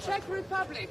Czech Republic.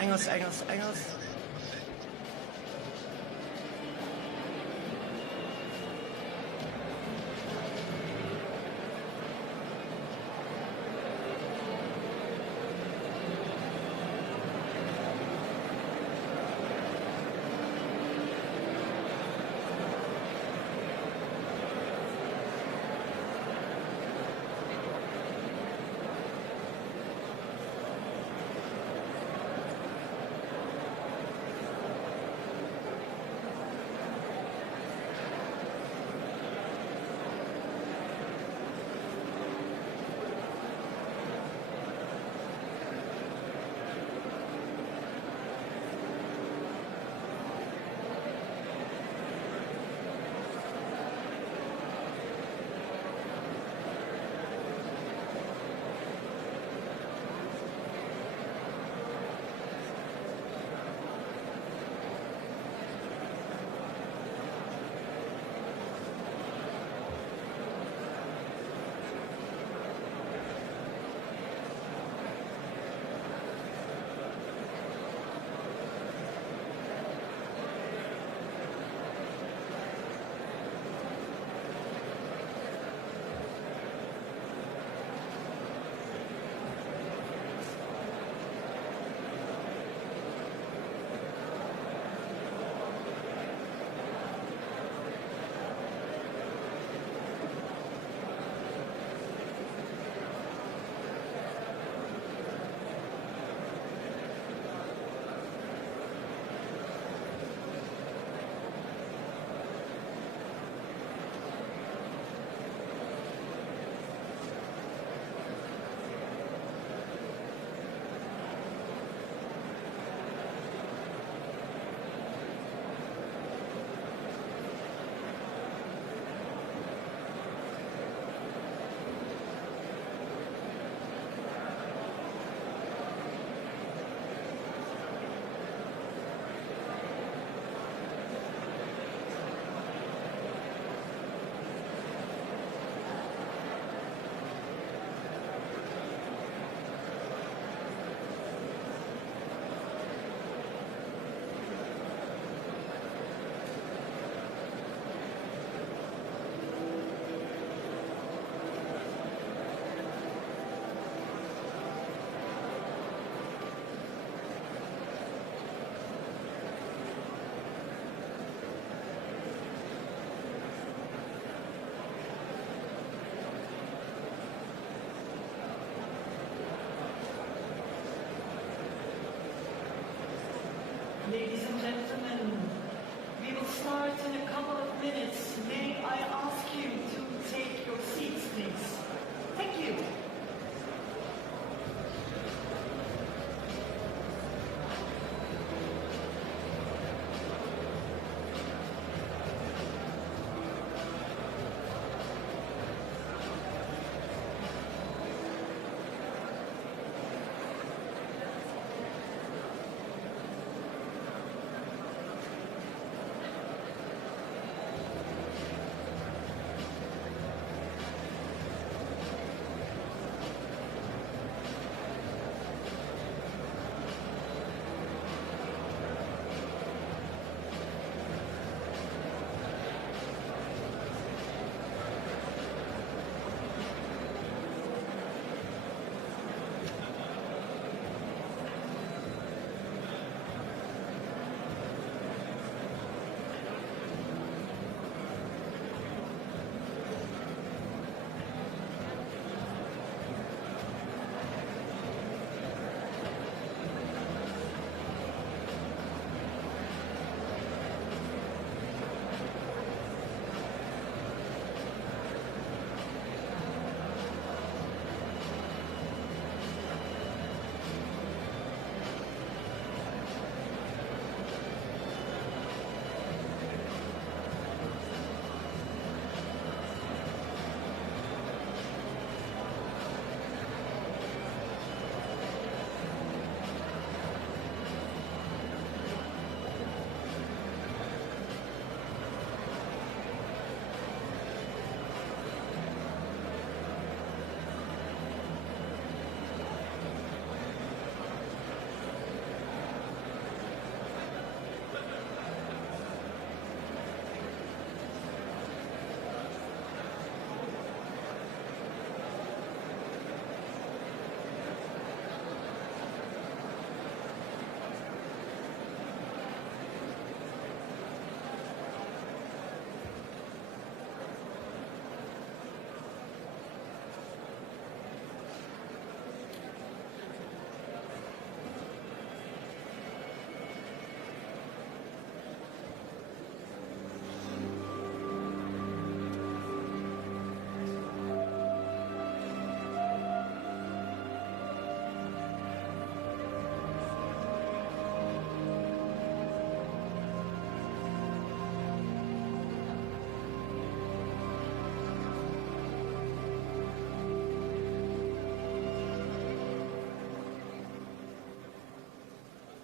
Engels, Engels, Engels. Ladies and gentlemen, we will start in a couple of minutes. May I ask you to take your seats, please? Thank you.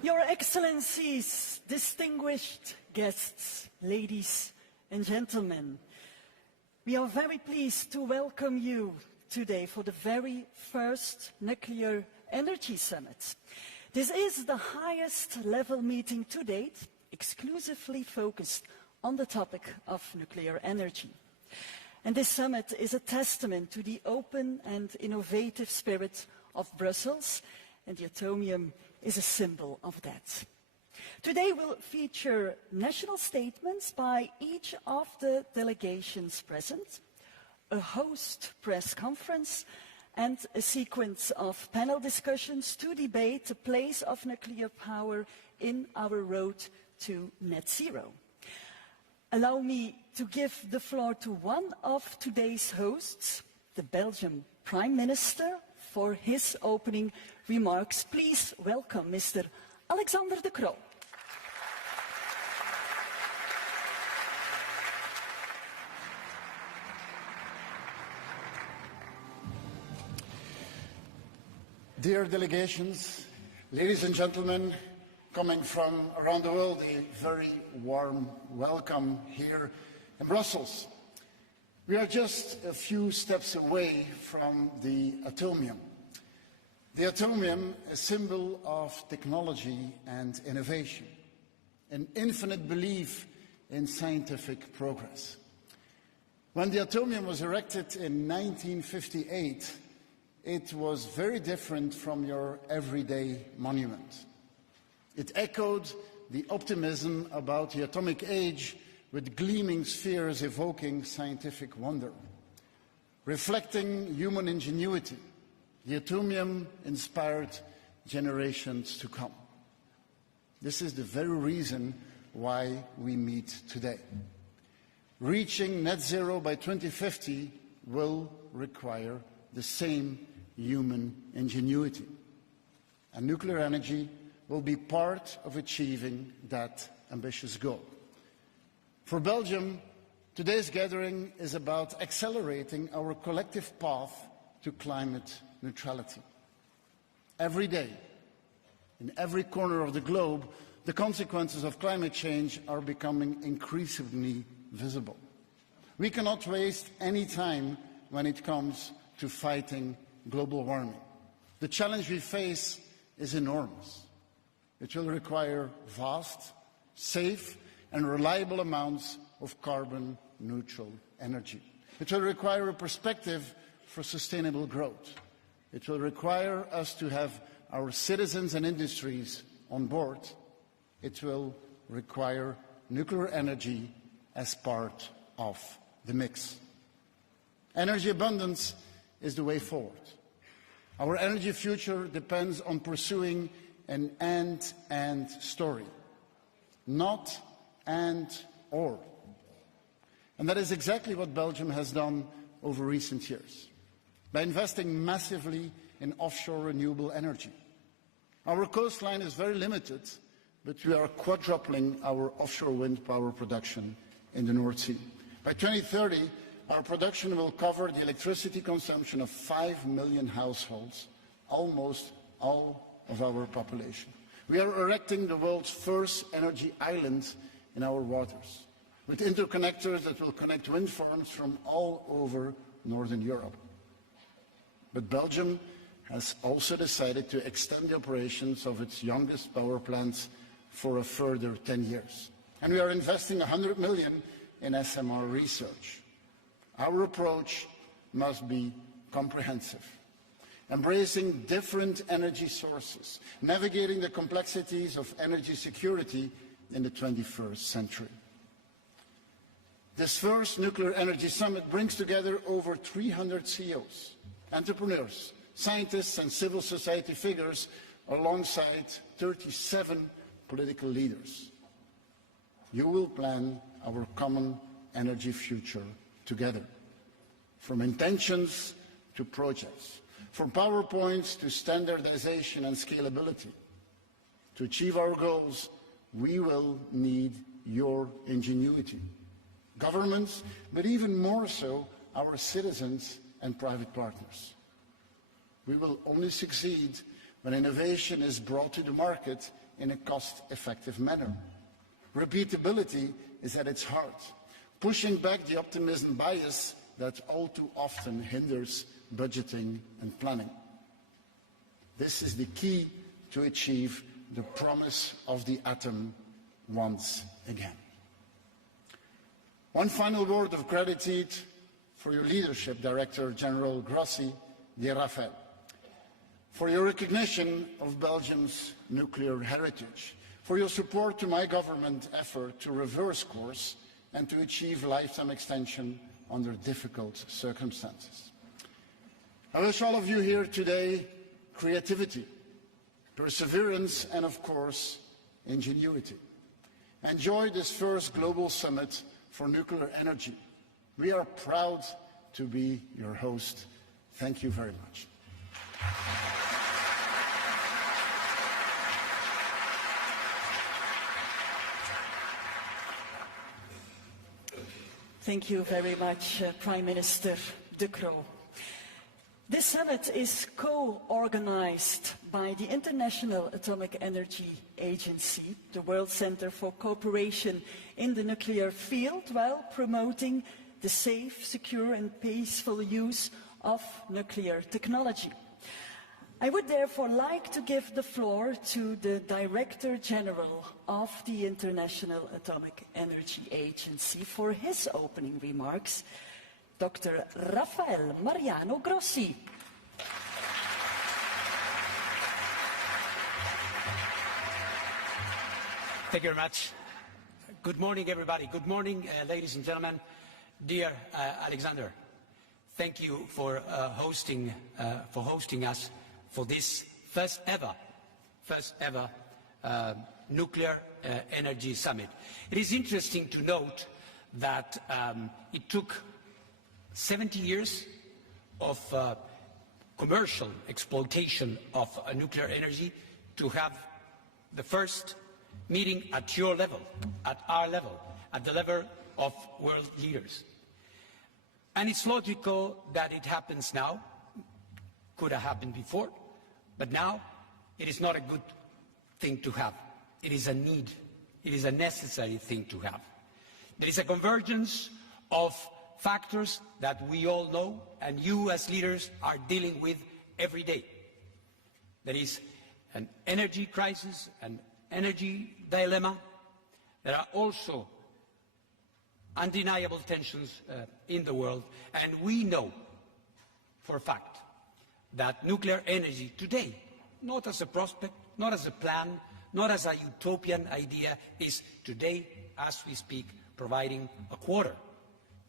Your Excellencies, distinguished guests, ladies and gentlemen, we are very pleased to welcome you today for the very first Nuclear Energy Summit. This is the highest level meeting to date, exclusively focused on the topic of nuclear energy. And this summit is a testament to the open and innovative spirit of Brussels, and the Atomium is a symbol of that. Today will feature national statements by each of the delegations present, a host press conference, and a sequence of panel discussions to debate the place of nuclear power in our road to net zero. Allow me to give the floor to one of today's hosts, the Belgian Prime Minister, for his opening remarks. Please welcome Mr. Alexander de Croo. Dear delegations, ladies and gentlemen, coming from around the world, a very warm welcome here in Brussels. We are just a few steps away from the Atomium. The Atomium, a symbol of technology and innovation, an infinite belief in scientific progress. When the Atomium was erected in 1958, it was very different from your everyday monument. It echoed the optimism about the atomic age, with gleaming spheres evoking scientific wonder. Reflecting human ingenuity, the Atomium inspired generations to come. This is the very reason why we meet today. Reaching net zero by 2050 will require the same human ingenuity. And nuclear energy will be part of achieving that ambitious goal. For Belgium, today's gathering is about accelerating our collective path to climate neutrality. Every day, in every corner of the globe, the consequences of climate change are becoming increasingly visible. We cannot waste any time when it comes to fighting global warming. The challenge we face is enormous. It will require vast, safe, and reliable amounts of carbon-neutral energy. It will require a perspective for sustainable growth. It will require us to have our citizens and industries on board. It will require nuclear energy as part of the mix. Energy abundance is the way forward. Our energy future depends on pursuing an and story, not and or. And that is exactly what Belgium has done over recent years, by investing massively in offshore renewable energy. Our coastline is very limited, but we are quadrupling our offshore wind power production in the North Sea. By 2030, our production will cover the electricity consumption of 5 million households, almost all of our population. We are erecting the world's first energy island in our waters, with interconnectors that will connect wind farms from all over Northern Europe. But Belgium has also decided to extend the operations of its youngest power plants for a further 10 years. And we are investing 100 million in SMR research. Our approach must be comprehensive, embracing different energy sources, navigating the complexities of energy security in the 21st century. This first Nuclear Energy Summit brings together over 300 CEOs, entrepreneurs, scientists and civil society figures alongside 37 political leaders. You will plan our common energy future together, from intentions to projects, from PowerPoints to standardization and scalability. To achieve our goals, we will need your ingenuity. Governments, but even more so, our citizens and private partners. We will only succeed when innovation is brought to the market in a cost-effective manner. Repeatability is at its heart, pushing back the optimism bias that all too often hinders budgeting and planning. This is the key to achieve the promise of the atom once again. One final word of gratitude for your leadership, Director General Grossi, dear Rafael, for your recognition of Belgium's nuclear heritage, for your support to my government effort to reverse course and to achieve lifetime extension under difficult circumstances. I wish all of you here today creativity, perseverance, and of course, ingenuity. Enjoy this first global summit for nuclear energy. We are proud to be your host. Thank you very much. Thank you very much, Prime Minister De Croo. This summit is co-organized by the International Atomic Energy Agency, the World Centre for Cooperation in the Nuclear Field, while promoting the safe, secure and peaceful use of nuclear technology. I would therefore like to give the floor to the Director General of the International Atomic Energy Agency for his opening remarks, Dr. Rafael Mariano Grossi. Thank you very much. Good morning, everybody. Good morning, ladies and gentlemen. Dear Alexander, thank you for hosting us for this first ever nuclear energy summit. It is interesting to note that it took 70 years of commercial exploitation of nuclear energy to have the first meeting at your level, at our level, at the level of world leaders. And it's logical that it happens now. Could have happened before, but now it is not a good thing to have. It is a need. It is a necessary thing to have. There is a convergence of factors that we all know and you as leaders are dealing with every day. There is an energy crisis, an energy dilemma. There are also undeniable tensions in the world, and we know for a fact that nuclear energy today, not as a prospect, not as a plan, not as a utopian idea, is today, as we speak, providing a quarter,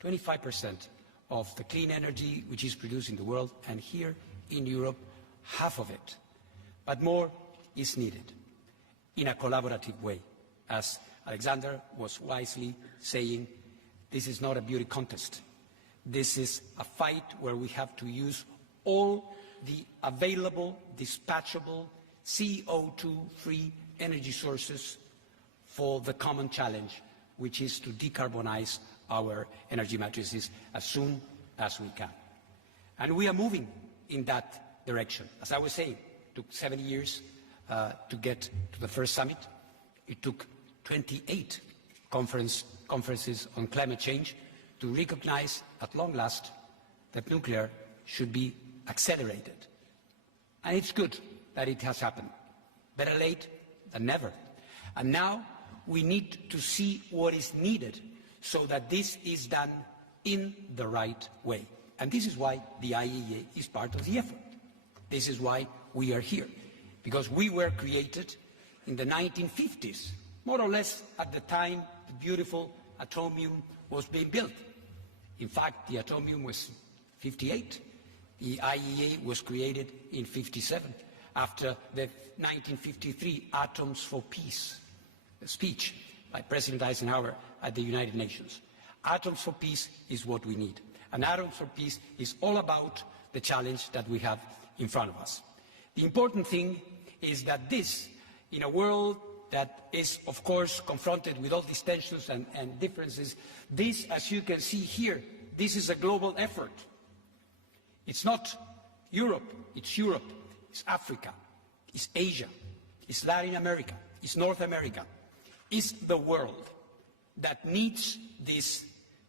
25% of the clean energy which is produced in the world, and here in Europe, half of it. But more is needed in a collaborative way. As Alexander was wisely saying, this is not a beauty contest. This is a fight where we have to use all the available, dispatchable, CO2-free energy sources for the common challenge, which is to decarbonize our energy matrices as soon as we can. And we are moving in that direction. As I was saying, it took 70 years to get to the first summit. It took 28 conferences on climate change to recognize at long last that nuclear should be accelerated. And it's good that it has happened. Better late than never. And now we need to see what is needed so that this is done in the right way. And this is why the IAEA is part of the effort. This is why we are here. Because we were created in the 1950s, more or less at the time the beautiful atomium was being built. In fact, the atomium was 58. The IAEA was created in 57, after the 1953 Atoms for Peace speech by President Eisenhower at the United Nations. Atoms for Peace is what we need. And Atoms for Peace is all about the challenge that we have in front of us. The important thing is that this, in a world that is, of course, confronted with all these tensions and differences, this, as you can see here, this is a global effort. It's not Europe, it's Africa, it's Asia, it's Latin America, is North America, is the world that needs this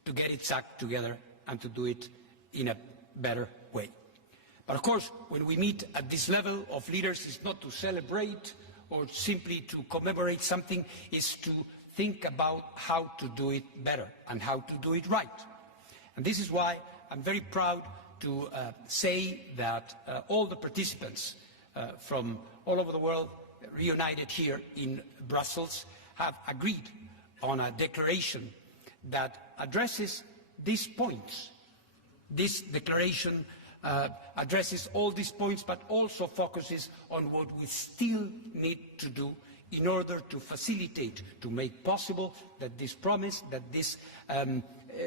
to get its act together and to do it in a better way. But of course, when we meet at this level of leaders, it's not to celebrate or simply to commemorate something, it's to think about how to do it better and how to do it right. And this is why I'm very proud to say that all the participants from all over the world reunited here in Brussels have agreed on a declaration that addresses these points. This declaration addresses all these points, but also focuses on what we still need to do in order to facilitate, to make possible that this promise, that this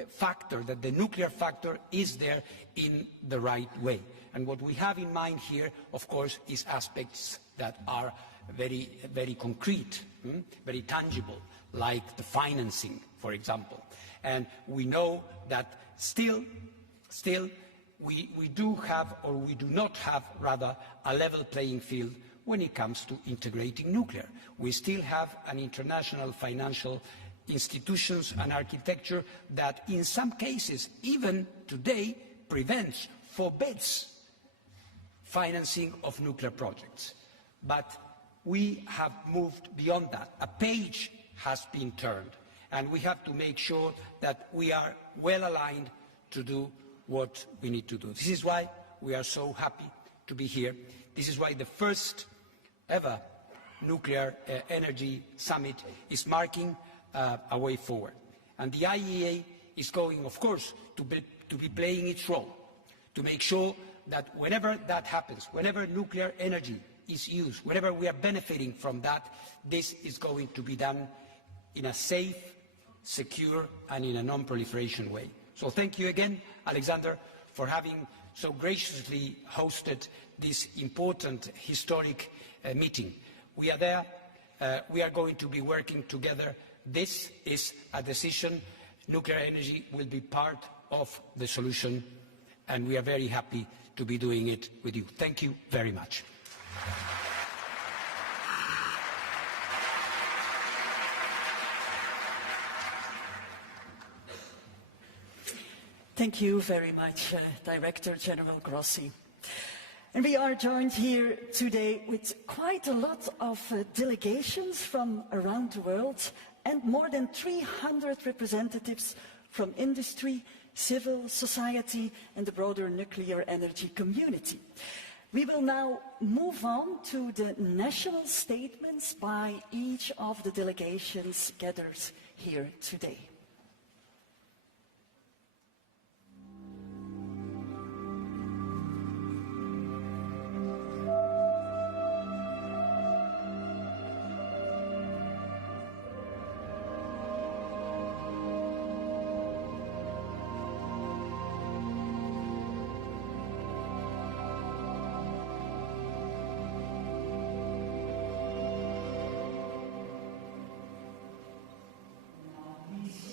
factor, that the nuclear factor is there in the right way. And what we have in mind here, of course, is aspects that are very, very concrete, very tangible, like the financing, for example. And we know that still we do have, or we do not have, rather, a level playing field when it comes to integrating nuclear. We still have an international financial institutions and architecture that in some cases, even today, prevents, forbids financing of nuclear projects. But we have moved beyond that. A page has been turned, and we have to make sure that we are well aligned to do what we need to do. This is why we are so happy to be here. This is why the first ever nuclear energy summit is marking a way forward. And the IAEA is going, of course, to be playing its role, to make sure that whenever that happens, whenever nuclear energy is used, whenever we are benefiting from that, this is going to be done in a safe, secure, and in a non-proliferation way. So thank you again, Alexander, for having so graciously hosted this important historic meeting. We are there. We are going to be working together. This is a decision. Nuclear energy will be part of the solution, and we are very happy to be doing it with you. Thank you very much. Thank you very much, Director General Grossi. And we are joined here today with quite a lot of delegations from around the world and more than 300 representatives from industry, civil society and the broader nuclear energy community. We will now move on to the national statements by each of the delegations gathered here today.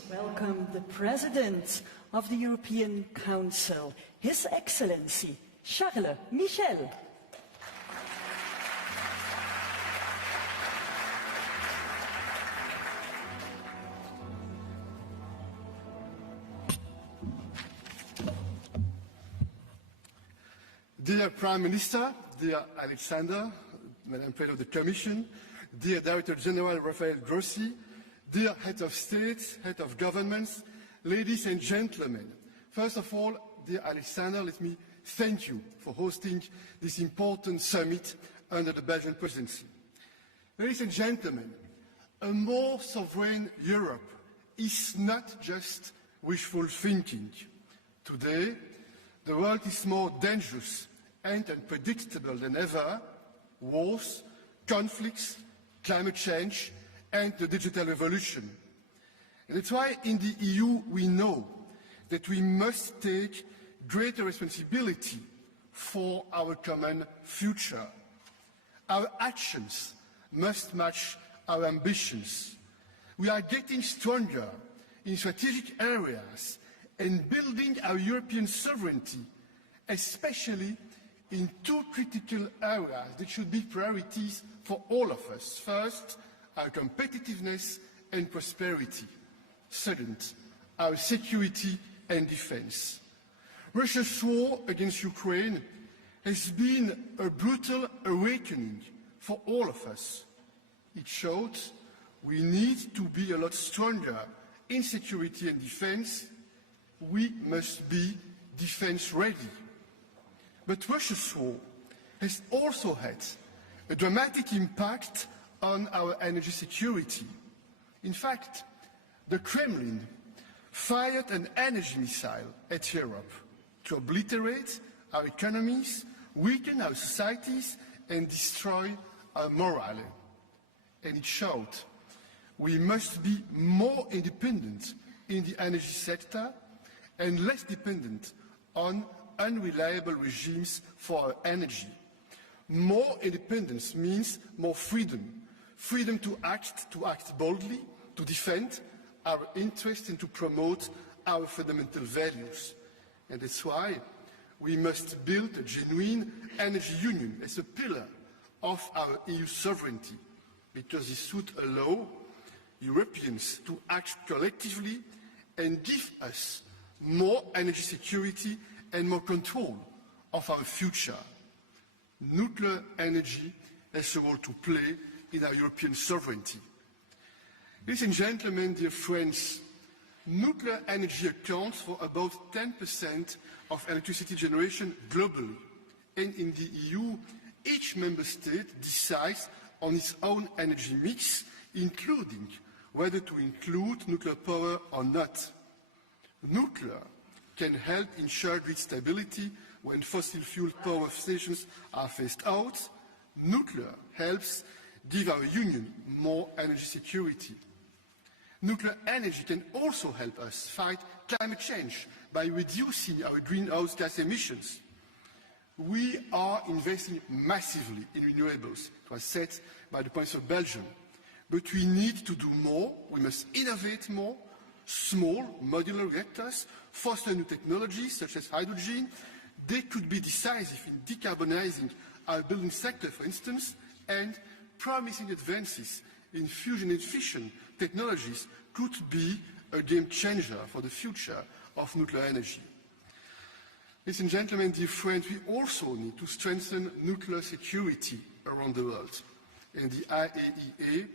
Welcome the President of the European Council, His Excellency Charles Michel. Dear Prime Minister, dear Alexander, Madam President of the Commission, dear Director General Rafael Grossi, dear Head of State, Head of Governments, ladies and gentlemen. First of all, dear Alexander, let me thank you for hosting this important summit under the Belgian presidency. Ladies and gentlemen, a more sovereign Europe is not just wishful thinking. Today, the world is more dangerous and unpredictable than ever. Wars, conflicts, climate change, and the digital revolution. And that's why in the EU we know that we must take greater responsibility for our common future. Our actions must match our ambitions. We are getting stronger in strategic areas and building our European sovereignty, especially in two critical areas that should be priorities for all of us. First, our competitiveness and prosperity. Second, our security and defense. Russia's war against Ukraine has been a brutal awakening for all of us. It showed we need to be a lot stronger in security and defense. We must be defense ready. But Russia's war has also had a dramatic impact on our energy security. In fact, the Kremlin fired an energy missile at Europe to obliterate our economies, weaken our societies, and destroy our morale. And it showed we must be more independent in the energy sector and less dependent on unreliable regimes for our energy. More independence means more freedom. Freedom to act boldly, to defend our interests and to promote our fundamental values. And that's why we must build a genuine energy union as a pillar of our EU sovereignty, because this would allow Europeans to act collectively and give us more energy security and more control of our future. Nuclear energy has a role to play in our European sovereignty. Ladies and gentlemen, dear friends, nuclear energy accounts for about 10% of electricity generation globally. And in the EU, each member state decides on its own energy mix, including whether to include nuclear power or not. Nuclear can help ensure grid stability when fossil fuel power stations are phased out. Nuclear helps give our union more energy security. Nuclear energy can also help us fight climate change by reducing our greenhouse gas emissions. We are investing massively in renewables, it was said by the Prime Minister of Belgium. But we need to do more, we must innovate more, small modular reactors, foster new technologies such as hydrogen. They could be decisive in decarbonizing our building sector, for instance, and promising advances in fusion and fission technologies could be a game changer for the future of nuclear energy. Ladies and gentlemen, dear friends, we also need to strengthen nuclear security around the world. And the IAEA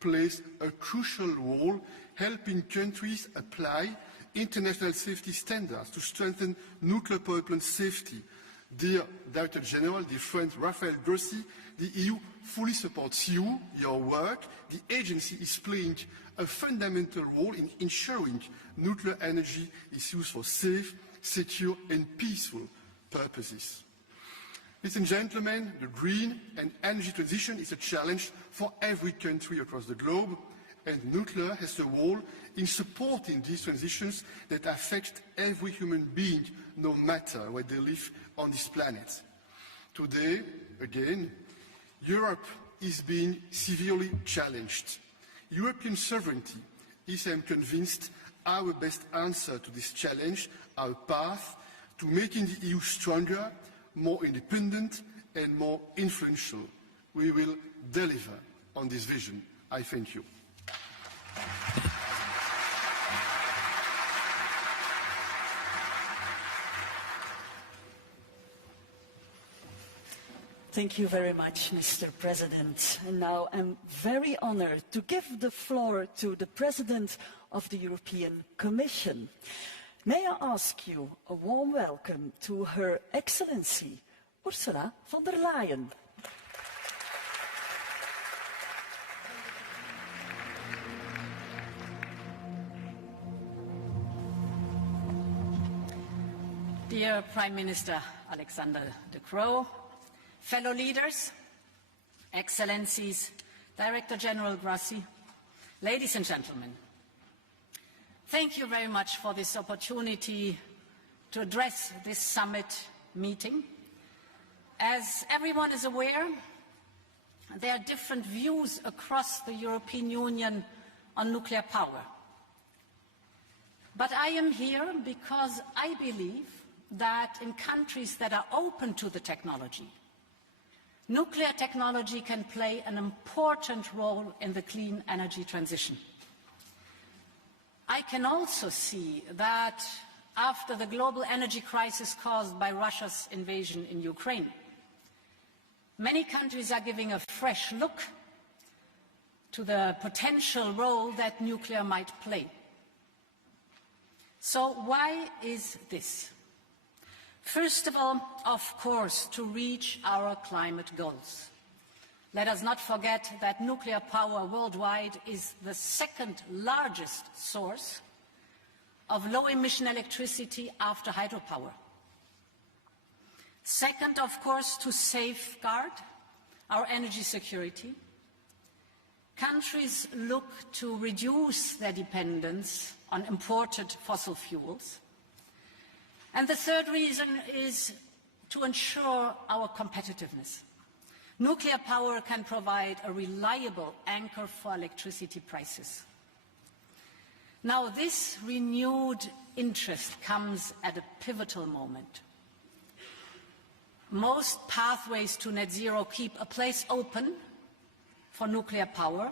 plays a crucial role helping countries apply international safety standards to strengthen nuclear power plant safety. Dear Director General, dear friend Rafael Grossi, the EU fully supports you, your work. The agency is playing a fundamental role in ensuring nuclear energy is used for safe, secure and peaceful purposes. Ladies and gentlemen, the green and energy transition is a challenge for every country across the globe, and nuclear has a role in supporting these transitions that affect every human being, no matter where they live on this planet. Today, again, Europe is being severely challenged. European sovereignty is, I am convinced, our best answer to this challenge, our path to making the EU stronger, more independent and more influential. We will deliver on this vision. I thank you. Thank you very much, Mr. President. And now I'm very honored to give the floor to the President of the European Commission. May I ask you a warm welcome to Her Excellency, Ursula von der Leyen. Dear Prime Minister Alexander De Croo, fellow leaders, Excellencies, Director General Grossi, ladies and gentlemen, thank you very much for this opportunity to address this summit meeting. As everyone is aware, there are different views across the European Union on nuclear power. But I am here because I believe that in countries that are open to the technology, nuclear technology can play an important role in the clean energy transition. I can also see that after the global energy crisis caused by Russia's invasion in Ukraine, many countries are giving a fresh look to the potential role that nuclear might play. So why is this? First of all, of course, to reach our climate goals. Let us not forget that nuclear power worldwide is the second largest source of low-emission electricity after hydropower. Second, of course, to safeguard our energy security. Countries look to reduce their dependence on imported fossil fuels. And the third reason is to ensure our competitiveness. Nuclear power can provide a reliable anchor for electricity prices. Now, this renewed interest comes at a pivotal moment. Most pathways to net zero keep a place open for nuclear power.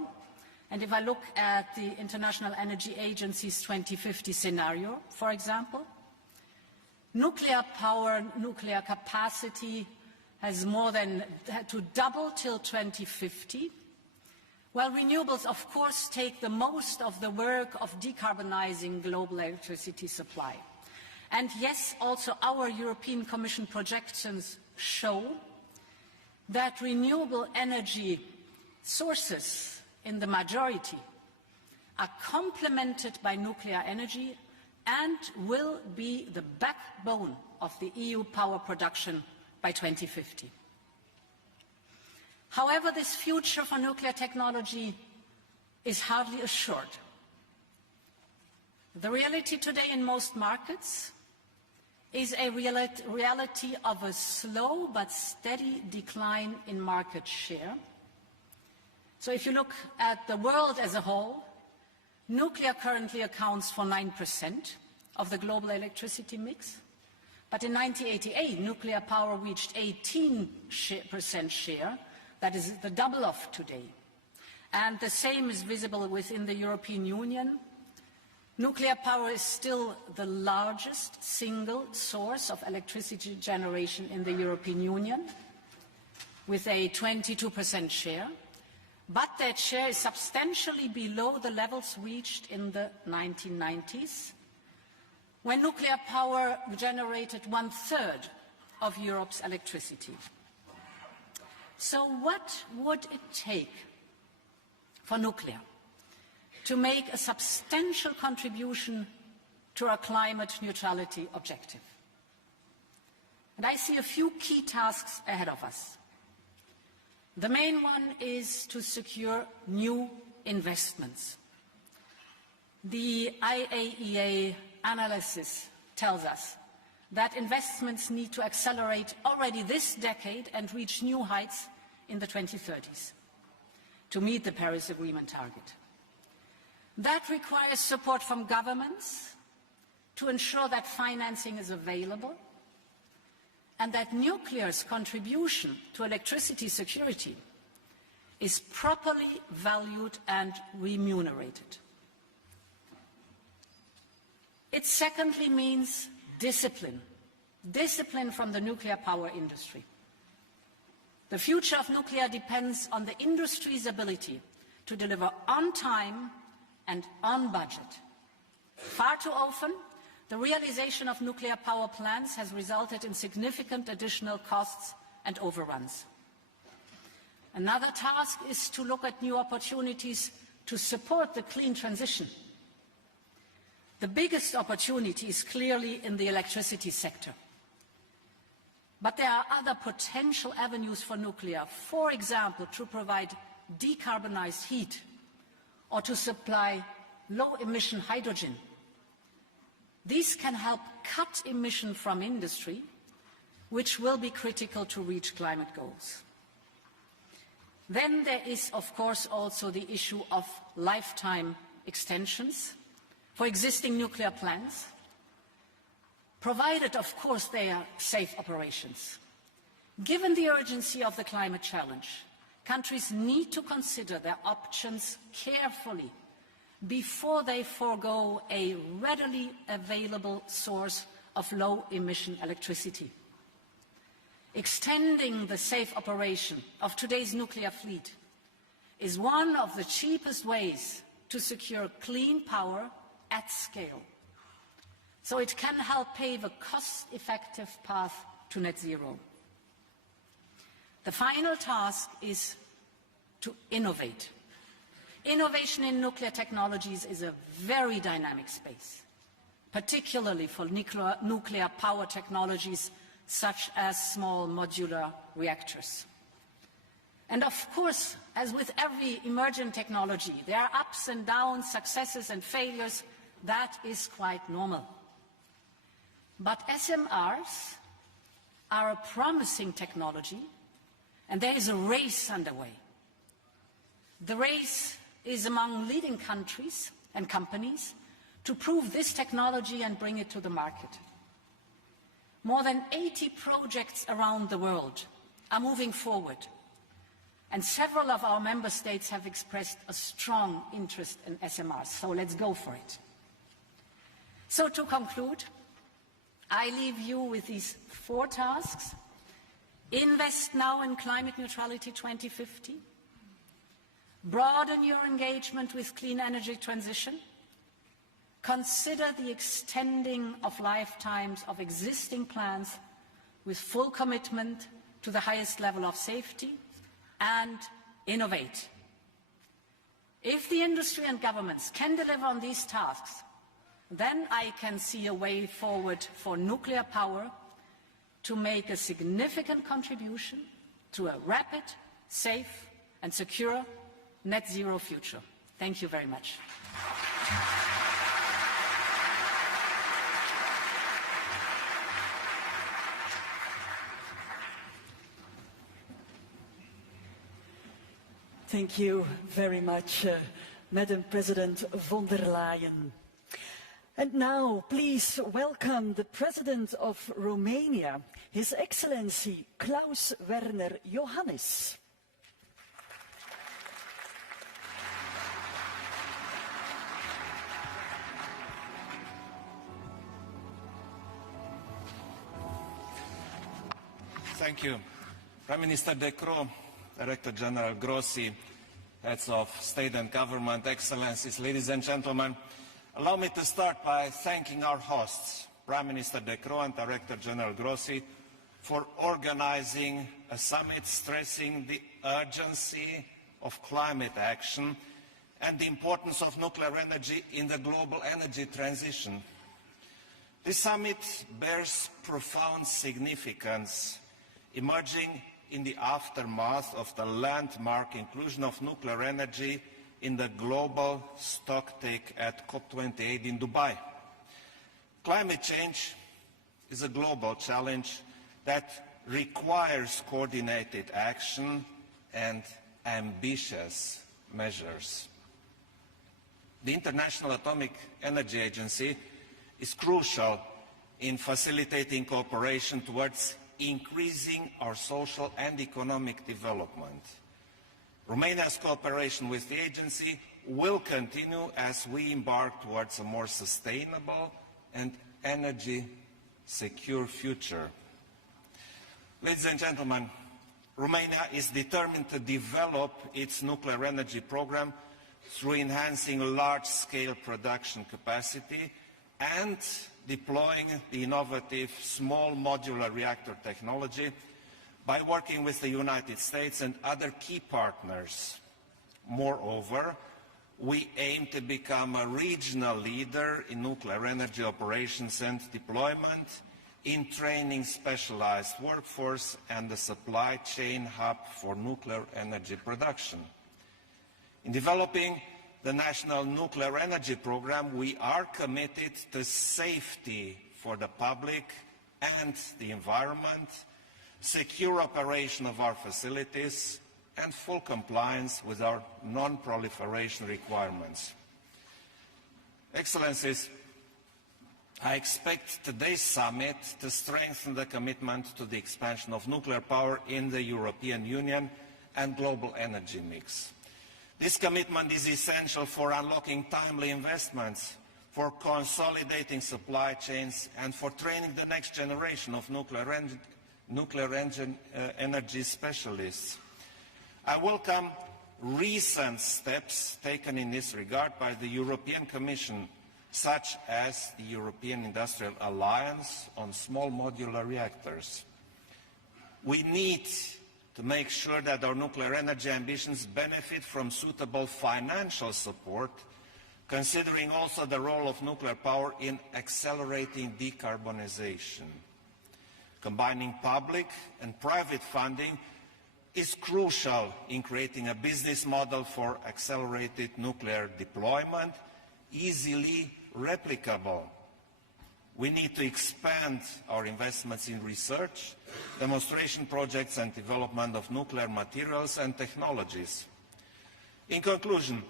And if I look at the International Energy Agency's 2050 scenario, for example, nuclear power, nuclear capacity has more than to double till 2050, while renewables, of course, take the most of the work of decarbonizing global electricity supply. And yes, also our European Commission projections show that renewable energy sources in the majority are complemented by nuclear energy and will be the backbone of the EU power production by 2050. However, this future for nuclear technology is hardly assured. The reality today in most markets is a reality of a slow but steady decline in market share. So if you look at the world as a whole, nuclear currently accounts for 9% of the global electricity mix. But in 1988, nuclear power reached 18% share. That is the double of today. And the same is visible within the European Union. Nuclear power is still the largest single source of electricity generation in the European Union, with a 22% share. But that share is substantially below the levels reached in the 1990s, when nuclear power generated 1/3 of Europe's electricity. So what would it take for nuclear to make a substantial contribution to our climate neutrality objective? And I see a few key tasks ahead of us. The main one is to secure new investments. The IAEA analysis tells us that investments need to accelerate already this decade and reach new heights in the 2030s to meet the Paris Agreement target. That requires support from governments to ensure that financing is available and that nuclear's contribution to electricity security is properly valued and remunerated. It secondly means discipline from the nuclear power industry. The future of nuclear depends on the industry's ability to deliver on time and on budget. Far too often, the realization of nuclear power plants has resulted in significant additional costs and overruns. Another task is to look at new opportunities to support the clean transition. The biggest opportunity is clearly in the electricity sector. But there are other potential avenues for nuclear, for example, to provide decarbonized heat or to supply low-emission hydrogen. These can help cut emission from industry, which will be critical to reach climate goals. Then there is, of course, also the issue of lifetime extensions for existing nuclear plants, provided, of course, they are safe operations. Given the urgency of the climate challenge, countries need to consider their options carefully before they forego a readily available source of low-emission electricity. Extending the safe operation of today's nuclear fleet is one of the cheapest ways to secure clean power at scale, so it can help pave a cost-effective path to net zero. The final task is to innovate. Innovation in nuclear technologies is a very dynamic space, particularly for nuclear power technologies such as small modular reactors. And of course, as with every emerging technology, there are ups and downs, successes and failures. That is quite normal. But SMRs are a promising technology, and there is a race underway. The race is among leading countries and companies to prove this technology and bring it to the market. More than 80 projects around the world are moving forward, and several of our member states have expressed a strong interest in SMRs, so let's go for it. So to conclude, I leave you with these 4 tasks. Invest now in climate neutrality 2050. Broaden your engagement with clean energy transition. Consider the extending of lifetimes of existing plants with full commitment to the highest level of safety, and innovate. If the industry and governments can deliver on these tasks, then I can see a way forward for nuclear power to make a significant contribution to a rapid, safe and secure net zero future. Thank you very much. Thank you very much, Madam President von der Leyen. And now, please welcome the President of Romania, His Excellency Klaus Werner Iohannis. Thank you. Prime Minister Croo, Director General Grossi, Heads of State and Government, Excellencies, ladies and gentlemen, allow me to start by thanking our hosts, Prime Minister Croo and Director General Grossi, for organizing a summit stressing the urgency of climate action and the importance of nuclear energy in the global energy transition. This summit bears profound significance, emerging in the aftermath of the landmark inclusion of nuclear energy in the global stocktake at COP28 in Dubai. Climate change is a global challenge that requires coordinated action and ambitious measures. The International Atomic Energy Agency is crucial in facilitating cooperation towards increasing our social and economic development. Romania's cooperation with the agency will continue as we embark towards a more sustainable and energy-secure future. Ladies and gentlemen, Romania is determined to develop its nuclear energy program through enhancing large-scale production capacity and deploying the innovative small modular reactor technology by working with the United States and other key partners. Moreover, we aim to become a regional leader in nuclear energy operations and deployment, in training specialized workforce and the supply chain hub for nuclear energy production. In developing the National Nuclear Energy Program, we are committed to safety for the public and the environment, secure operation of our facilities, and full compliance with our non-proliferation requirements. Excellencies, I expect today's summit to strengthen the commitment to the expansion of nuclear power in the European Union and global energy mix. This commitment is essential for unlocking timely investments, for consolidating supply chains, and for training the next generation of nuclear energy specialists. I welcome recent steps taken in this regard by the European Commission, such as the European Industrial Alliance on small modular reactors. We need to make sure that our nuclear energy ambitions benefit from suitable financial support, considering also the role of nuclear power in accelerating decarbonization. Combining public and private funding is crucial in creating a business model for accelerated nuclear deployment, easily replicable. We need to expand our investments in research, demonstration projects and development of nuclear materials and technologies. In conclusion,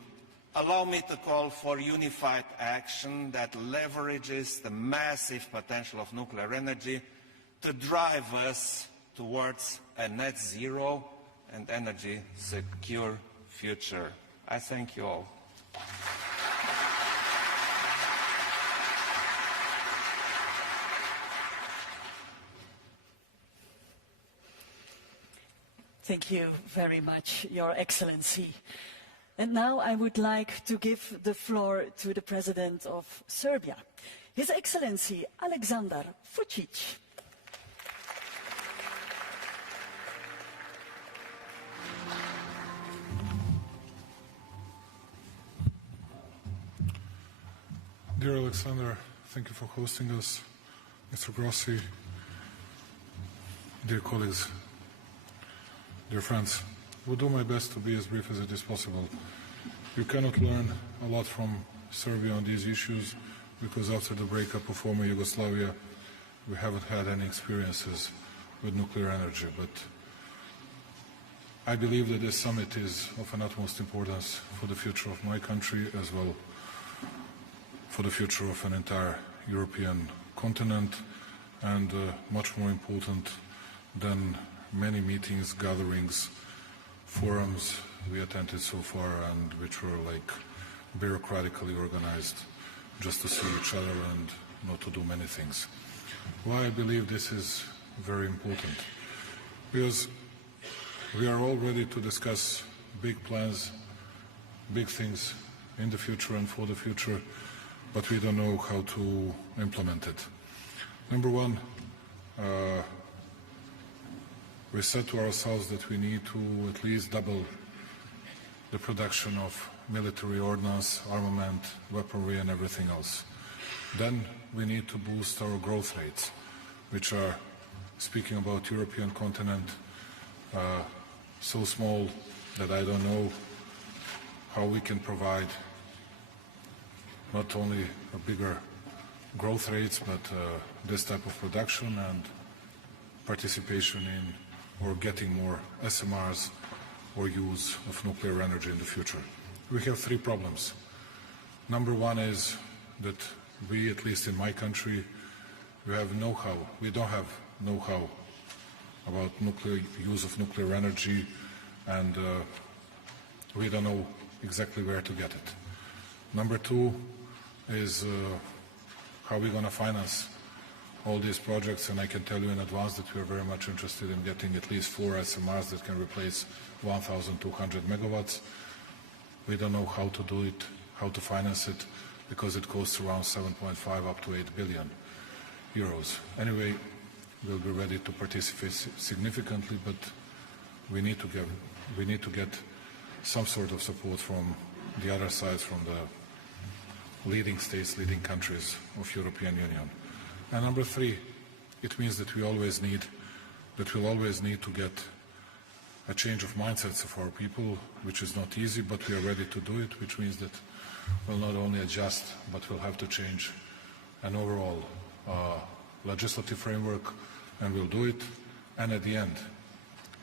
allow me to call for unified action that leverages the massive potential of nuclear energy to drive us towards a net zero and energy secure future. I thank you all. Thank you very much, Your Excellency. And now I would like to give the floor to the President of Serbia, His Excellency Aleksandar Vučić. Dear Alexander, thank you for hosting us. Mr. Grossi, dear colleagues, dear friends, I will do my best to be as brief as it is possible. You cannot learn a lot from Serbia on these issues because after the breakup of former Yugoslavia, we haven't had any experiences with nuclear energy. But I believe that this summit is of an utmost importance for the future of my country as well for the future of an entire European continent, and much more important than many meetings, gatherings, forums we attended so far, and which were like bureaucratically organized just to see each other and not to do many things. Why I believe this is very important? Because we are all ready to discuss big plans, big things in the future and for the future, but we don't know how to implement it. Number one, we said to ourselves that we need to at least double the production of military ordnance, armament, weaponry and everything else. Then we need to boost our growth rates, which are, speaking about European continent, so small that I don't know how we can provide not only a bigger growth rates, but this type of production and participation in or getting more SMRs or use of nuclear energy in the future. We have three problems. Number one is that we, at least in my country, we have know-how. We don't have know-how about use of nuclear energy, and we don't know exactly where to get it. Number two is how we're going to finance all these projects, and I can tell you in advance that we are very much interested in getting at least 4 SMRs that can replace 1,200 megawatts. We don't know how to do it, how to finance it, because it costs around 7.5 up to 8 billion euros. Anyway, we'll be ready to participate significantly, but we need to get some sort of support from the other side, from the leading states, leading countries of European Union. And number three, it means that we'll always need to get a change of mindsets of our people, which is not easy, but we are ready to do it, which means that we'll not only adjust, but we'll have to change an overall legislative framework, and we'll do it. And at the end,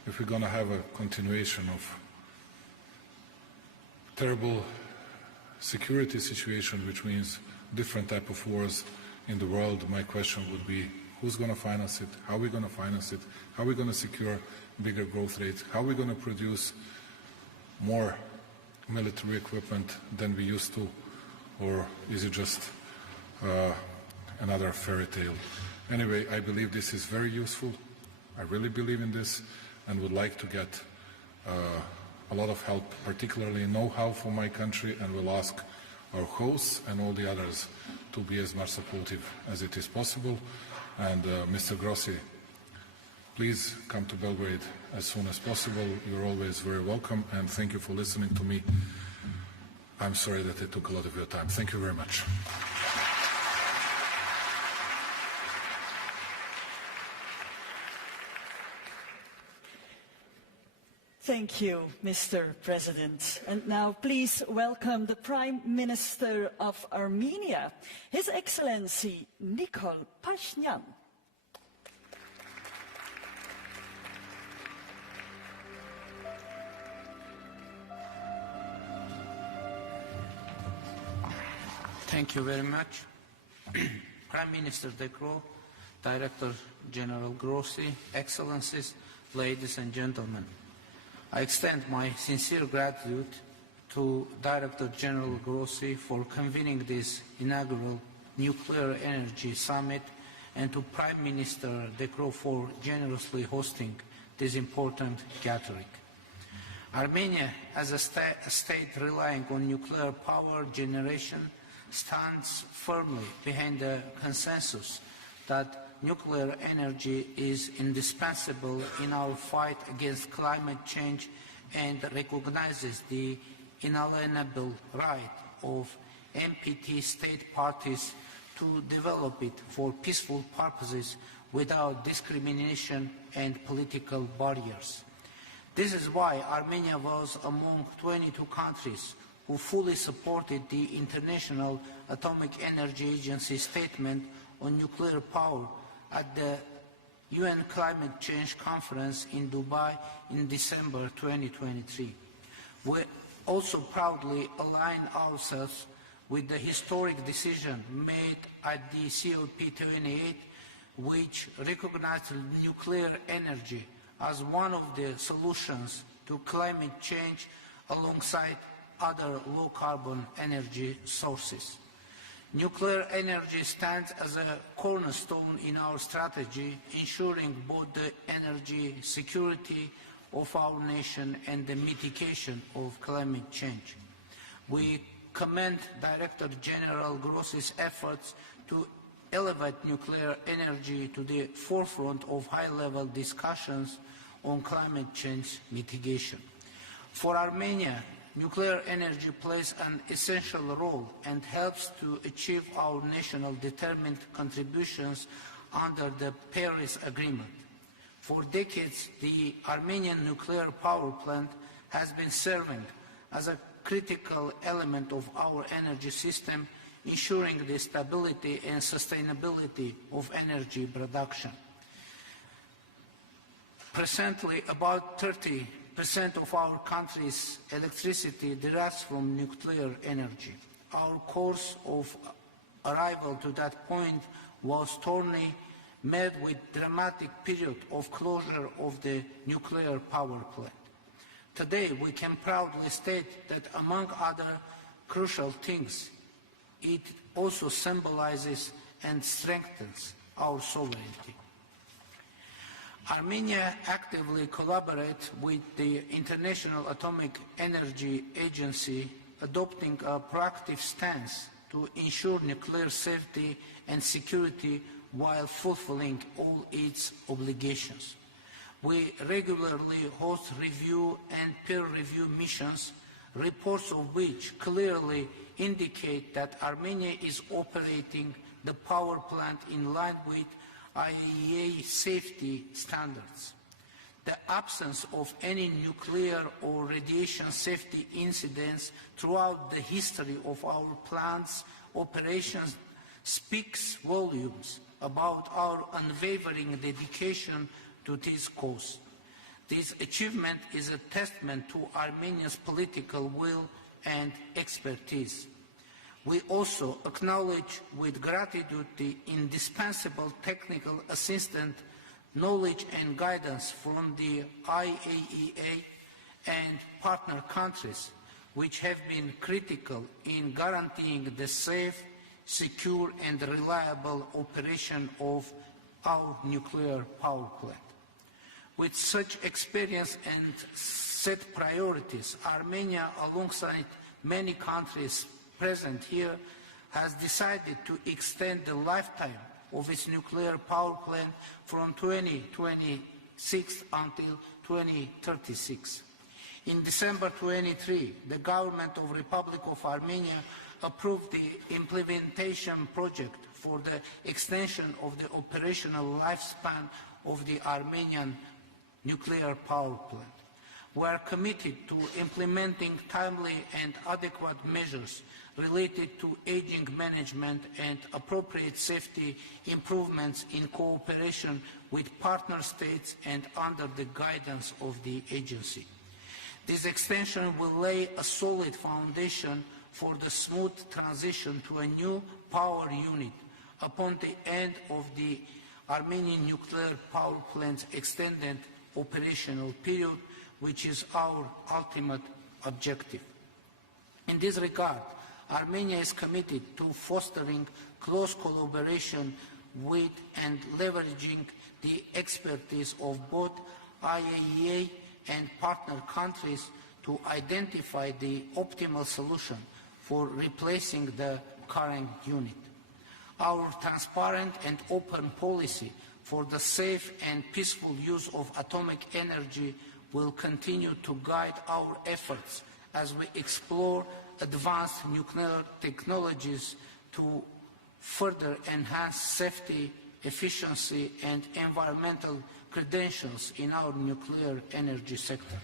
if we're going to have a continuation of terrible security situation, which means different type of wars in the world, my question would be, who's going to finance it? How are we going to finance it? How are we going to secure bigger growth rates? How are we going to produce more military equipment than we used to? Or is it just another fairy tale? Anyway, I believe this is very useful. I really believe in this and would like to get a lot of help, particularly know-how for my country, and will ask our hosts and all the others to be as much supportive as it is possible. And Mr. Grossi, please come to Belgrade as soon as possible. You're always very welcome, and thank you for listening to me. I'm sorry that it took a lot of your time. Thank you very much. Thank you, Mr. President. And now please welcome the Prime Minister of Armenia, His Excellency Nikol Pashinyan. Thank you very much. Prime Minister De Croo, Director General Grossi, Excellencies, ladies and gentlemen. I extend my sincere gratitude to Director General Grossi for convening this inaugural Nuclear Energy Summit and to Prime Minister De Croo for generously hosting this important gathering. Armenia, as a state relying on nuclear power generation, stands firmly behind the consensus that nuclear energy is indispensable in our fight against climate change and recognizes the inalienable right of NPT state parties to develop it for peaceful purposes without discrimination and political barriers. This is why Armenia was among 22 countries who fully supported the International Atomic Energy Agency statement on nuclear power at the UN Climate Change Conference in Dubai in December 2023. We also proudly align ourselves with the historic decision made at the COP28, which recognized nuclear energy as one of the solutions to climate change alongside other low-carbon energy sources. Nuclear energy stands as a cornerstone in our strategy, ensuring both the energy security of our nation and the mitigation of climate change. We commend Director General Grossi's efforts to elevate nuclear energy to the forefront of high-level discussions on climate change mitigation. For Armenia, nuclear energy plays an essential role and helps to achieve our national determined contributions under the Paris Agreement. For decades, the Armenian nuclear power plant has been serving as a critical element of our energy system, ensuring the stability and sustainability of energy production. Presently, about 30% of our country's electricity derives from nuclear energy. Our course of arrival to that point was thorny, met with dramatic period of closure of the nuclear power plant. Today, we can proudly state that among other crucial things, it also symbolizes and strengthens our sovereignty. Armenia actively collaborates with the International Atomic Energy Agency, adopting a proactive stance to ensure nuclear safety and security while fulfilling all its obligations. We regularly host review and peer review missions, reports of which clearly indicate that Armenia is operating the power plant in line with IAEA safety standards. The absence of any nuclear or radiation safety incidents throughout the history of our plant's operations speaks volumes about our unwavering dedication to this cause. This achievement is a testament to Armenia's political will and expertise. We also acknowledge with gratitude the indispensable technical assistance, knowledge and guidance from the IAEA and partner countries, which have been critical in guaranteeing the safe, secure and reliable operation of our nuclear power plant. With such experience and set priorities, Armenia, alongside many countries present here, has decided to extend the lifetime of its nuclear power plant from 2026 until 2036. In December 23, the government of Republic of Armenia approved the implementation project for the extension of the operational lifespan of the Armenian nuclear power plant. We are committed to implementing timely and adequate measures related to aging management and appropriate safety improvements in cooperation with partner states and under the guidance of the agency. This extension will lay a solid foundation for the smooth transition to a new power unit upon the end of the Armenian nuclear power plant's extended operational period, which is our ultimate objective. In this regard, Armenia is committed to fostering close collaboration with and leveraging the expertise of both IAEA and partner countries to identify the optimal solution for replacing the current unit. Our transparent and open policy for the safe and peaceful use of atomic energy will continue to guide our efforts as we explore advanced nuclear technologies to further enhance safety, efficiency and environmental credentials in our nuclear energy sector.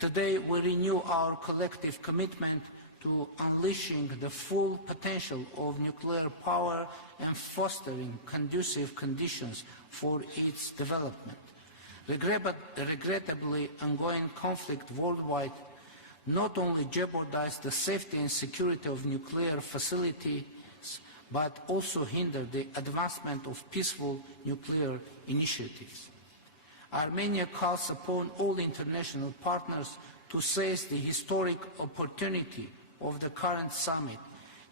Today, we renew our collective commitment to unleashing the full potential of nuclear power and fostering conducive conditions for its development. Regrettably, ongoing conflict worldwide not only jeopardize the safety and security of nuclear facilities, but also hinder the advancement of peaceful nuclear initiatives. Armenia calls upon all international partners to seize the historic opportunity of the current summit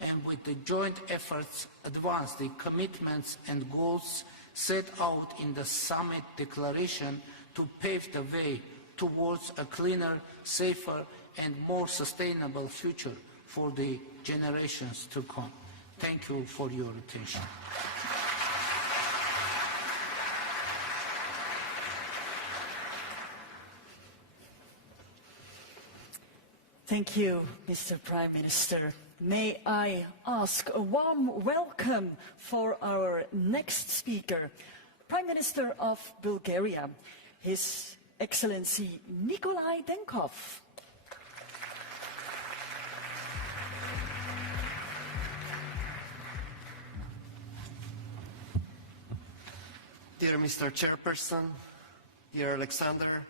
and with the joint efforts advance the commitments and goals set out in the summit declaration to pave the way towards a cleaner, safer and more sustainable future for the generations to come. Thank you for your attention. Thank you, Mr. Prime Minister. May I ask a warm welcome for our next speaker, Prime Minister of Bulgaria, His Excellency Nikolai Denkov. Dear Mr. Chairperson, dear Alexander,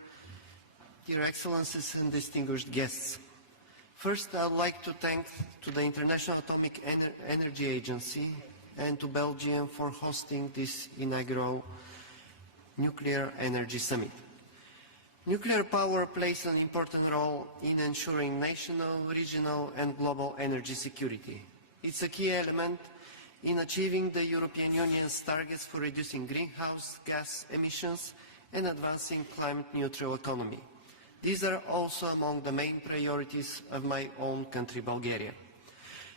dear Excellencies and distinguished guests. First, I would like to thank the International Atomic Energy Agency and to Belgium for hosting this inaugural Nuclear Energy Summit. Nuclear power plays an important role in ensuring national, regional and global energy security. It's a key element in achieving the European Union's targets for reducing greenhouse gas emissions and advancing climate-neutral economy. These are also among the main priorities of my own country, Bulgaria.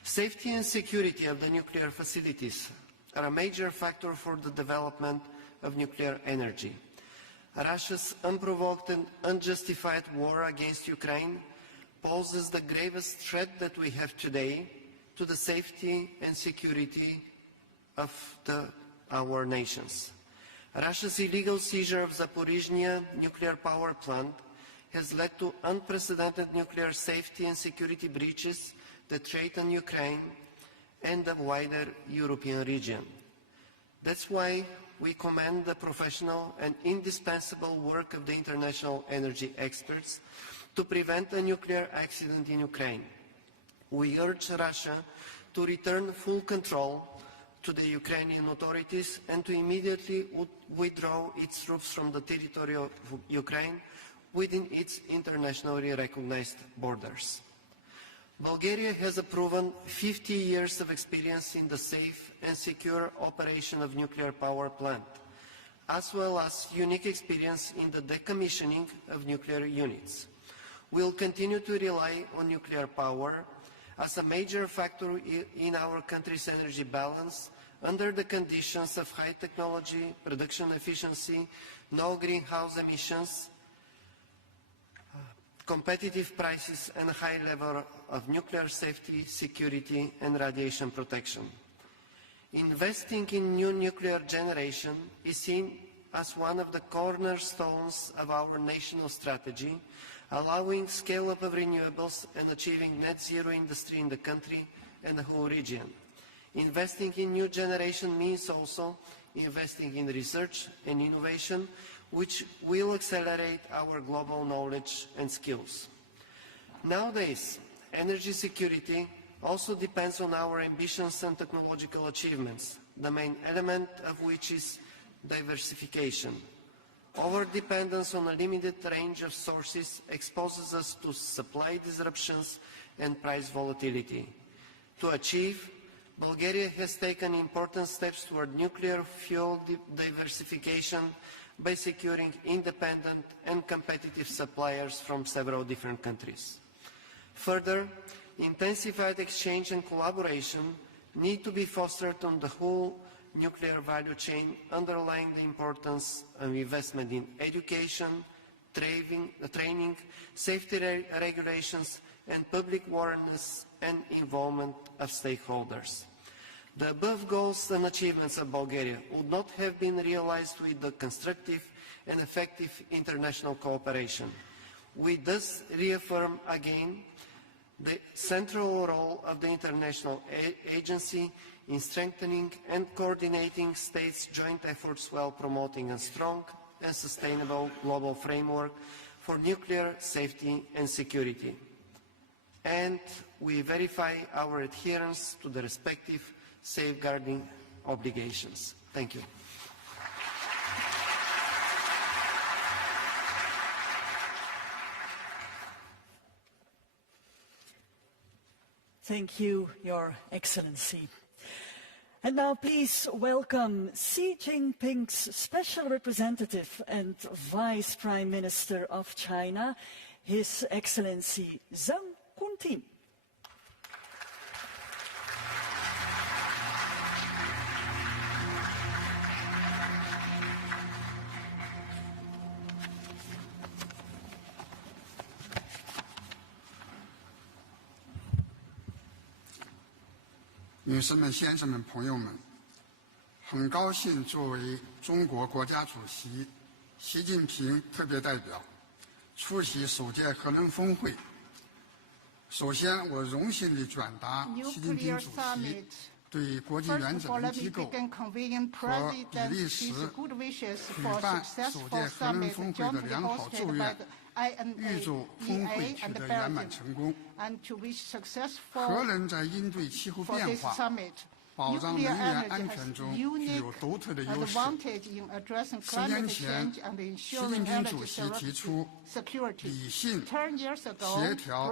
Safety and security of the nuclear facilities are a major factor for the development of nuclear energy. Russia's unprovoked and unjustified war against Ukraine poses the gravest threat that we have today to the safety and security of our nations. Russia's illegal seizure of Zaporizhzhia nuclear power plant has led to unprecedented nuclear safety and security breaches that threaten Ukraine and the wider European region. That's why we commend the professional and indispensable work of the international energy experts to prevent a nuclear accident in Ukraine. We urge Russia to return full control to the Ukrainian authorities and to immediately withdraw its troops from the territory of Ukraine within its internationally recognized borders. Bulgaria has a proven 50 years of experience in the safe and secure operation of nuclear power plant, as well as unique experience in the decommissioning of nuclear units. We'll continue to rely on nuclear power as a major factor in our country's energy balance under the conditions of high technology, production efficiency, no greenhouse emissions, competitive prices, and high level of nuclear safety, security, and radiation protection. Investing in new nuclear generation is seen as one of the cornerstones of our national strategy, allowing scale-up of renewables and achieving net zero industry in the country and the whole region. Investing in new generation means also investing in research and innovation, which will accelerate our global knowledge and skills. Nowadays, energy security also depends on our ambitions and technological achievements, the main element of which is diversification. Over-dependence on a limited range of sources exposes us to supply disruptions and price volatility. To achieve, Bulgaria has taken important steps toward nuclear fuel diversification by securing independent and competitive suppliers from several different countries. Further, intensified exchange and collaboration need to be fostered on the whole nuclear value chain, underlying the importance of investment in education, training, safety regulations, and public awareness and involvement of stakeholders. The above goals and achievements of Bulgaria would not have been realized with the constructive and effective international cooperation. We thus reaffirm again the central role of the International Agency in strengthening and coordinating states' joint efforts while promoting a strong and sustainable global framework for nuclear safety and security. And we verify our adherence to the respective safeguarding obligations. Thank you. Thank you, Your Excellency. And now please welcome Xi Jinping's Special Representative and Vice Prime Minister of China, His Excellency Zhang Hunting.女士们、先生们、朋友们，很高兴作为中国国家主席习近平特别代表出席首届核能峰会。首先，我荣幸地转达习近平主席对国际原子能机构和比利时举办首届核能峰会的良好祝愿，预祝峰会取得圆满成功。核能在应对气候变化、保障能源安全中具有独特的优势。10年前，习近平主席提出理性、协调、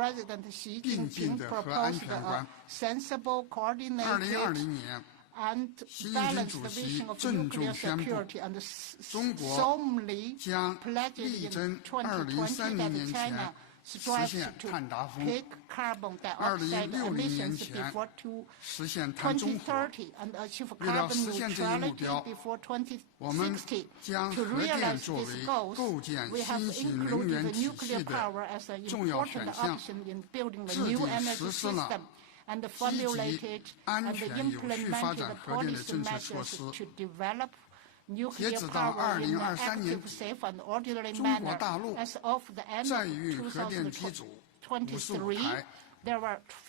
并进的核安全观。2020年，习近平主席郑重宣布，中国将力争2030年前实现碳达峰，2060年前实现碳中和。为了实现这一目标，我们将核电作为构建新型能源体系的重要选项，制定实施了积极、安全、有序发展核电的政策措施。截止到2023年底，中国大陆在运核电机组55台，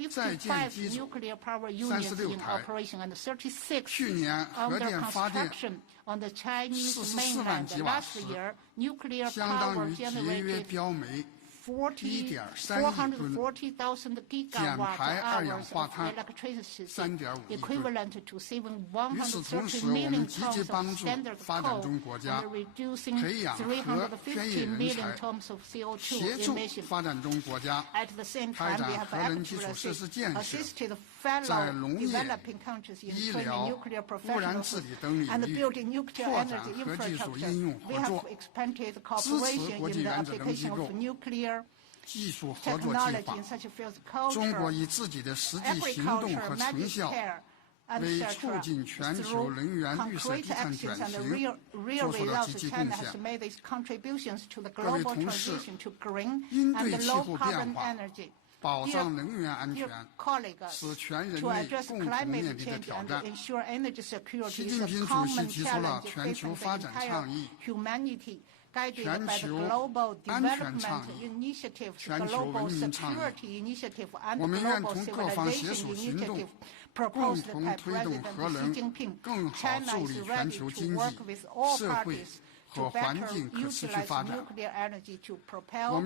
在建机组36台。去年核电发电44万吉瓦时，相当于节约标煤440,000 gigawatt-hours of electricity, equivalent to saving 130 million tons of standard coal and reducing 350 million tons of CO2 emissions. At the same time, we have actively assisted fellow developing countries in training nuclear professionals and building nuclear energy infrastructure. We have expanded cooperation in the application of nuclear technology in such fields as culture, agriculture, medical care, etc. Through concrete actions and real results, China has made its contributions to the global transition to green and low-carbon energy. Dear colleagues, to address climate change and ensure energy security is a common challenge facing the entire humanity. Guided by the Global Development Initiative, Global Security Initiative, and Global Civilization Initiative proposed by President Xi Jinping, China is ready to work with all parties to better utilize nuclear energy to propel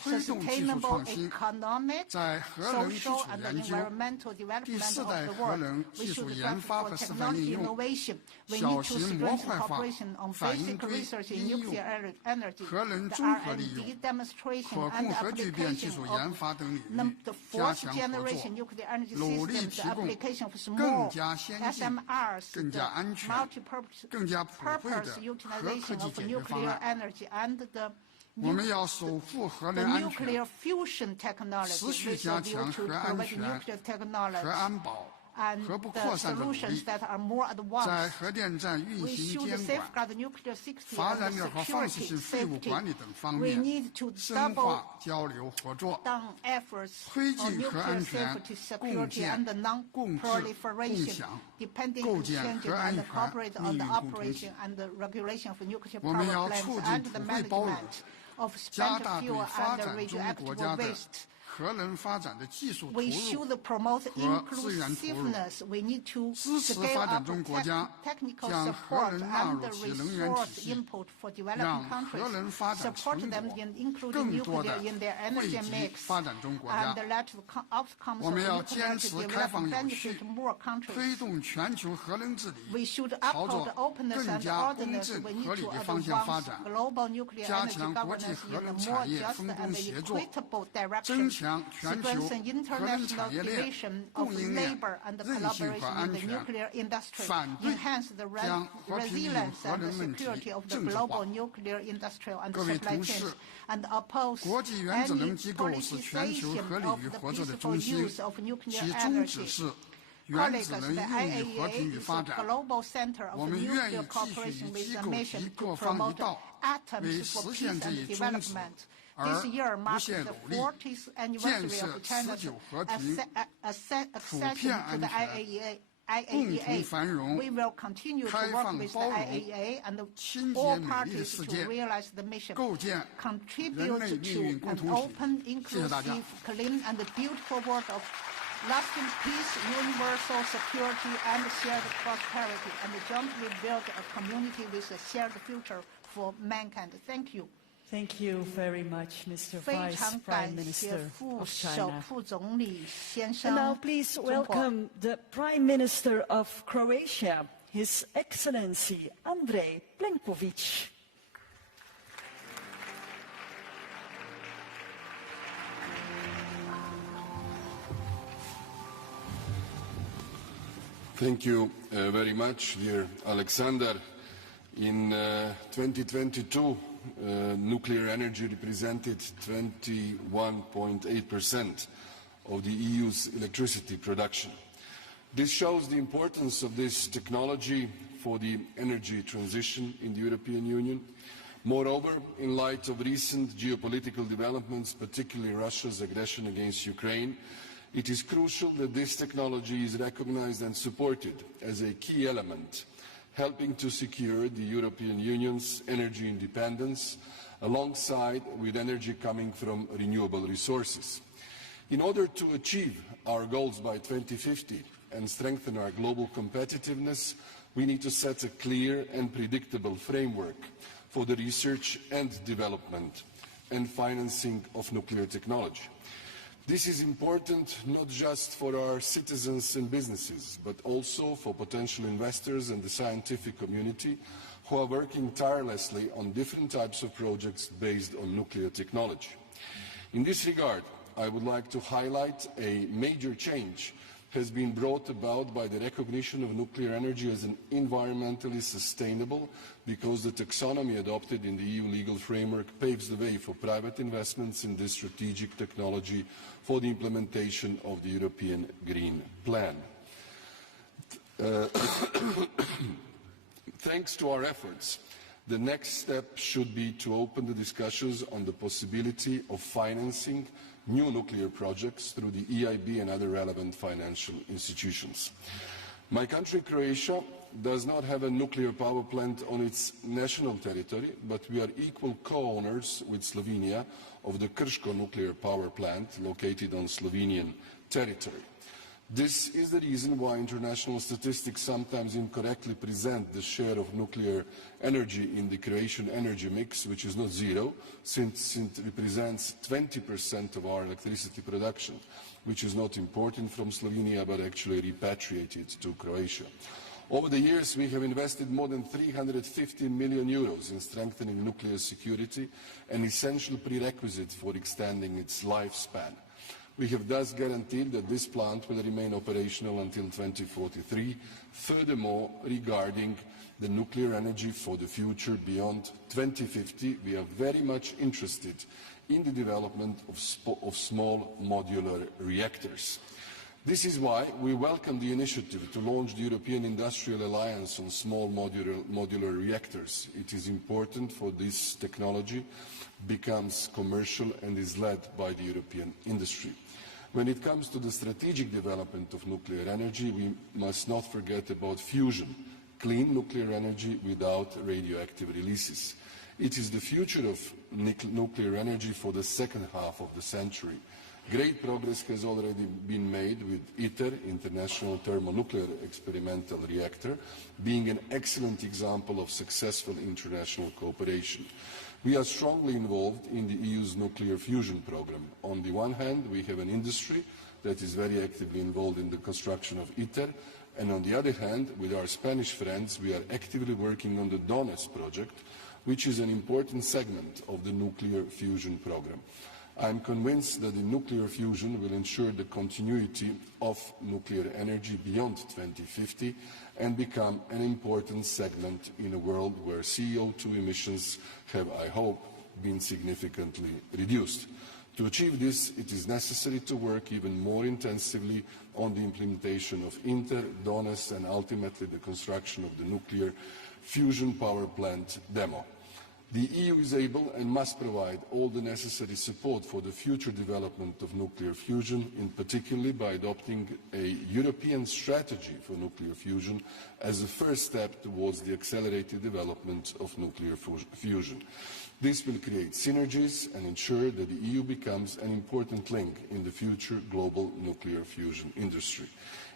sustainable economic, social, and environmental development of the world. We should strive for technology innovation. We need to strengthen cooperation on basic research in nuclear energy, the R&D demonstration and application of the fourth-generation nuclear energy system, the application of small SMRs, the multi-purpose utilization of nuclear energy, and the nuclear fusion technology with a view to provide nuclear technology and the solutions that are more advanced. We should safeguard nuclear security and security safety. We need to double down efforts on nuclear safety, security, and non-proliferation, depending on changes and cooperate on the operation and the regulation of nuclear power plants and the management of spent fuel and radioactive waste. We should promote inclusiveness. We need to scale up technical support and resource input for developing countries, support them in including nuclear in their energy mix, and let the outcomes of nuclear development benefit more countries. We should uphold openness and ordinance. We need to advance global nuclear energy governance in a more just and equitable direction, strengthen international division of labor and collaboration in the nuclear industry, enhance the resilience and the security of the global nuclear industrial and supply chains, and oppose any politicization of the peaceful use of nuclear energy. Colleagues, the IAEA is a global center of nuclear cooperation with a mission to promote atoms for peace and development. This year marks the 40th anniversary of China's accession to the IAEA. We will continue to work with the IAEA and all parties to realize the mission, contribute to an open, inclusive, clean, and beautiful world of lasting peace, universal security, and shared prosperity, and jointly build a community with a shared future for mankind. Thank you. Thank you very much, Mr. Vice Prime Minister of China. And now please welcome the Prime Minister of Croatia, His Excellency Andrej Plenković. Thank you very much, dear Alexander. In 2022, nuclear energy represented 21.8% of the EU's electricity production. This shows the importance of this technology for the energy transition in the European Union. Moreover, in light of recent geopolitical developments, particularly Russia's aggression against Ukraine, it is crucial that this technology is recognized and supported as a key element, helping to secure the European Union's energy independence alongside with energy coming from renewable resources. In order to achieve our goals by 2050 and strengthen our global competitiveness, we need to set a clear and predictable framework for the research and development and financing of nuclear technology. This is important not just for our citizens and businesses, but also for potential investors and the scientific community who are working tirelessly on different types of projects based on nuclear technology. In this regard, I would like to highlight a major change has been brought about by the recognition of nuclear energy as an environmentally sustainable, because the taxonomy adopted in the EU legal framework paves the way for private investments in this strategic technology for the implementation of the European Green Plan. Thanks to our efforts, the next step should be to open the discussions on the possibility of financing new nuclear projects through the EIB and other relevant financial institutions. My country, Croatia, does not have a nuclear power plant on its national territory, but we are equal co-owners with Slovenia of the Krško nuclear power plant located on Slovenian territory. This is the reason why international statistics sometimes incorrectly present the share of nuclear energy in the Croatian energy mix, which is not zero, since it represents 20% of our electricity production, which is not imported from Slovenia but actually repatriated to Croatia. Over the years, we have invested more than 350 million euros in strengthening nuclear security, an essential prerequisite for extending its lifespan. We have thus guaranteed that this plant will remain operational until 2043. Furthermore, regarding the nuclear energy for the future beyond 2050, we are very much interested in the development of small modular reactors. This is why we welcome the initiative to launch the European Industrial Alliance on Small Modular Reactors. It is important for this technology becomes commercial and is led by the European industry. When it comes to the strategic development of nuclear energy, we must not forget about fusion, clean nuclear energy without radioactive releases. It is the future of nuclear energy for the second half of the century. Great progress has already been made with ITER, International Thermonuclear Experimental Reactor, being an excellent example of successful international cooperation. We are strongly involved in the EU's nuclear fusion program. On the one hand, we have an industry that is very actively involved in the construction of ITER, and on the other hand, with our Spanish friends, we are actively working on the DONES project, which is an important segment of the nuclear fusion program. I am convinced that the nuclear fusion will ensure the continuity of nuclear energy beyond 2050 and become an important segment in a world where CO2 emissions have, I hope, been significantly reduced. To achieve this, it is necessary to work even more intensively on the implementation of ITER, DONES, and ultimately the construction of the nuclear fusion power plant demo. The EU is able and must provide all the necessary support for the future development of nuclear fusion, in particular by adopting a European strategy for nuclear fusion as a first step towards the accelerated development of nuclear fusion. This will create synergies and ensure that the EU becomes an important link in the future global nuclear fusion industry.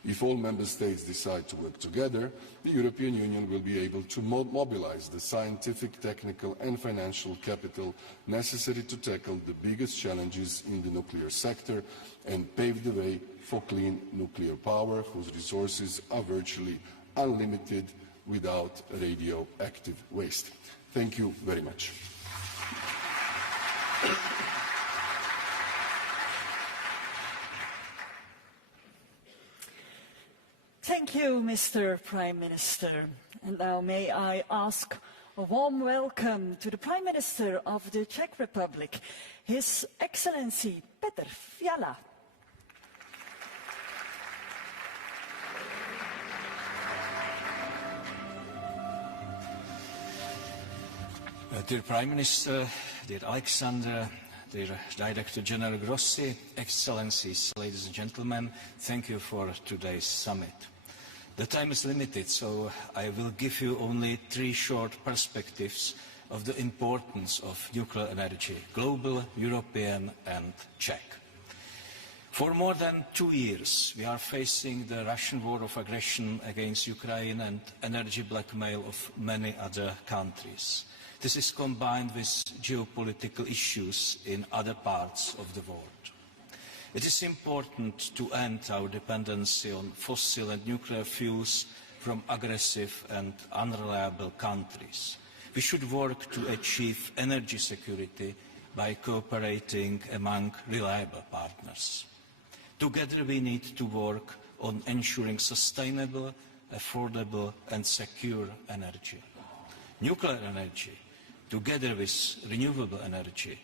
If all member states decide to work together, the European Union will be able to mobilize the scientific, technical and financial capital necessary to tackle the biggest challenges in the nuclear sector and pave the way for clean nuclear power, whose resources are virtually unlimited without radioactive waste. Thank you very much. Thank you, Mr. Prime Minister. And now may I ask a warm welcome to the Prime Minister of the Czech Republic, His Excellency Petr Fiala. Dear Prime Minister, dear Alexander, dear Director General Grossi, Excellencies, ladies and gentlemen, thank you for today's summit. The time is limited, so I will give you only 3 short perspectives of the importance of nuclear energy, global, European and Czech. For more than 2 years, we are facing the Russian war of aggression against Ukraine and energy blackmail of many other countries. This is combined with geopolitical issues in other parts of the world. It is important to end our dependency on fossil and nuclear fuels from aggressive and unreliable countries. We should work to achieve energy security by cooperating among reliable partners. Together we need to work on ensuring sustainable, affordable and secure energy. Nuclear energy, together with renewable energy,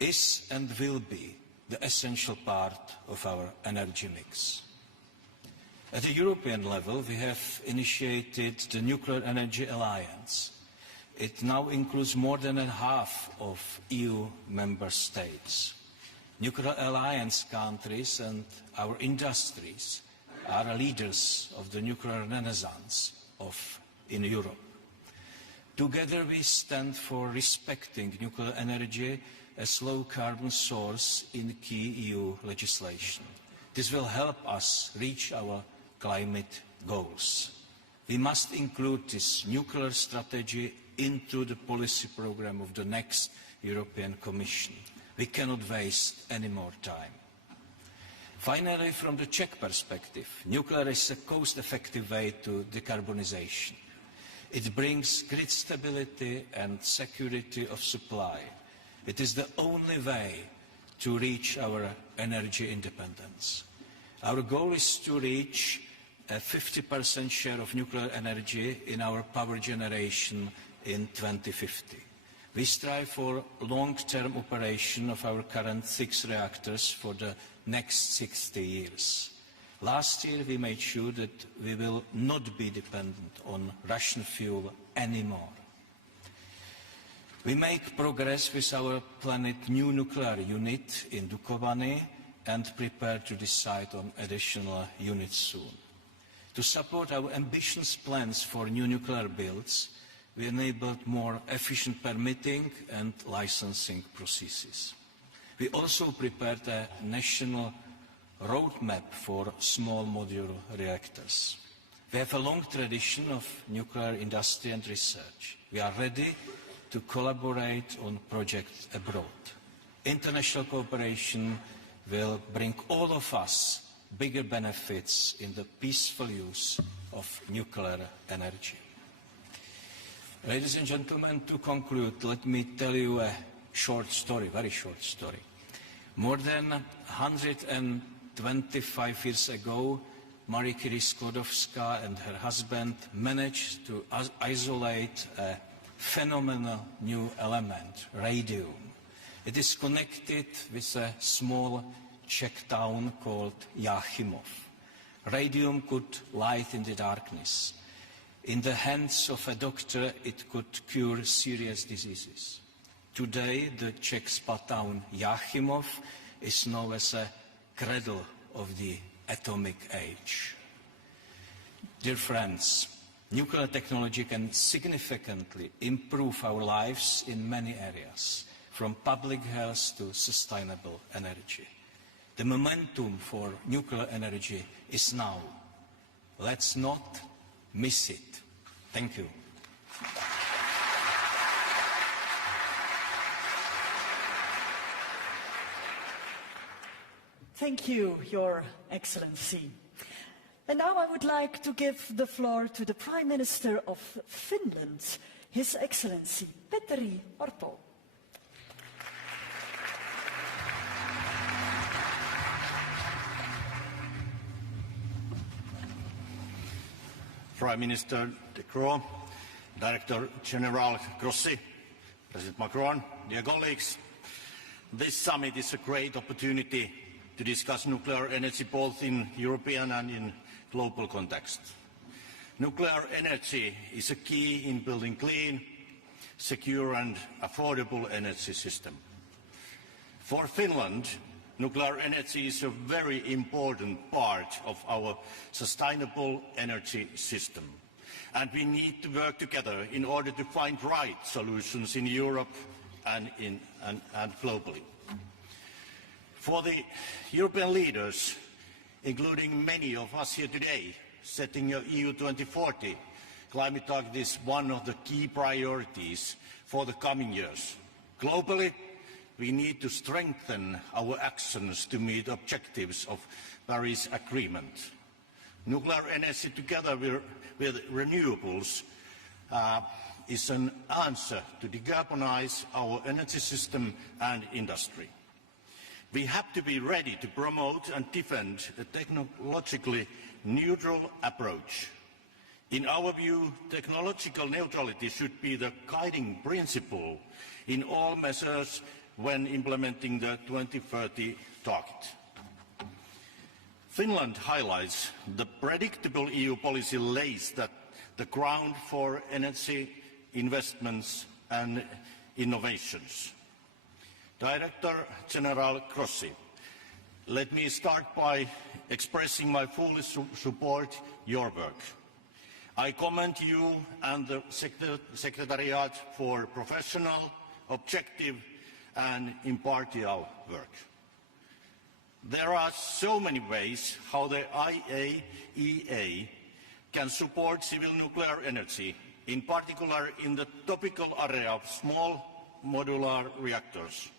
is and will be the essential part of our energy mix. At the European level, we have initiated the Nuclear Energy Alliance. It now includes more than half of EU member states. Nuclear alliance countries and our industries are leaders of the nuclear renaissance in Europe. Together we stand for respecting nuclear energy as low-carbon source in key EU legislation. This will help us reach our climate goals. We must include this nuclear strategy into the policy programme of the next European Commission. We cannot waste any more time. Finally, from the Czech perspective, nuclear is a cost-effective way to decarbonisation. It brings grid stability and security of supply. It is the only way to reach our energy independence. Our goal is to reach a 50% share of nuclear energy in our power generation in 2050. We strive for long-term operation of our current 6 reactors for the next 60 years. Last year we made sure that we will not be dependent on Russian fuel anymore. We make progress with our planned new nuclear unit in Dukovany and prepare to decide on additional units soon. To support our ambitious plans for new nuclear builds, we enabled more efficient permitting and licensing processes. We also prepared a national roadmap for small modular reactors. We have a long tradition of nuclear industry and research. We are ready to collaborate on projects abroad. International cooperation will bring all of us bigger benefits in the peaceful use of nuclear energy. Ladies and gentlemen, to conclude, let me tell you a short story, very short story. More than 125 years ago, Marie Curie Skłodowska and her husband managed to isolate a phenomenal new element, radium. It is connected with a small Czech town called Jáchymov. Radium could light in the darkness. In the hands of a doctor, it could cure serious diseases. Today, the Czech spa town Jáchymov is known as a cradle of the atomic age. Dear friends, nuclear technology can significantly improve our lives in many areas, from public health to sustainable energy. The momentum for nuclear energy is now. Let's not miss it. Thank you. Thank you, Your Excellency. And now I would like to give the floor to the Prime Minister of Finland, His Excellency Petteri Orpo. Prime Minister de Croo, Director General Grossi, President Macron, dear colleagues, this summit is a great opportunity to discuss nuclear energy both in European and in global context. Nuclear energy is a key in building clean, secure and affordable energy system. For Finland, nuclear energy is a very important part of our sustainable energy system, and we need to work together in order to find right solutions in Europe and globally. For the European leaders, including many of us here today, setting EU 2040 climate target is one of the key priorities for the coming years. Globally, we need to strengthen our actions to meet objectives of Paris Agreement. Nuclear energy together with renewables is an answer to decarbonize our energy system and industry. We have to be ready to promote and defend a technologically neutral approach. In our view, technological neutrality should be the guiding principle in all measures when implementing the 2030 target. Finland highlights the predictable EU policy lays the ground for energy investments and innovations. Director General Grossi, let me start by expressing my full support your work. I commend you and the Secretariat for professional, objective and impartial work. There are so many ways how the IAEA can support civil nuclear energy, in particular in the topical area of small modular reactors.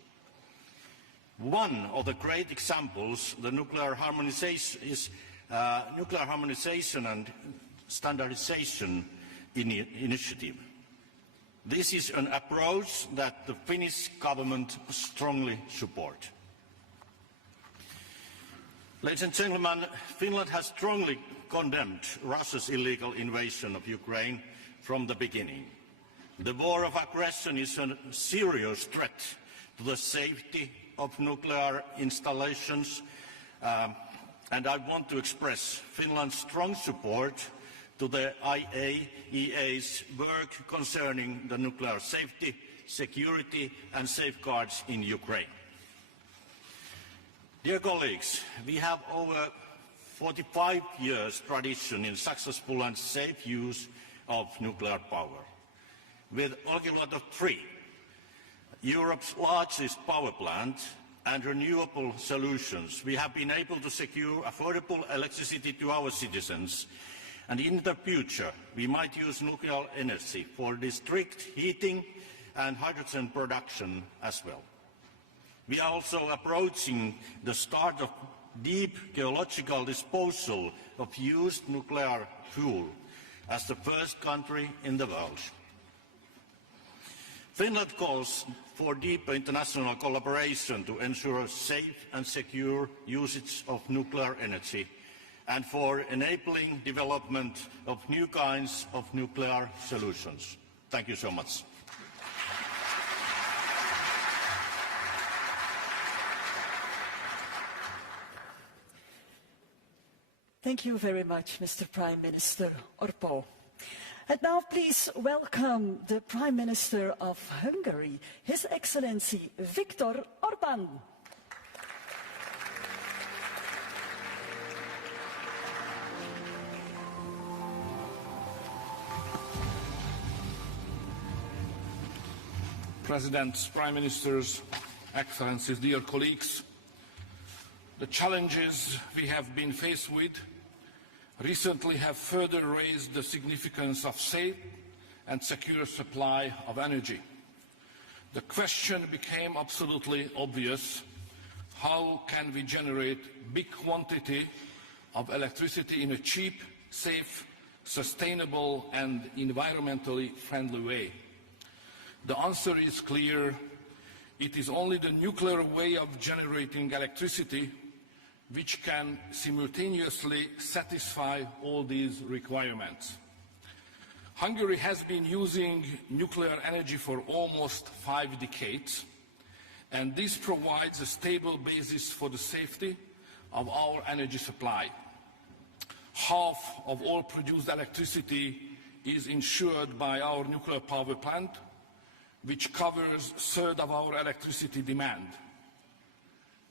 One of the great examples, the nuclear harmonization, is nuclear harmonization and standardization initiative. This is an approach that the Finnish government strongly supports. Ladies and gentlemen, Finland has strongly condemned Russia's illegal invasion of Ukraine from the beginning. The war of aggression is a serious threat to the safety of nuclear installations, and I want to express Finland's strong support to the IAEA's work concerning the nuclear safety, security and safeguards in Ukraine. Dear colleagues, we have over 45 years tradition in successful and safe use of nuclear power. With Olkiluoto 3, Europe's largest power plant and renewable solutions, we have been able to secure affordable electricity to our citizens. And in the future, we might use nuclear energy for district heating and hydrogen production as well. We are also approaching the start of deep geological disposal of used nuclear fuel as the first country in the world. Finland calls for deeper international collaboration to ensure safe and secure usage of nuclear energy and for enabling development of new kinds of nuclear solutions. Thank you so much. Thank you very much, Mr. Prime Minister Orpo. And now please welcome the Prime Minister of Hungary, His Excellency Viktor Orbán. Presidents, Prime Ministers, Excellencies, dear colleagues, the challenges we have been faced with recently have further raised the significance of safe and secure supply of energy. The question became absolutely obvious: how can we generate big quantity of electricity in a cheap, safe, sustainable and environmentally friendly way? The answer is clear. It is only the nuclear way of generating electricity which can simultaneously satisfy all these requirements. Hungary has been using nuclear energy for almost 5 decades, and this provides a stable basis for the safety of our energy supply. Half of all produced electricity is ensured by our nuclear power plant, which covers a third of our electricity demand.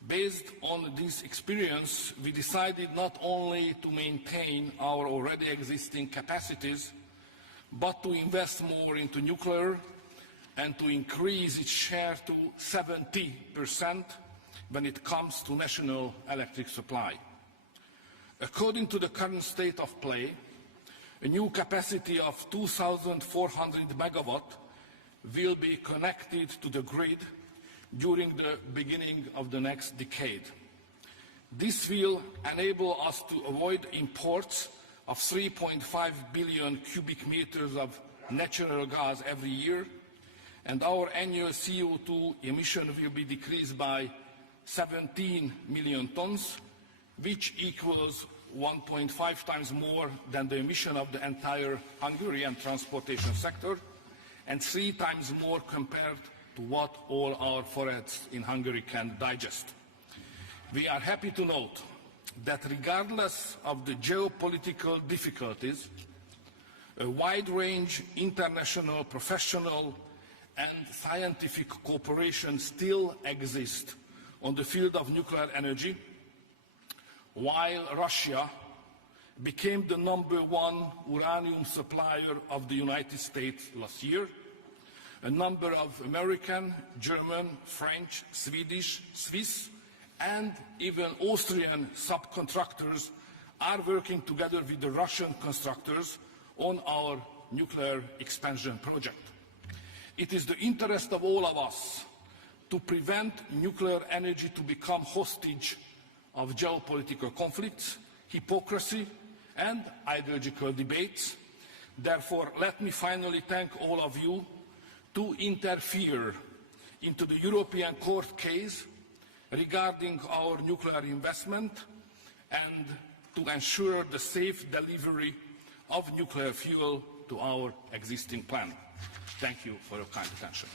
Based on this experience, we decided not only to maintain our already existing capacities, but to invest more into nuclear and to increase its share to 70% when it comes to national electric supply. According to the current state of play, A new capacity of 2,400 megawatt will be connected to the grid during the beginning of the next decade. This will enable us to avoid imports of 3.5 billion cubic meters of natural gas every year, and our annual CO2 emission will be decreased by 17 million tons, which equals 1.5 times more than the emission of the entire Hungarian transportation sector, and 3 times more compared to what all our forests in Hungary can digest. We are happy to note that regardless of the geopolitical difficulties, a wide-range international, professional and scientific cooperation still exists on the field of nuclear energy, while Russia became the #1 uranium supplier of the United States last year. A number of American, German, French, Swedish, Swiss, and even Austrian subcontractors are working together with the Russian constructors on our nuclear expansion project. It is the interest of all of us to prevent nuclear energy to become hostage of geopolitical conflicts, hypocrisy, and ideological debates. Therefore, let me finally thank all of you to interfere into the European Court case regarding our nuclear investment and to ensure the safe delivery of nuclear fuel to our existing plant. Thank you for your kind attention.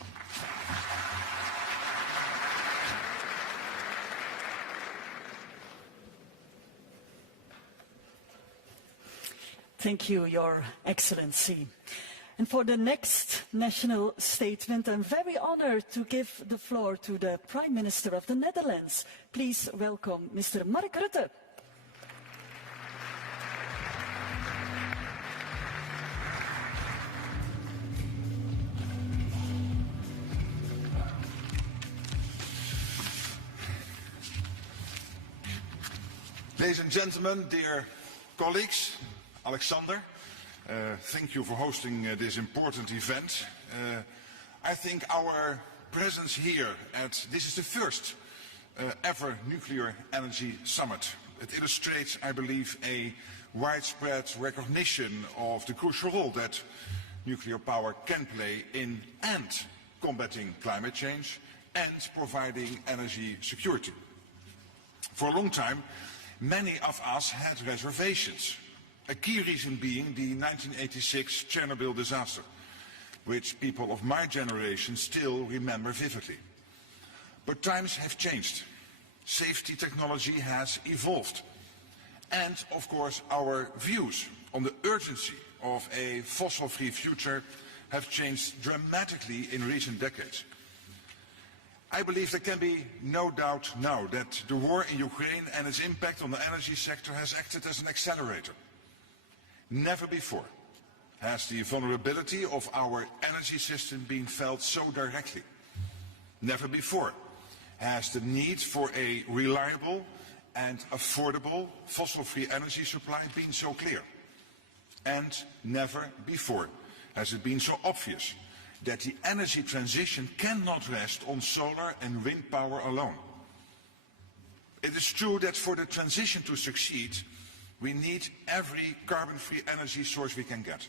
Thank you, Your Excellency. And for the next national statement, I'm very honored to give the floor to the Prime Minister of the Netherlands. Please welcome Mr. Mark Rutte. Ladies and gentlemen, dear colleagues, Alexander, thank you for hosting this important event. I think our presence here this is the first ever nuclear energy summit. It illustrates, I believe, a widespread recognition of the crucial role that nuclear power can play in and combating climate change and providing energy security. For a long time, many of us had reservations. A key reason being the 1986 Chernobyl disaster, which people of my generation still remember vividly. But times have changed. Safety technology has evolved. And, of course, our views on the urgency of a fossil-free future have changed dramatically in recent decades. I believe there can be no doubt now that the war in Ukraine and its impact on the energy sector has acted as an accelerator. Never before has the vulnerability of our energy system been felt so directly. Never before has the need for a reliable and affordable fossil-free energy supply been so clear. And never before has it been so obvious that the energy transition cannot rest on solar and wind power alone. It is true that for the transition to succeed, we need every carbon-free energy source we can get.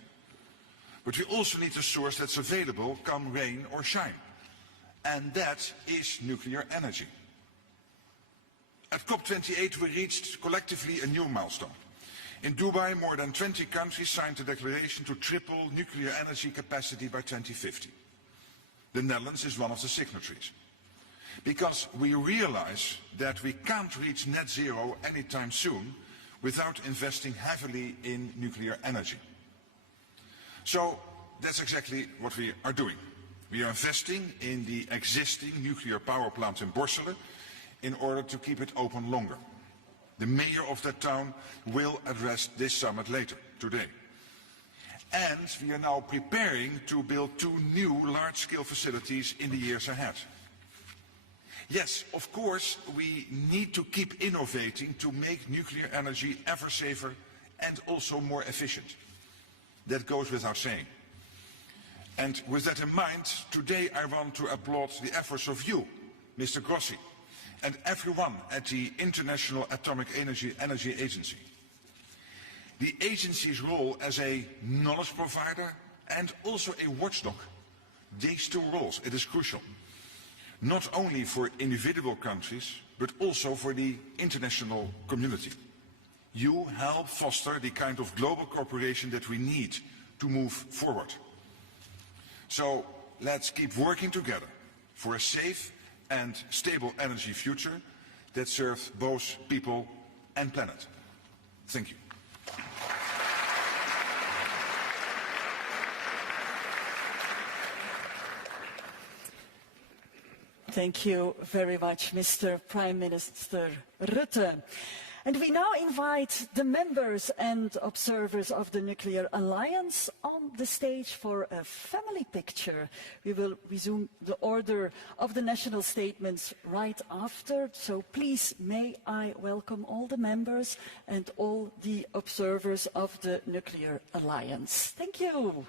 But we also need a source that's available come rain or shine. And that is nuclear energy. At COP28 we reached collectively a new milestone. In Dubai, more than 20 countries signed a declaration to triple nuclear energy capacity by 2050. The Netherlands is one of the signatories. Because we realize that we can't reach net zero anytime soon without investing heavily in nuclear energy. So that's exactly what we are doing. We are investing in the existing nuclear power plant in Borselen in order to keep it open longer. The mayor of that town will address this summit later today. And we are now preparing to build 2 new large-scale facilities in the years ahead. Yes, of course, we need to keep innovating to make nuclear energy ever safer and also more efficient. That goes without saying. And with that in mind, today I want to applaud the efforts of you, Mr. Grossi, and everyone at the International Atomic Energy Agency. The agency's role as a knowledge provider and also a watchdog. These two roles, it is crucial. Not only for individual countries, but also for the international community. You help foster the kind of global cooperation that we need to move forward. So let's keep working together for a safe and stable energy future that serves both people and planet. Thank you. Thank you very much, Mr. Prime Minister Rutte. And we now invite the members and observers of the Nuclear Alliance on the stage for a family picture. We will resume the order of the national statements right after, so please may I welcome all the members and all the observers of the Nuclear Alliance. Thank you.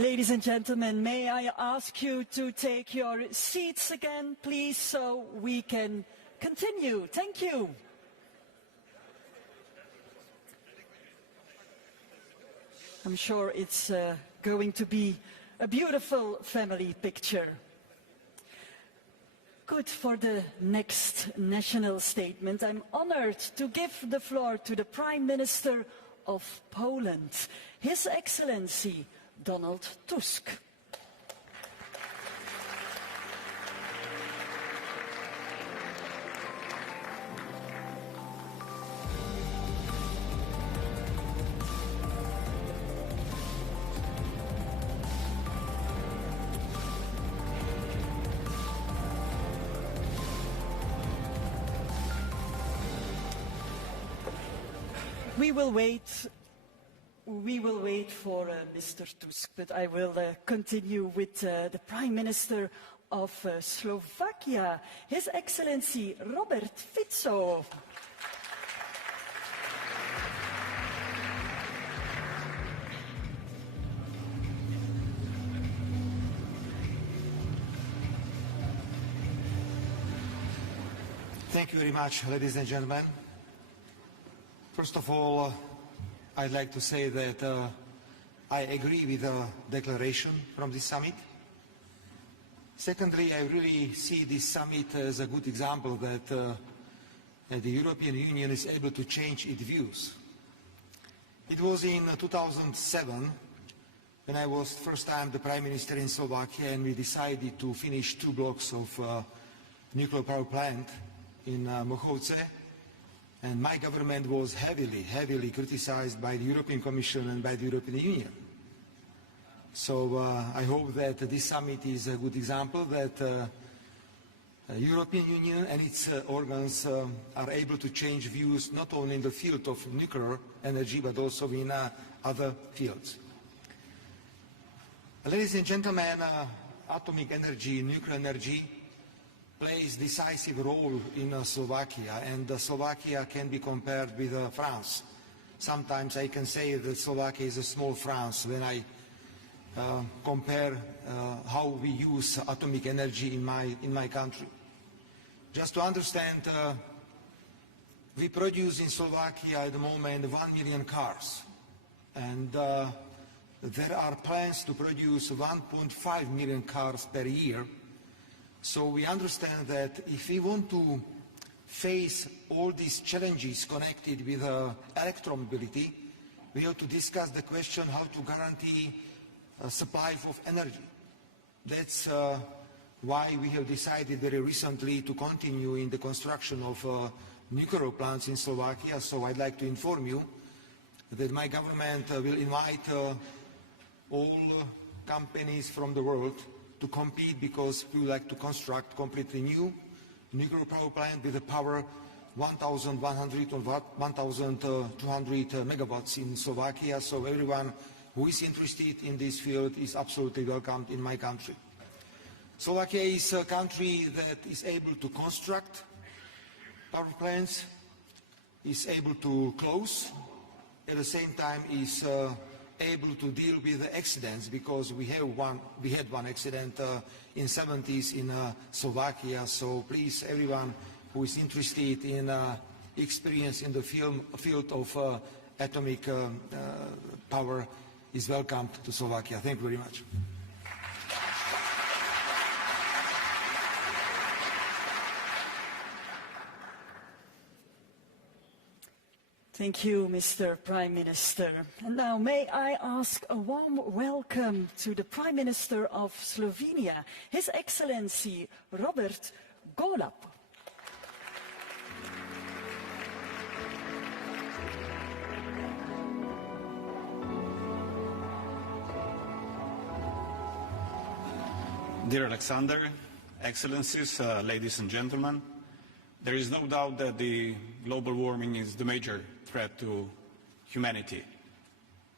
Ladies and gentlemen, may I ask you to take your seats again, please, so we can continue. Thank you. I'm sure it's going to be a beautiful family picture. Good. For the next national statement, I'm honored to give the floor to the Prime Minister of Poland, His Excellency Donald Tusk. We will wait for Mr. Tusk, but I will continue with the Prime Minister of Slovakia, His Excellency Robert Fico. Thank you very much, ladies and gentlemen. First of all, I'd like to say that I agree with the declaration from this summit. Secondly, I really see this summit as a good example that the European Union is able to change its views. It was in 2007 when I was first time the Prime Minister in Slovakia, and we decided to finish 2 blocks of nuclear power plant in Mochovce. And my government was heavily criticized by the European Commission and by the European Union. So I hope that this summit is a good example that the European Union and its organs are able to change views not only in the field of nuclear energy but also in other fields. Ladies and gentlemen, atomic energy, nuclear energy plays decisive role in Slovakia, and Slovakia can be compared with France. Sometimes I can say that Slovakia is a small France when I compare how we use atomic energy in my country. Just to understand, we produce in Slovakia at the moment 1 million cars, and there are plans to produce 1.5 million cars per year. So we understand that if we want to face all these challenges connected with electromobility, we have to discuss the question how to guarantee supply of energy. That's why we have decided very recently to continue in the construction of nuclear plants in Slovakia. So I'd like to inform you that my government will invite all companies from the world to compete, because we would like to construct completely new nuclear power plant with a power 1,100 or 1,200 megawatts in Slovakia. So everyone who is interested in this field is absolutely welcomed in my country. Slovakia is a country that is able to construct power plants, is able to close, at the same time is able to deal with the accidents, because we had one accident in 70s in Slovakia. So please, everyone who is interested in experience in the field of atomic power is welcome to Slovakia. Thank you very much. Thank you, Mr. Prime Minister. And now may I ask a warm welcome to the Prime Minister of Slovenia, His Excellency Robert Golob. Dear Alexander, Excellencies, ladies and gentlemen, there is no doubt that the global warming is the major threat to humanity,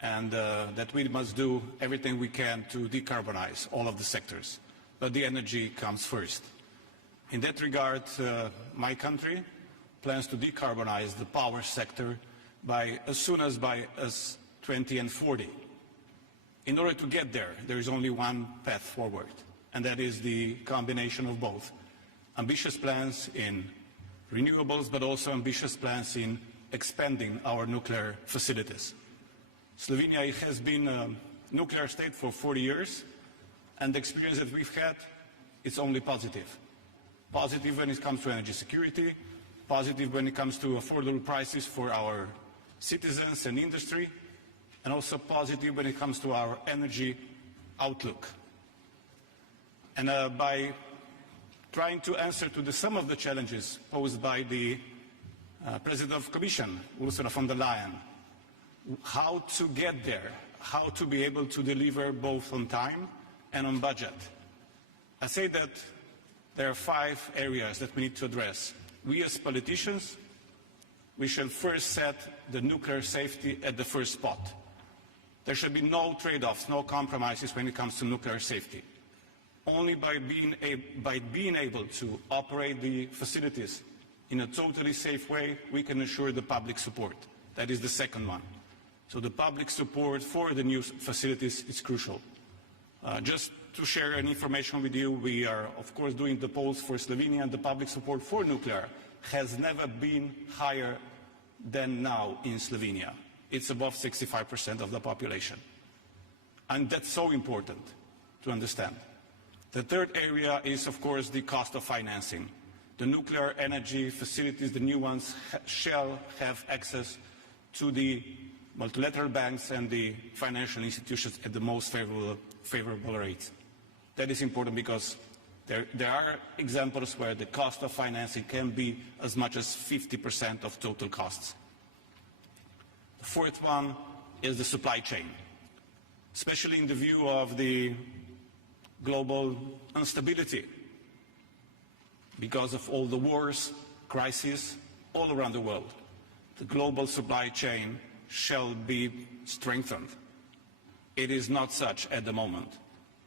and that we must do everything we can to decarbonize all of the sectors. But the energy comes first. In that regard, my country plans to decarbonize the power sector as soon as by 2040. In order to get there, there is only one path forward, and that is the combination of both. Ambitious plans in renewables, but also ambitious plans in expanding our nuclear facilities. Slovenia has been a nuclear state for 40 years, and the experience that we've had, it's only positive. Positive when it comes to energy security, positive when it comes to affordable prices for our citizens and industry, and also positive when it comes to our energy outlook. And by trying to answer to some of the challenges posed by the President of the Commission, Ursula von der Leyen, how to get there, how to be able to deliver both on time and on budget. I say that there are 5 areas that we need to address. We as politicians, we shall first set the nuclear safety at the first spot. There should be no trade-offs, no compromises when it comes to nuclear safety. Only by being able to operate the facilities in a totally safe way, we can ensure the public support. That is the second one. So the public support for the new facilities is crucial. Just to share any information with you, we are, of course, doing the polls for Slovenia, and the public support for nuclear has never been higher than now in Slovenia. It's above 65% of the population. And that's so important to understand. The third area is, of course, the cost of financing. The nuclear energy facilities, the new ones, shall have access to the multilateral banks and the financial institutions at the most favorable rates. That is important because there are examples where the cost of financing can be as much as 50% of total costs. The fourth one is the supply chain, especially in the view of the global instability because of all the wars, crises all around the world. The global supply chain shall be strengthened. It is not such at the moment.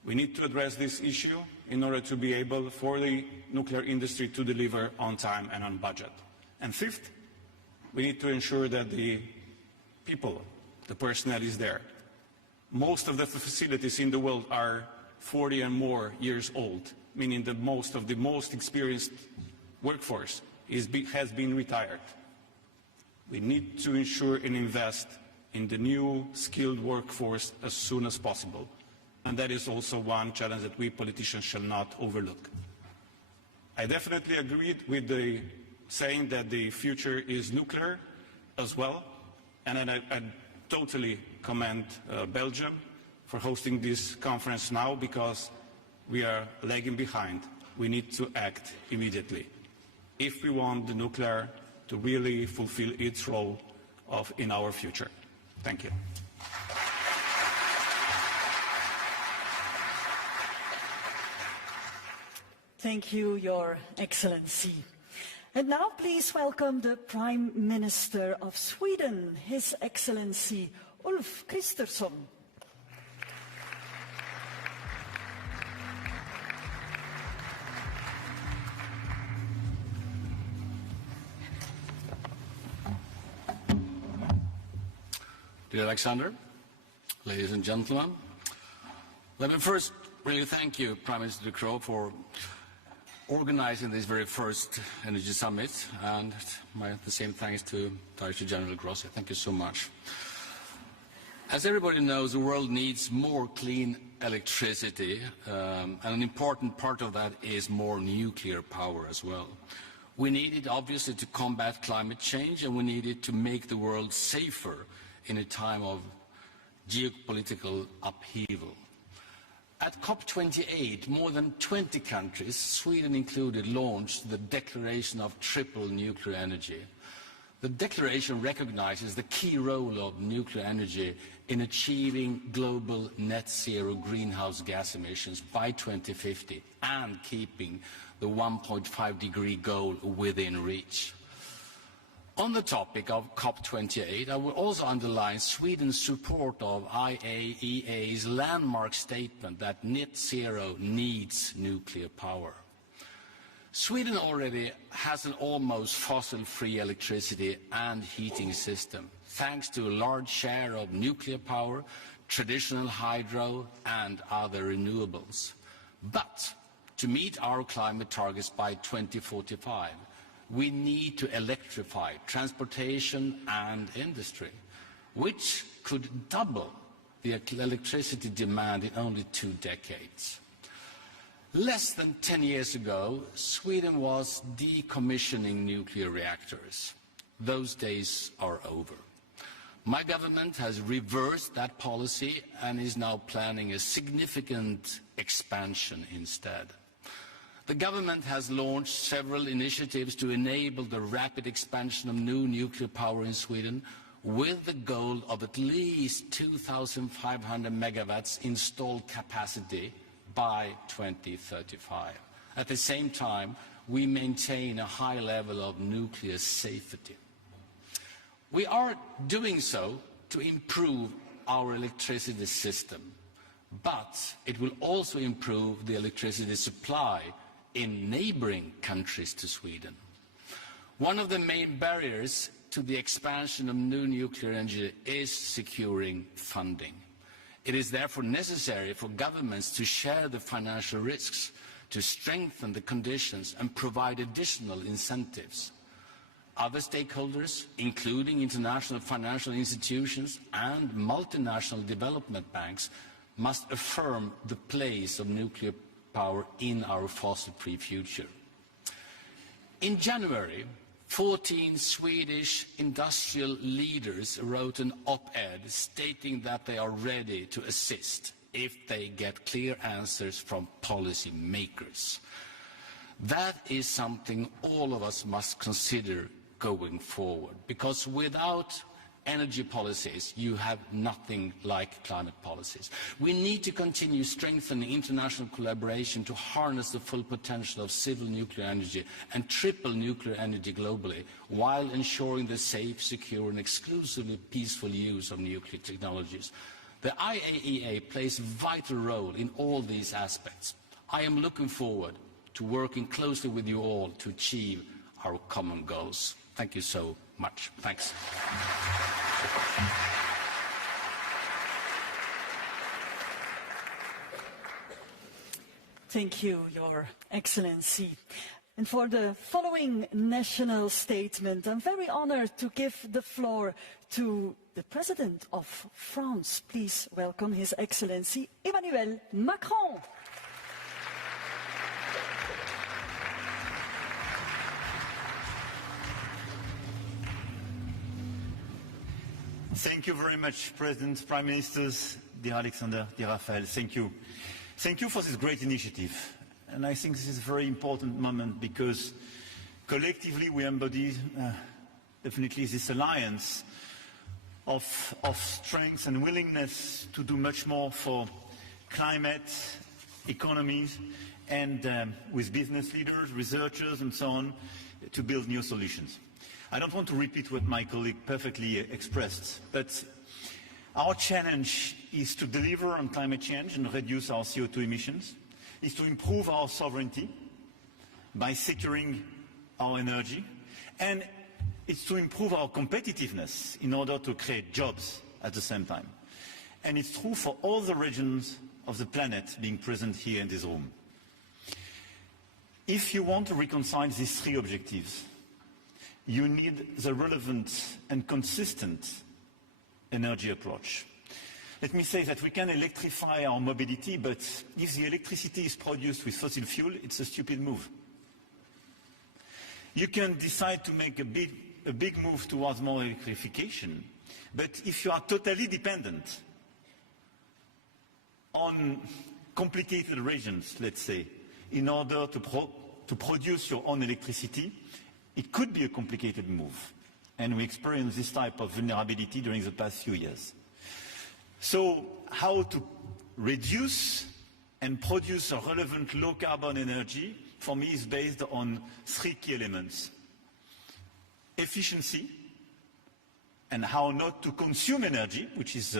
We need to address this issue in order to be able for the nuclear industry to deliver on time and on budget. And fifth, we need to ensure that the people, the personnel is there. Most of the facilities in the world are 40 and more years old, meaning that most of the most experienced workforce has been retired. We need to ensure and invest in the new skilled workforce as soon as possible. And that is also one challenge that we politicians shall not overlook. I definitely agreed with the saying that the future is nuclear as well. And I totally commend Belgium for hosting this conference now because we are lagging behind. We need to act immediately if we want the nuclear to really fulfill its role in our future. Thank you. Thank you, Your Excellency. And now please welcome the Prime Minister of Sweden, His Excellency Ulf Kristersson. Dear Alexander, ladies and gentlemen, let me first really thank you, Prime Minister Croo, for organizing this very first Energy Summit, and the same thanks to Director General Grossi. Thank you so much. As everybody knows, the world needs more clean electricity, and an important part of that is more nuclear power as well. We need it, obviously, to combat climate change, and we need it to make the world safer in a time of geopolitical upheaval. At COP28, more than 20 countries, Sweden included, launched the Declaration of Triple Nuclear Energy. The declaration recognizes the key role of nuclear energy in achieving global net zero greenhouse gas emissions by 2050 and keeping the 1.5-degree goal within reach. On the topic of COP28, I will also underline Sweden's support of IAEA's landmark statement that net zero needs nuclear power. Sweden already has an almost fossil-free electricity and heating system, thanks to a large share of nuclear power, traditional hydro and other renewables. But to meet our climate targets by 2045, we need to electrify transportation and industry, which could double the electricity demand in only 2 decades. Less than 10 years ago, Sweden was decommissioning nuclear reactors. Those days are over. My government has reversed that policy and is now planning a significant expansion instead. The government has launched several initiatives to enable the rapid expansion of new nuclear power in Sweden, with the goal of at least 2,500 megawatts installed capacity by 2035. At the same time, we maintain a high level of nuclear safety. We are doing so to improve our electricity system, but it will also improve the electricity supply in neighboring countries to Sweden. One of the main barriers to the expansion of new nuclear energy is securing funding. It is therefore necessary for governments to share the financial risks, to strengthen the conditions and provide additional incentives. Other stakeholders, including international financial institutions and multinational development banks, must affirm the place of nuclear power in our fossil-free future. In January, 14 Swedish industrial leaders wrote an op-ed stating that they are ready to assist if they get clear answers from policy makers. That is something all of us must consider going forward, because without energy policies, you have nothing like climate policies. We need to continue strengthening international collaboration to harness the full potential of civil nuclear energy and triple nuclear energy globally, while ensuring the safe, secure and exclusively peaceful use of nuclear technologies. The IAEA plays a vital role in all these aspects. I am looking forward to working closely with you all to achieve our common goals. Thank you so much. Thanks. Thank you, Your Excellency. And for the following national statement, I'm very honored to give the floor to the President of France. Please welcome His Excellency Emmanuel Macron. Thank you very much, President, Prime Ministers, dear Alexander, dear Rafael. Thank you. Thank you for this great initiative. And I think this is a very important moment because collectively we embody definitely this alliance of strength and willingness to do much more for climate, economies, and with business leaders, researchers, and so on, to build new solutions. I don't want to repeat what my colleague perfectly expressed, but our challenge is to deliver on climate change and reduce our CO2 emissions, is to improve our sovereignty by securing our energy, and it's to improve our competitiveness in order to create jobs at the same time. And it's true for all the regions of the planet being present here in this room. If you want to reconcile these three objectives, you need the relevant and consistent energy approach. Let me say that we can electrify our mobility, but if the electricity is produced with fossil fuel, it's a stupid move. You can decide to make a big move towards more electrification, but if you are totally dependent on complicated regions, let's say, in order to produce your own electricity, it could be a complicated move. And we experienced this type of vulnerability during the past few years. So how to reduce and produce a relevant low-carbon energy, for me, is based on three key elements. Efficiency, and how not to consume energy, which is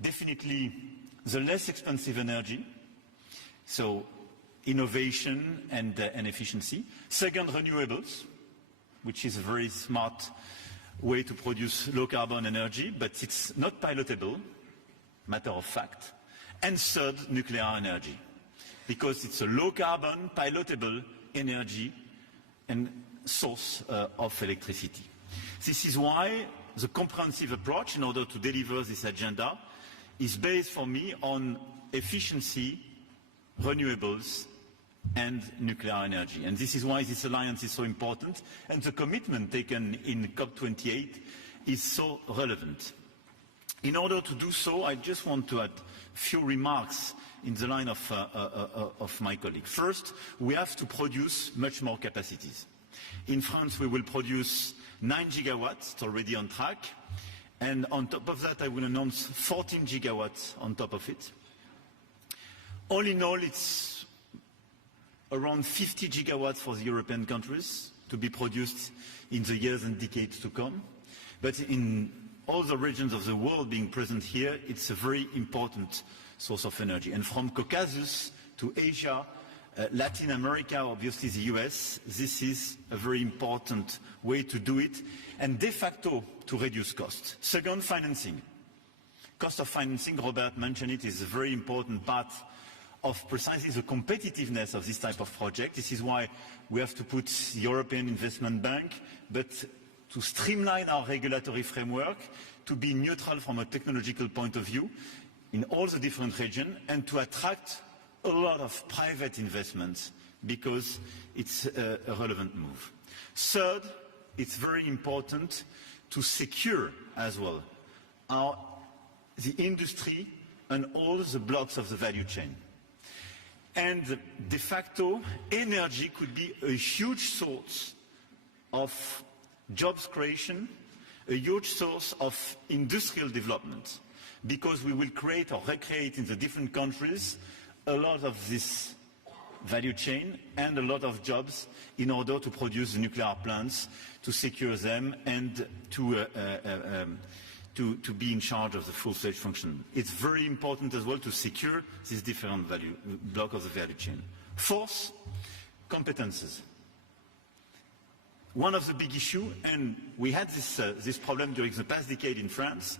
definitely the less expensive energy. So innovation and efficiency. Second, renewables, which is a very smart way to produce low-carbon energy, but it's not pilotable. matter of fact. And third, nuclear energy, because it's a low-carbon, pilotable energy and source of electricity. This is why the comprehensive approach in order to deliver this agenda is based for me on efficiency, renewables and nuclear energy. And this is why this alliance is so important and the commitment taken in COP28 is so relevant. In order to do so, I just want to add a few remarks in the line of my colleague. First, we have to produce much more capacities. In France, we will produce 9 gigawatts, it's already on track. And on top of that, I will announce 14 gigawatts on top of it. All in all, it's around 50 gigawatts for the European countries to be produced in the years and decades to come. But in all the regions of the world being present here, it's a very important source of energy. And from Caucasus to Asia, Latin America, obviously the US, this is a very important way to do it, and de facto to reduce costs. Second, financing. Cost of financing, Robert mentioned it, is a very important part of precisely the competitiveness of this type of project. This is why we have to put the European Investment Bank, but to streamline our regulatory framework, to be neutral from a technological point of view in all the different regions, and to attract a lot of private investments because it's a relevant move. Third, it's very important to secure as well the industry and all the blocks of the value chain. And de facto, energy could be a huge source of jobs creation, a huge source of industrial development, because we will create or recreate in the different countries a lot of this value chain and a lot of jobs in order to produce the nuclear plants, to secure them and to be in charge of the full-fledged function. It's very important as well to secure this different block of the value chain. Fourth, competences. One of the big issues, and we had this problem during the past decade in France,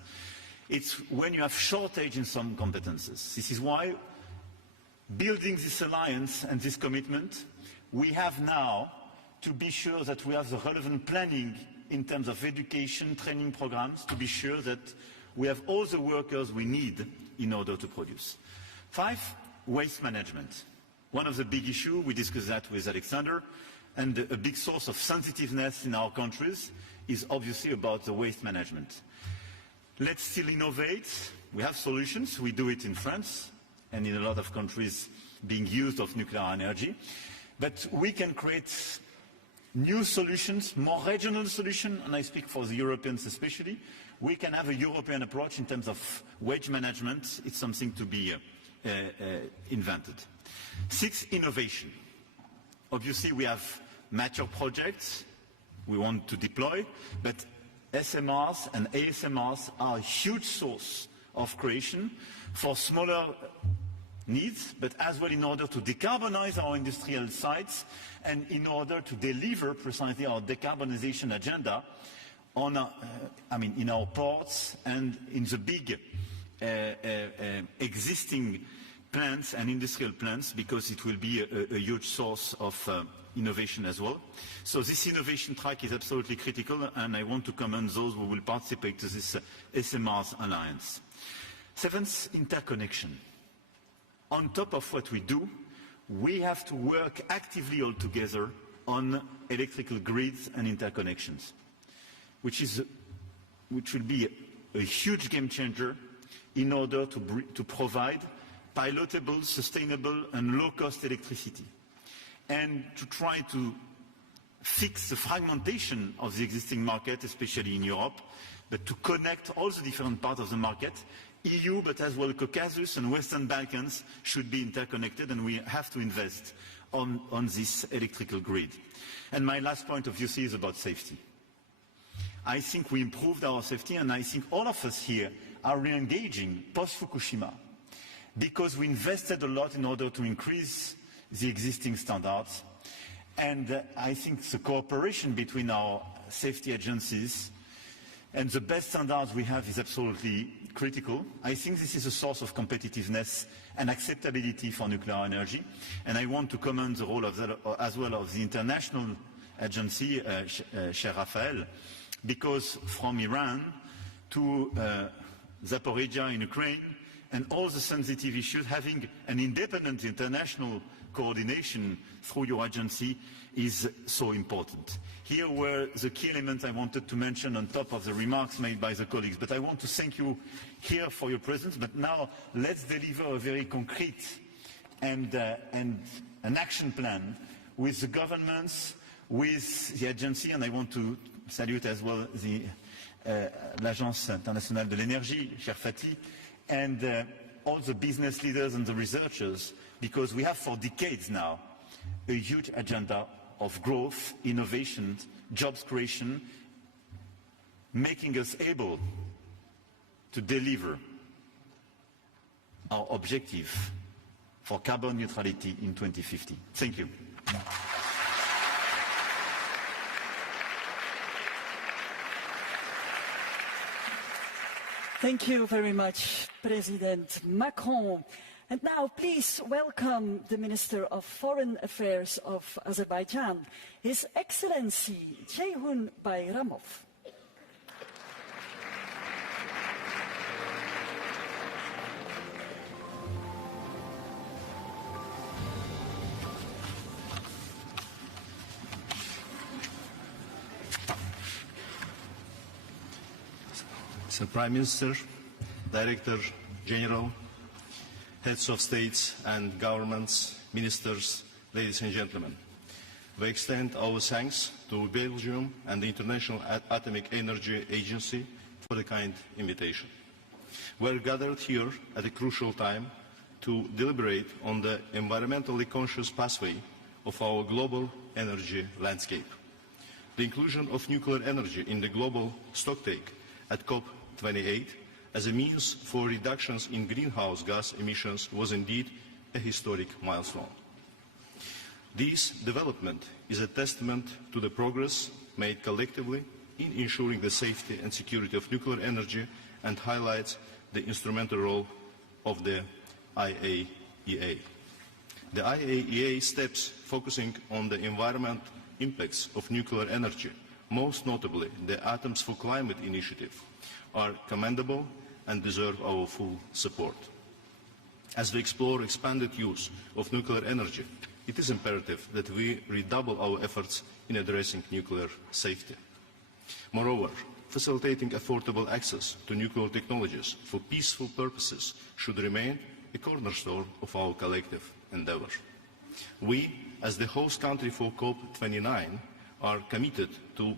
it's when you have shortage in some competences. This is why building this alliance and this commitment, we have now to be sure that we have the relevant planning in terms of education, training programs, to be sure that we have all the workers we need in order to produce. 5, waste management. One of the big issues, we discussed that with Alexander, and a big source of sensitiveness in our countries is obviously about the waste management. Let's still innovate. We have solutions. We do it in France and in a lot of countries being used of nuclear energy. But we can create new solutions, more regional solutions, and I speak for the Europeans especially. We can have a European approach in terms of waste management. It's something to be invented. 6, innovation. Obviously, we have mature projects we want to deploy, but SMRs and ASMRs are a huge source of creation for smaller needs, but as well in order to decarbonize our industrial sites and in order to deliver precisely our decarbonization agenda on, in our ports and in the big existing plants and industrial plants, because it will be a huge source of innovation as well. So this innovation track is absolutely critical, and I want to commend those who will participate to this SMRs alliance. 7th, interconnection. On top of what we do, we have to work actively all together on electrical grids and interconnections, which will be a huge game changer in order to provide pilotable, sustainable and low-cost electricity, and to try to fix the fragmentation of the existing market, especially in Europe, but to connect all the different parts of the market. EU, but as well Caucasus and Western Balkans should be interconnected, and we have to invest on this electrical grid. And my last point, obviously, is about safety. I think we improved our safety, and I think all of us here are re-engaging post-Fukushima, because we invested a lot in order to increase the existing standards. And I think the cooperation between our safety agencies And the best standards we have is absolutely critical. I think this is a source of competitiveness and acceptability for nuclear energy. And I want to commend the role of as well of the international agency, Cher Rafael, because from Iran to Zaporizhia in Ukraine and all the sensitive issues, having an independent international coordination through your agency is so important. Here were the key elements I wanted to mention on top of the remarks made by the colleagues. But I want to thank you here for your presence. But now let's deliver a very concrete and an action plan with the governments, with the agency, and I want to salute as well the l'Agence Internationale de l'Énergie, Cher Fatih, and all the business leaders and the researchers, because we have for decades now a huge agenda of growth, innovation, jobs creation, making us able to deliver our objective for carbon neutrality in 2050. Thank you. Thank you very much, President Macron. And now please welcome the Minister of Foreign Affairs of Azerbaijan, His Excellency Ceyhun Bayramov. Mr. Prime Minister, Director General, Heads of States and Governments, Ministers, ladies and gentlemen, we extend our thanks to Belgium and the International Atomic Energy Agency for the kind invitation. We are gathered here at a crucial time to deliberate on the environmentally conscious pathway of our global energy landscape. The inclusion of nuclear energy in the global stocktake at COP28 as a means for reductions in greenhouse gas emissions was indeed a historic milestone. This development is a testament to the progress made collectively in ensuring the safety and security of nuclear energy and highlights the instrumental role of the IAEA. The IAEA steps focusing on the environment impacts of nuclear energy, most notably the Atoms for Climate initiative, are commendable and deserve our full support. As we explore expanded use of nuclear energy, it is imperative that we redouble our efforts in addressing nuclear safety. Moreover, facilitating affordable access to nuclear technologies for peaceful purposes should remain a cornerstone of our collective endeavour. We, as the host country for COP29, are committed to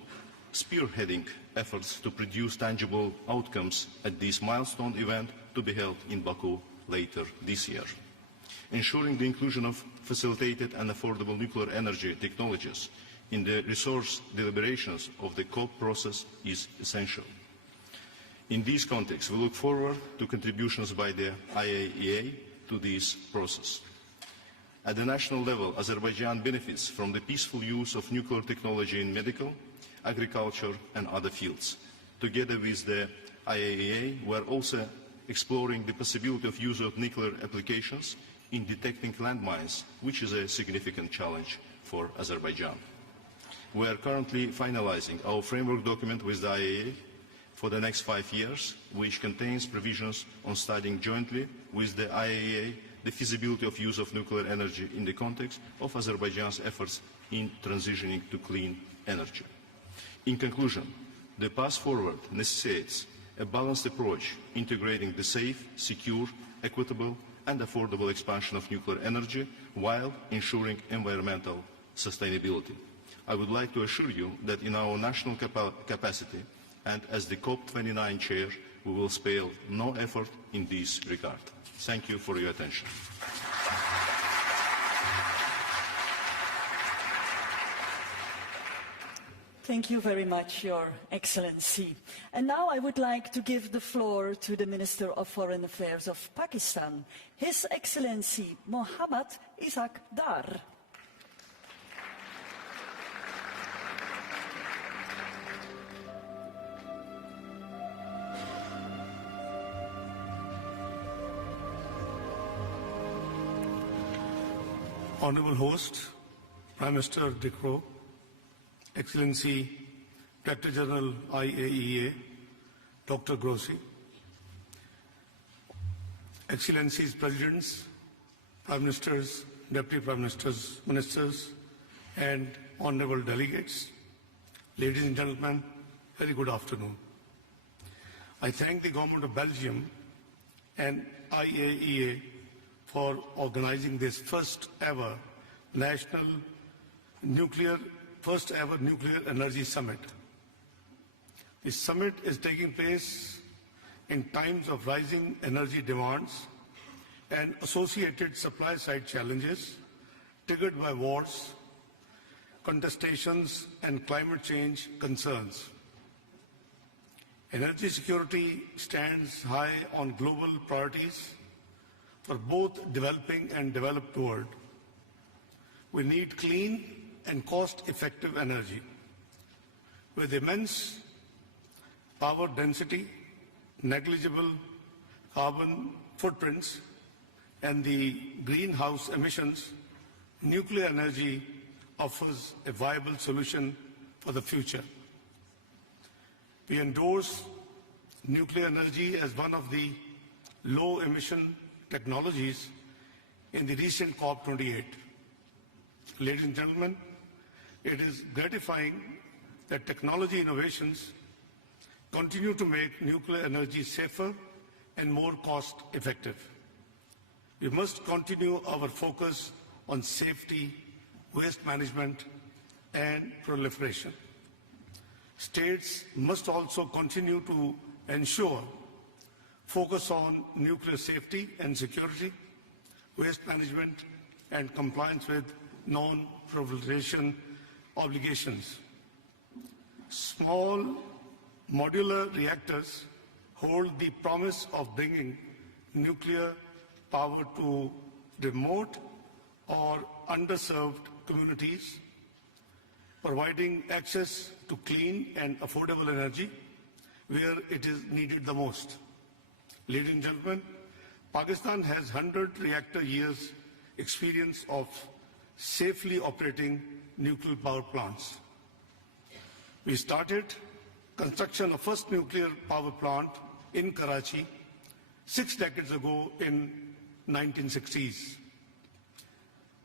spearheading efforts to produce tangible outcomes at this milestone event to be held in Baku later this year. Ensuring the inclusion of facilitated and affordable nuclear energy technologies in the resource deliberations of the COP process is essential. In this context, we look forward to contributions by the IAEA to this process. At the national level, Azerbaijan benefits from the peaceful use of nuclear technology in medical, agriculture and other fields. Together with the IAEA, we are also exploring the possibility of use of nuclear applications in detecting landmines, which is a significant challenge for Azerbaijan. We are currently finalizing our framework document with the IAEA for the next 5 years, which contains provisions on studying jointly with the IAEA the feasibility of use of nuclear energy in the context of Azerbaijan's efforts in transitioning to clean energy. In conclusion, the path forward necessitates a balanced approach integrating the safe, secure, equitable and affordable expansion of nuclear energy while ensuring environmental sustainability. I would like to assure you that in our national capacity and as the COP29 chair, we will spare no effort in this regard. Thank you for your attention. Thank you very much, Your Excellency. And now I would like to give the floor to the Minister of Foreign Affairs of Pakistan, His Excellency Mohammad Ishaq Dar. Honorable host, Prime Minister Croo, Excellency Director General IAEA, Dr. Grossi, Excellencies Presidents, Prime Ministers, Deputy Prime Ministers, Ministers, and Honorable Delegates, ladies and gentlemen, very good afternoon. I thank the Government of Belgium and IAEA for organizing this first ever nuclear energy summit. This summit is taking place in times of rising energy demands and associated supply-side challenges triggered by wars, contestations, and climate change concerns. Energy security stands high on global priorities for both developing and developed world. We need clean and cost-effective energy. With immense power density, negligible carbon footprints, and the greenhouse emissions, nuclear energy offers a viable solution for the future. We endorse nuclear energy as one of the low-emission technologies in the recent COP28. Ladies and gentlemen, it is gratifying that technology innovations continue to make nuclear energy safer and more cost-effective. We must continue our focus on safety, waste management, and proliferation. States must also continue to ensure focus on nuclear safety and security, waste management, and compliance with non-proliferation obligations. Small modular reactors hold the promise of bringing nuclear power to remote or underserved communities, providing access to clean and affordable energy where it is needed the most. Ladies and gentlemen, Pakistan has 100 reactor years experience of safely operating nuclear power plants. We started construction of first nuclear power plant in Karachi 6 decades ago in 1960s.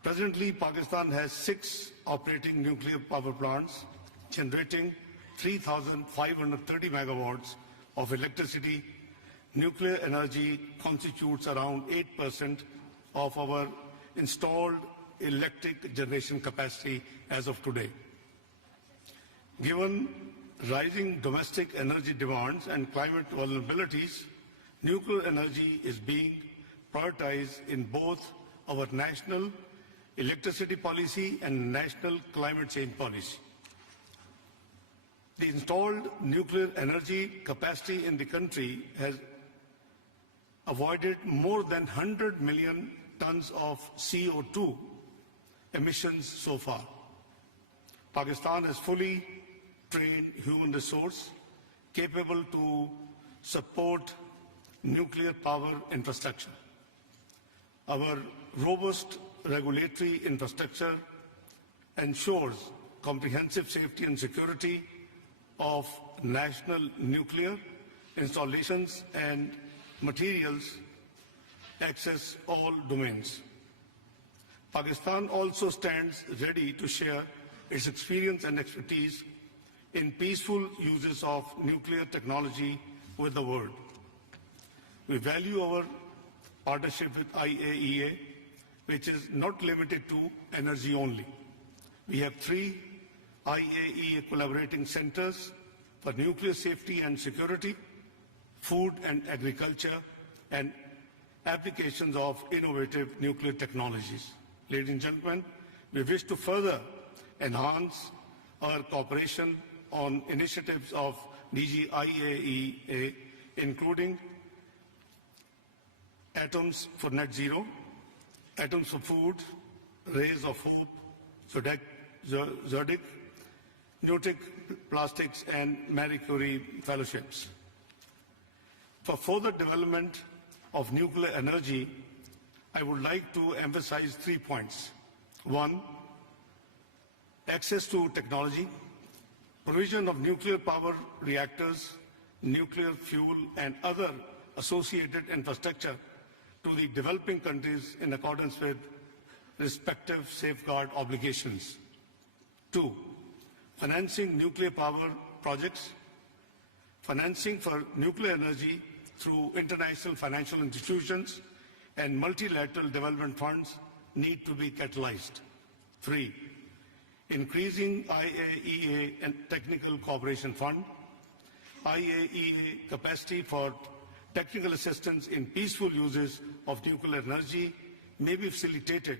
Presently, Pakistan has 6 operating nuclear power plants, generating 3,530 megawatts of electricity. Nuclear energy constitutes around 8% of our installed electric generation capacity as of today. Given rising domestic energy demands and climate vulnerabilities, nuclear energy is being prioritized in both our national electricity policy and national climate change policy. The installed nuclear energy capacity in the country has avoided more than 100 million tons of CO2 emissions so far. Pakistan has fully trained human resource capable to support nuclear power infrastructure. Our robust regulatory infrastructure ensures comprehensive safety and security of national nuclear installations and materials access all domains. Pakistan also stands ready to share its experience and expertise in peaceful uses of nuclear technology with the world. We value our partnership with IAEA, which is not limited to energy only. We have 3 IAEA collaborating centers for nuclear safety and security, food and agriculture, and applications of innovative nuclear technologies. Ladies and gentlemen, we wish to further enhance our cooperation on initiatives of DG IAEA, including Atoms for Net Zero, Atoms for Food, Rays of Hope, Zodic, Newtic Plastics, and Marie Curie fellowships. For further development of nuclear energy, I would like to emphasize 3 points. 1. Access to technology, provision of nuclear power reactors, nuclear fuel and other associated infrastructure to the developing countries in accordance with respective safeguard obligations. 2. Financing nuclear power projects, financing for nuclear energy through international financial institutions and multilateral development funds need to be catalyzed. 3. Increasing IAEA and Technical Cooperation Fund, IAEA capacity for technical assistance in peaceful uses of nuclear energy may be facilitated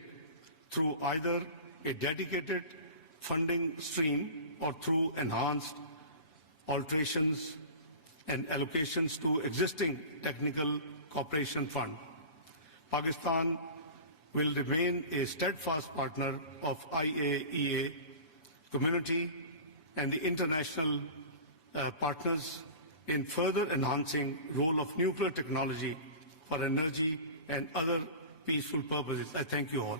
through either a dedicated funding stream or through enhanced alterations and allocations to existing technical cooperation fund. Pakistan will remain a steadfast partner of IAEA community and the international partners in further enhancing role of nuclear technology for energy and other peaceful purposes. I thank you all.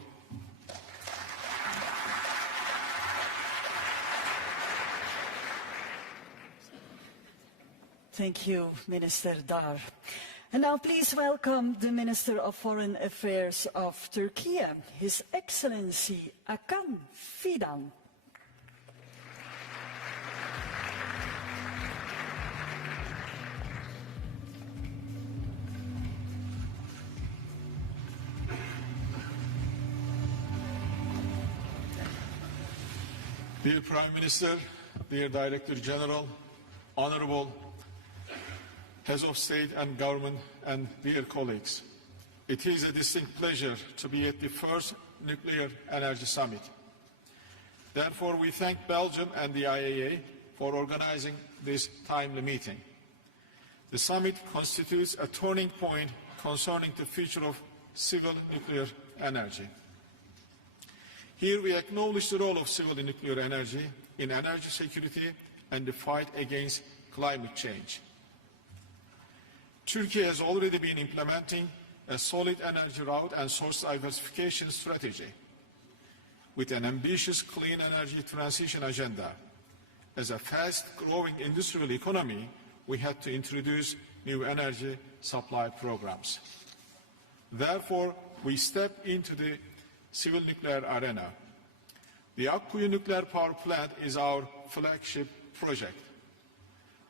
Thank you, Minister Dar. And now please welcome the Minister of Foreign Affairs of Turkey, His Excellency Hakan Fidan. Dear Prime Minister, dear Director General, Honorable Heads of State and Government, and dear colleagues, it is a distinct pleasure to be at the first Nuclear Energy Summit. Therefore, we thank Belgium and the IAEA for organizing this timely meeting. The summit constitutes a turning point concerning the future of civil nuclear energy. Here we acknowledge the role of civil nuclear energy in energy security and the fight against climate change. Turkey has already been implementing a solid energy route and source diversification strategy with an ambitious clean energy transition agenda. As a fast-growing industrial economy, we had to introduce new energy supply programs. Therefore, we stepped into the civil nuclear arena. The Akkuyu nuclear power plant is our flagship project.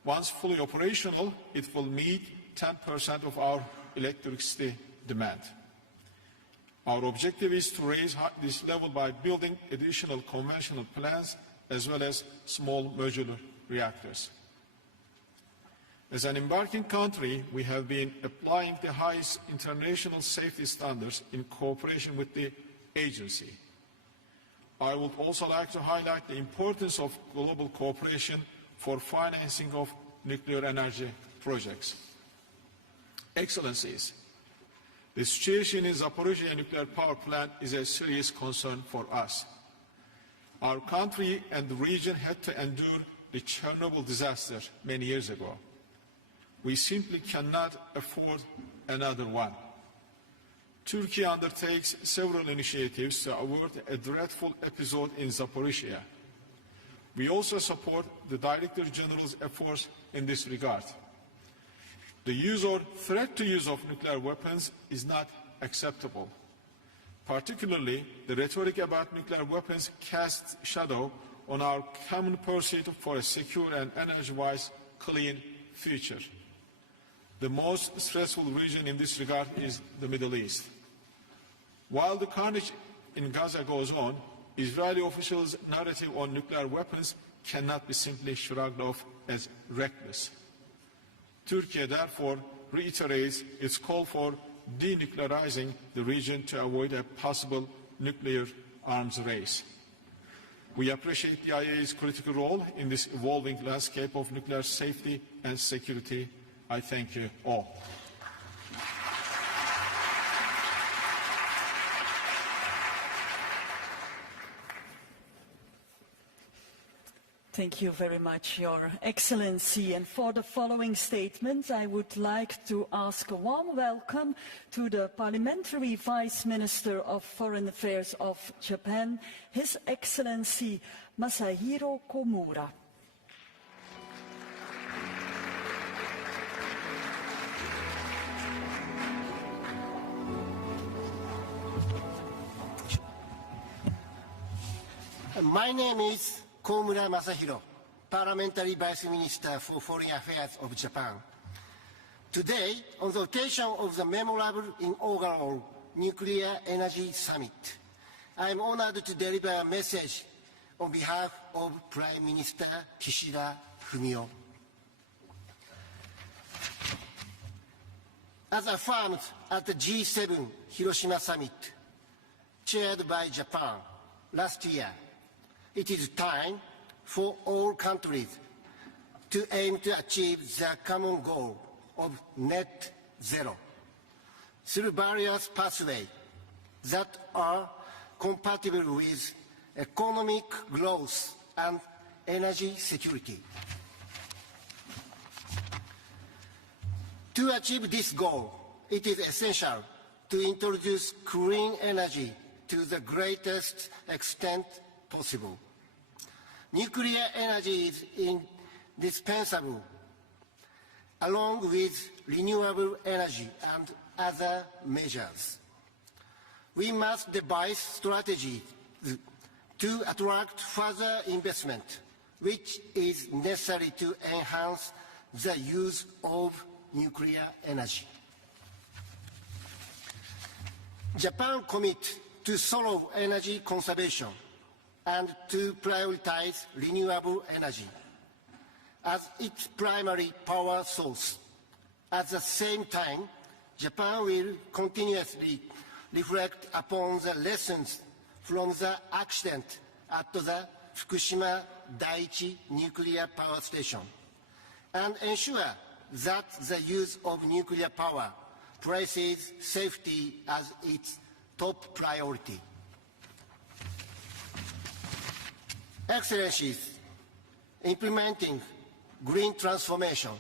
Once fully operational, it will meet 10% of our electricity demand. Our objective is to raise this level by building additional conventional plants as well as small modular reactors. As an embarking country, we have been applying the highest international safety standards in cooperation with the agency. I would also like to highlight the importance of global cooperation for financing of nuclear energy projects. Excellencies, the situation in Zaporizhzhia nuclear power plant is a serious concern for us. Our country and the region had to endure the Chernobyl disaster many years ago. We simply cannot afford another one. Turkey undertakes several initiatives to avert a dreadful episode in Zaporizhzhia. We also support the Director General's efforts in this regard. The use or threat to use of nuclear weapons is not acceptable. Particularly, the rhetoric about nuclear weapons casts shadow on our common pursuit for a secure and energy-wise clean future. The most stressful region in this regard is the Middle East. While the carnage in Gaza goes on, Israeli officials' narrative on nuclear weapons cannot be simply shrugged off as reckless. Turkey, therefore, reiterates its call for denuclearizing the region to avoid a possible nuclear arms race. We appreciate the IAEA's critical role in this evolving landscape of nuclear safety and security. I thank you all. Thank you very much, Your Excellency. And for the following statement, I would like to ask a warm welcome to the Parliamentary Vice Minister of Foreign Affairs of Japan, His Excellency Masahiro Komura. My name is Komura Masahiro, Parliamentary Vice Minister for Foreign Affairs of Japan. Today, on the occasion of the memorable inaugural Nuclear Energy Summit, I am honored to deliver a message on behalf of Prime Minister Kishida Fumio. As affirmed at the G7 Hiroshima Summit, chaired by Japan last year, it is time for all countries to aim to achieve the common goal of net zero through various pathways that are compatible with economic growth and energy security. To achieve this goal, it is essential to introduce clean energy to the greatest extent possible. Nuclear energy is indispensable, along with renewable energy and other measures. We must devise strategies to attract further investment, which is necessary to enhance the use of nuclear energy. Japan commits to thorough energy conservation and to prioritize renewable energy as its primary power source. At the same time, Japan will continuously reflect upon the lessons from the accident at the Fukushima Daiichi nuclear power station and ensure that the use of nuclear power places safety as its top priority. Excellencies, implementing green transformation,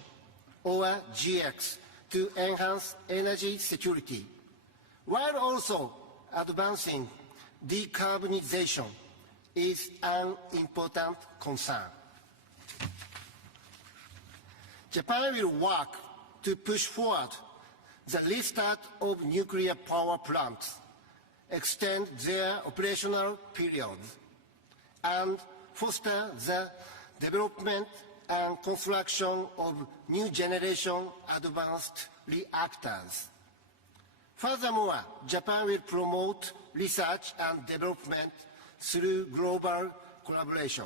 or GX, to enhance energy security, while also advancing decarbonization, is an important concern. Japan will work to push forward the restart of nuclear power plants, extend their operational periods, and foster the development and construction of new generation advanced reactors. Furthermore, Japan will promote research and development through global collaboration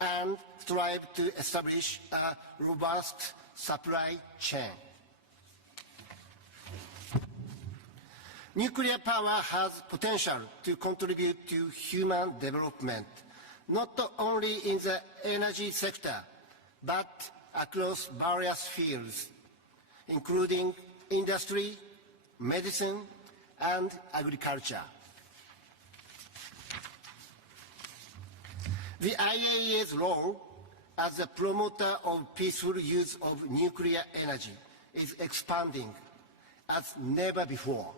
and strive to establish a robust supply chain. Nuclear power has potential to contribute to human development, not only in the energy sector, but across various fields, including industry, medicine, and agriculture. The IAEA's role as a promoter of peaceful use of nuclear energy is expanding as never before.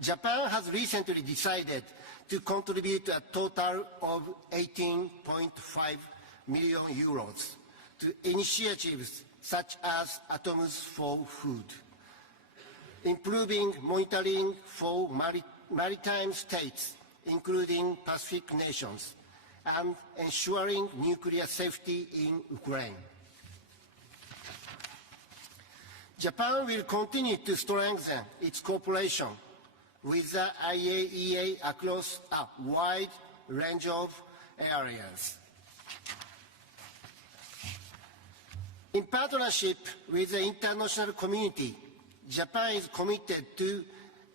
Japan has recently decided to contribute a total of 18.5 million euros to initiatives such as Atoms for Food, improving monitoring for maritime states, including Pacific nations, and ensuring nuclear safety in Ukraine. Japan will continue to strengthen its cooperation with the IAEA across a wide range of areas. In partnership with the international community, Japan is committed to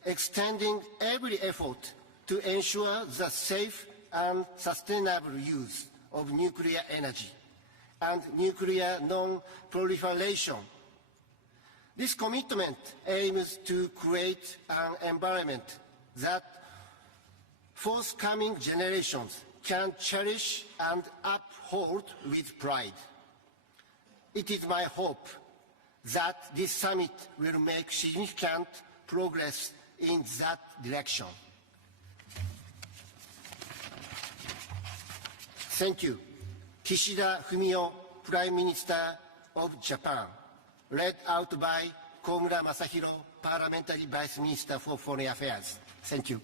extending every effort to ensure the safe and sustainable use of nuclear energy and nuclear non-proliferation. This commitment aims to create an environment that forthcoming generations can cherish and uphold with pride. It is my hope that this summit will make significant progress in that direction. Thank you. Kishida Fumio, Prime Minister of Japan, led out by Komura Masahiro, Parliamentary Vice Minister for Foreign Affairs. Thank you.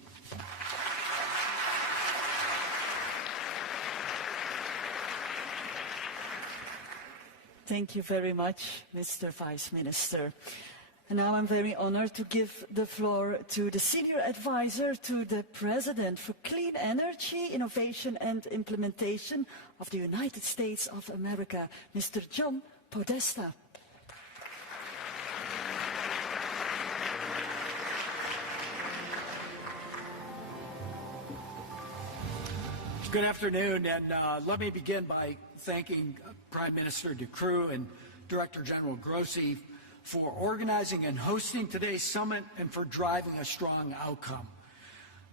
Thank you very much, Mr. Vice Minister. And now I'm very honored to give the floor to the Senior Advisor to the President for Clean Energy, Innovation and Implementation of the United States of America, Mr. John Podesta. Good afternoon, and let me begin by thanking Prime Minister Croo and Director General Grossi for organizing and hosting today's summit and for driving a strong outcome.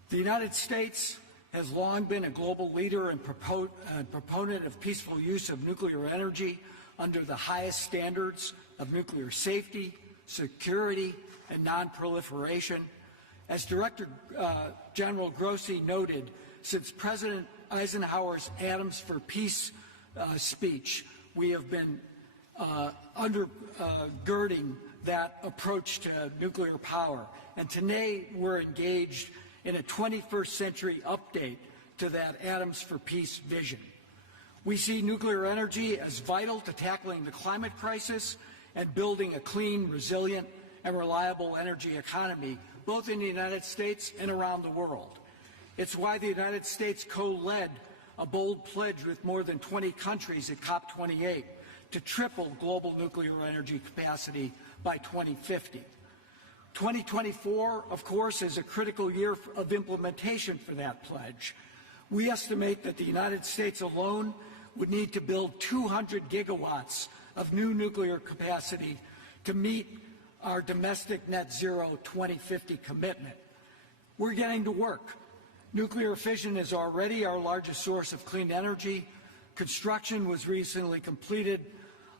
The United States has long been a global leader and proponent of peaceful use of nuclear energy under the highest standards of nuclear safety, security, and non-proliferation. As Director General Grossi noted, since President Eisenhower's Atoms for Peace speech, we have been undergirding that approach to nuclear power. And today we're engaged in a 21st century update to that Atoms for Peace vision. We see nuclear energy as vital to tackling the climate crisis and building a clean, resilient, and reliable energy economy, both in the United States and around the world. It's why the United States co-led a bold pledge with more than 20 countries at COP28 to triple global nuclear energy capacity by 2050. 2024, of course, is a critical year of implementation for that pledge. We estimate that the United States alone would need to build 200 gigawatts of new nuclear capacity to meet our domestic net zero 2050 commitment. We're getting to work. Nuclear fission is already our largest source of clean energy. Construction was recently completed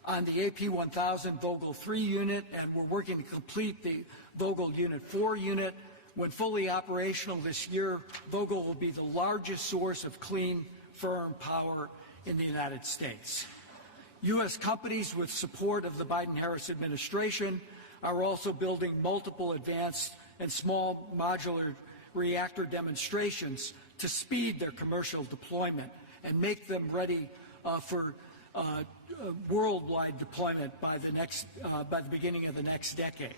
on the AP1000 Vogtle 3 unit, and we're working to complete the Vogtle Unit 4 unit. When fully operational this year, Vogtle will be the largest source of clean, firm power in the United States. U.S. companies with support of the Biden-Harris administration are also building multiple advanced and small modular reactor demonstrations to speed their commercial deployment and make them ready for worldwide deployment by the beginning of the next decade.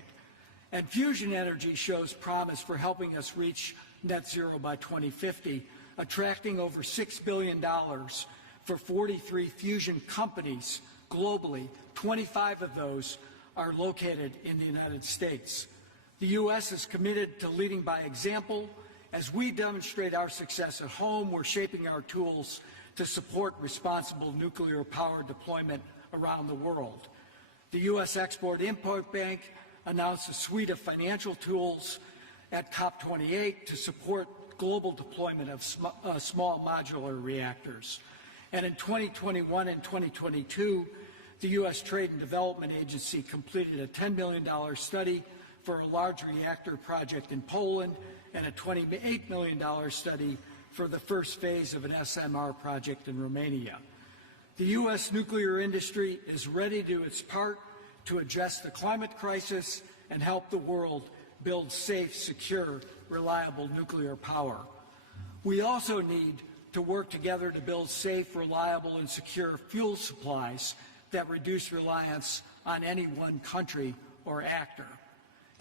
And fusion energy shows promise for helping us reach net zero by 2050, attracting over $6 billion for 43 fusion companies globally. 25 of those are located in the United States. The U.S. is committed to leading by example. As we demonstrate our success at home, we're shaping our tools to support responsible nuclear power deployment around the world. The U.S. Export-Import Bank announced a suite of financial tools at COP28 to support global deployment of small modular reactors. And in 2021 and 2022, the U.S. Trade and Development Agency completed a $10 million study for a large reactor project in Poland and a $28 million study for the first phase of an SMR project in Romania. The U.S. nuclear industry is ready to do its part to address the climate crisis and help the world build safe, secure, reliable nuclear power. We also need to work together to build safe, reliable, and secure fuel supplies that reduce reliance on any one country or actor.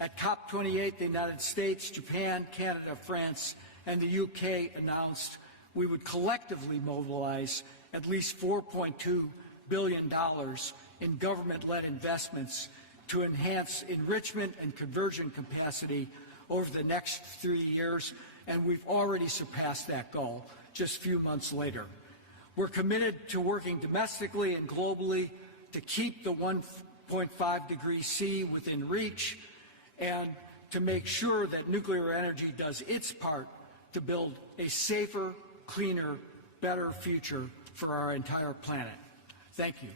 At COP28, the United States, Japan, Canada, France, and the UK announced we would collectively mobilize at least $4.2 billion in government-led investments to enhance enrichment and conversion capacity over the next 3 years, and we've already surpassed that goal just a few months later. We're committed to working domestically and globally to keep the 1.5 degrees C within reach and to make sure that nuclear energy does its part to build a safer, cleaner, better future for our entire planet. Thank you.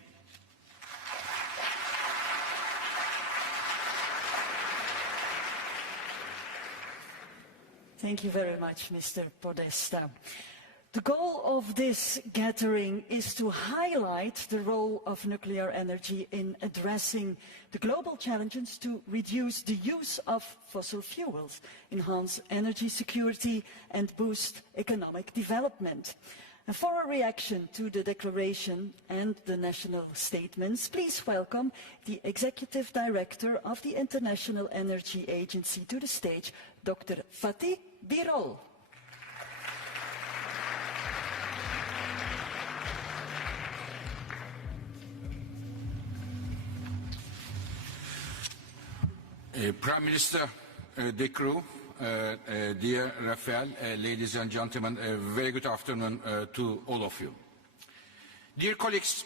Thank you very much, Mr. Podesta. The goal of this gathering is to highlight the role of nuclear energy in addressing the global challenges to reduce the use of fossil fuels, enhance energy security and boost economic development. And for a reaction to the declaration and the national statements, please welcome the Executive Director of the International Energy Agency to the stage, Dr. Fatih Birol. Prime Minister De Croo, dear Rafael, ladies and gentlemen, a very good afternoon to all of you. Dear colleagues,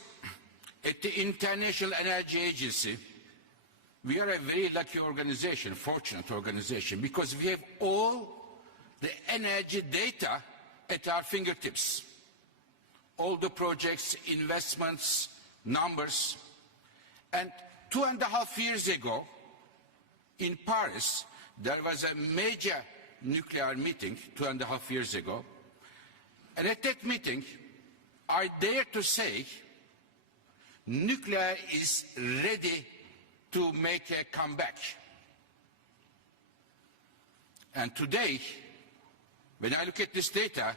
at the International Energy Agency, we are a very lucky organization, fortunate organization, because we have all the energy data at our fingertips. All the projects, investments, numbers. And 2.5 years ago, in Paris, there was a major nuclear meeting 2.5 years ago. And at that meeting, I dare to say, nuclear is ready to make a comeback. And today, when I look at this data,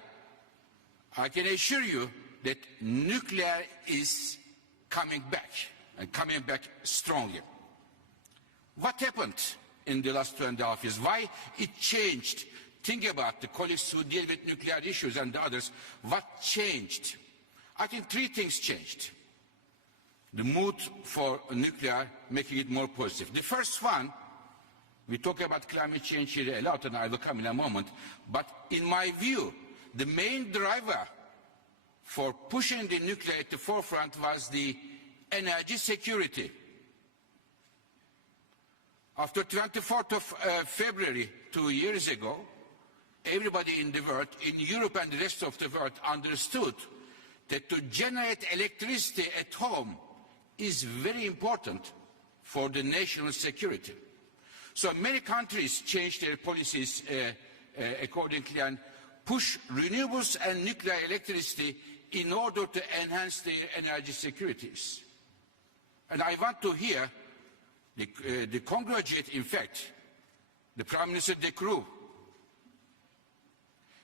I can assure you that nuclear is coming back, and coming back strongly. What happened in the last 2.5 years? Why it changed? Think about the colleagues who deal with nuclear issues and the others. What changed? I think 3 things changed. The mood for nuclear, making it more positive. The first one, we talk about climate change here a lot, and I will come in a moment, but in my view, the main driver for pushing the nuclear at the forefront was the energy security. After 24th of February, 2 years ago, everybody in the world, in Europe and the rest of the world, understood that to generate electricity at home is very important for the national security. So many countries changed their policies accordingly and push renewables and nuclear electricity in order to enhance their energy securities. And I want to hear the congratulate, in fact, the Prime Minister De Croo.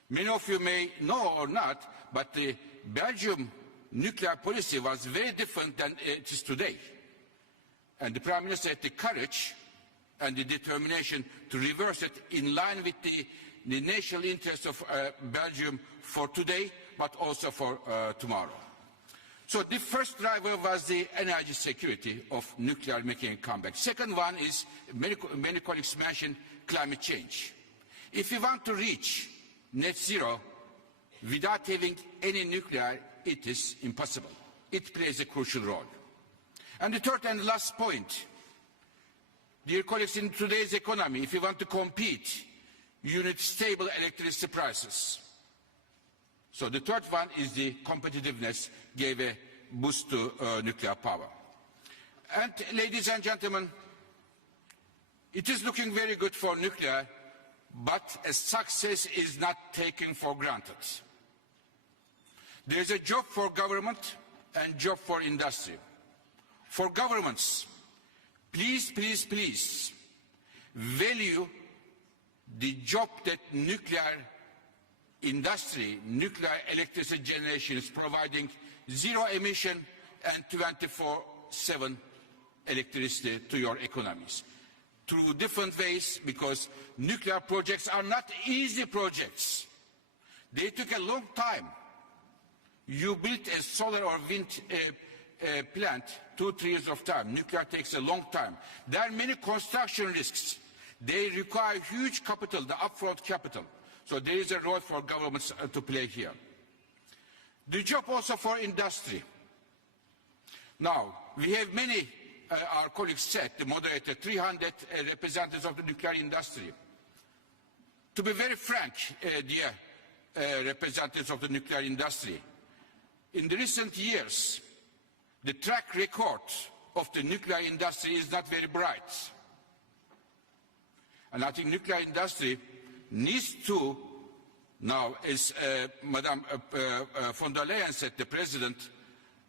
Many of you may know or not, but the Belgium nuclear policy was very different than it is today. And the Prime Minister had the courage and the determination to reverse it in line with the national interest of Belgium for today, but also for tomorrow. So the first driver was the energy security of nuclear making a comeback. Second one is, many colleagues mentioned, climate change. If we want to reach net zero without having any nuclear, it is impossible. It plays a crucial role. And the third and last point, dear colleagues, in today's economy, if you want to compete, you need stable electricity prices. So the third one is the competitiveness gave a boost to nuclear power. And ladies and gentlemen, it is looking very good for nuclear, but a success is not taken for granted. There is a job for government and job for industry. For governments, please, please, please, value the job that nuclear industry, nuclear electricity generation is providing, zero emission and 24/7 electricity to your economies. Through different ways, because nuclear projects are not easy projects. They took a long time. You built a solar or wind plant, 2-3 years of time. Nuclear takes a long time. There are many construction risks. They require huge capital, the upfront capital. So there is a role for governments to play here. The job also for industry. Now, we have many, our colleagues said, the moderator, 300 representatives of the nuclear industry. To be very frank, dear representatives of the nuclear industry, In the recent years, the track record of the nuclear industry is not very bright. And I think nuclear industry needs to, now, as Madame von der Leyen said, the President,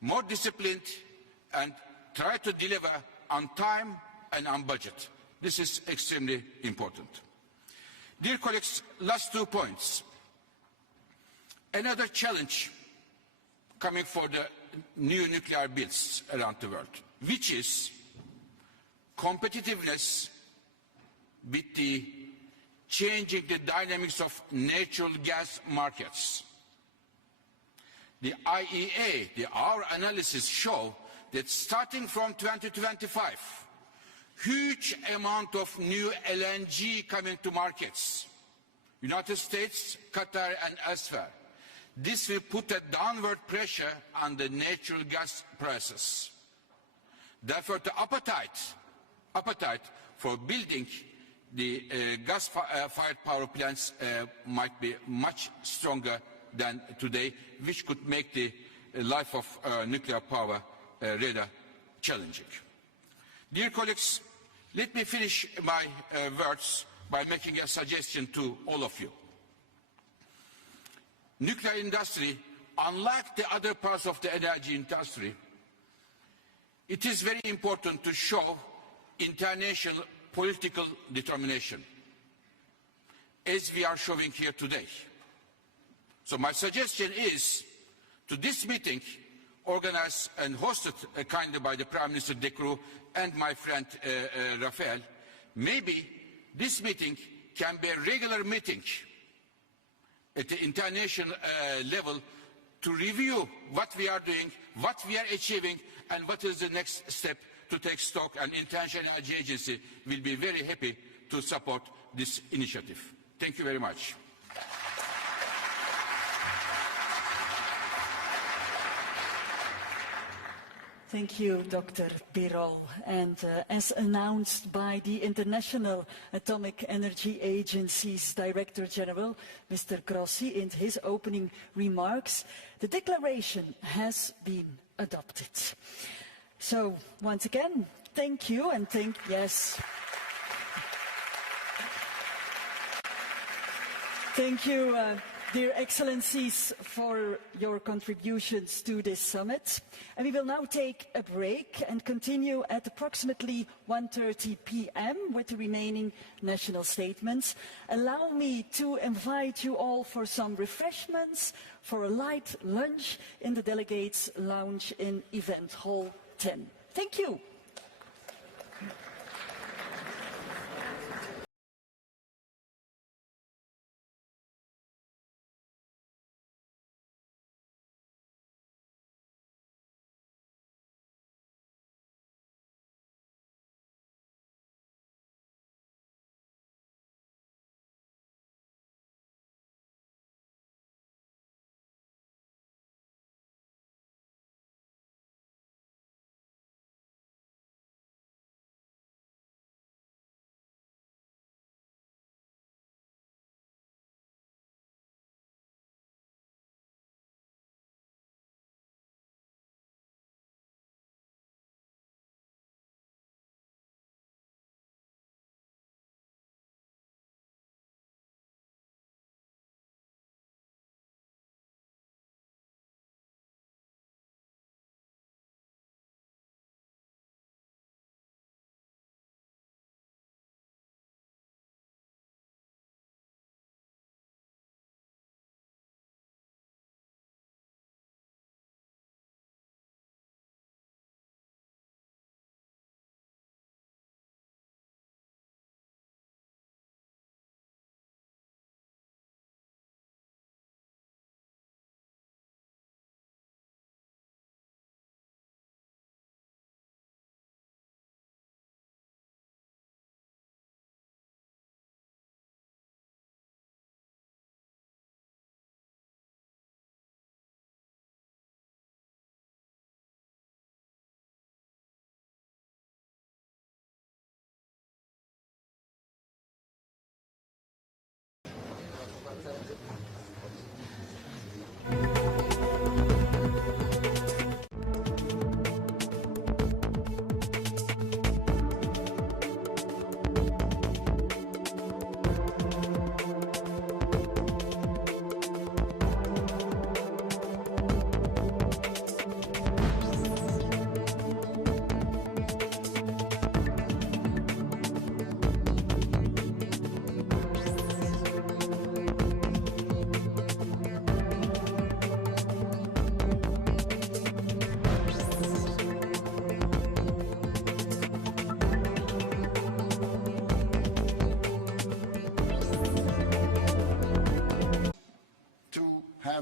more disciplined and try to deliver on time and on budget. This is extremely important. Dear colleagues, last 2 points. Another challenge coming for the new nuclear builds around the world, which is competitiveness with the changing the dynamics of natural gas markets. The IAEA, our analysis show that starting from 2025, huge amount of new LNG coming to markets, United States, Qatar and elsewhere. This will put a downward pressure on the natural gas prices. Therefore, the appetite for building the gas-fired power plants might be much stronger than today, which could make the life of nuclear power rather challenging. Dear colleagues, let me finish my words by making a suggestion to all of you. Nuclear industry, unlike the other parts of the energy industry, it is very important to show international political determination, as we are showing here today. So my suggestion is, to this meeting, organized and hosted kindly by the Prime Minister Croo and my friend Rafael, maybe this meeting can be a regular meeting at the international level to review what we are doing, what we are achieving, and what is the next step to take stock. And International Energy Agency will be very happy to support this initiative. Thank you very much. Thank you, Dr. Birol. And as announced by the International Atomic Energy Agency's Director General, Mr. Grossi, in his opening remarks, the declaration has been adopted. So, once again, thank you and yes. Thank you, dear Excellencies, for your contributions to this summit. And we will now take a break and continue at approximately 1:30 p.m. with the remaining national statements. Allow me to invite you all for some refreshments, for a light lunch in the Delegates' Lounge in Event Hall 10. Thank you.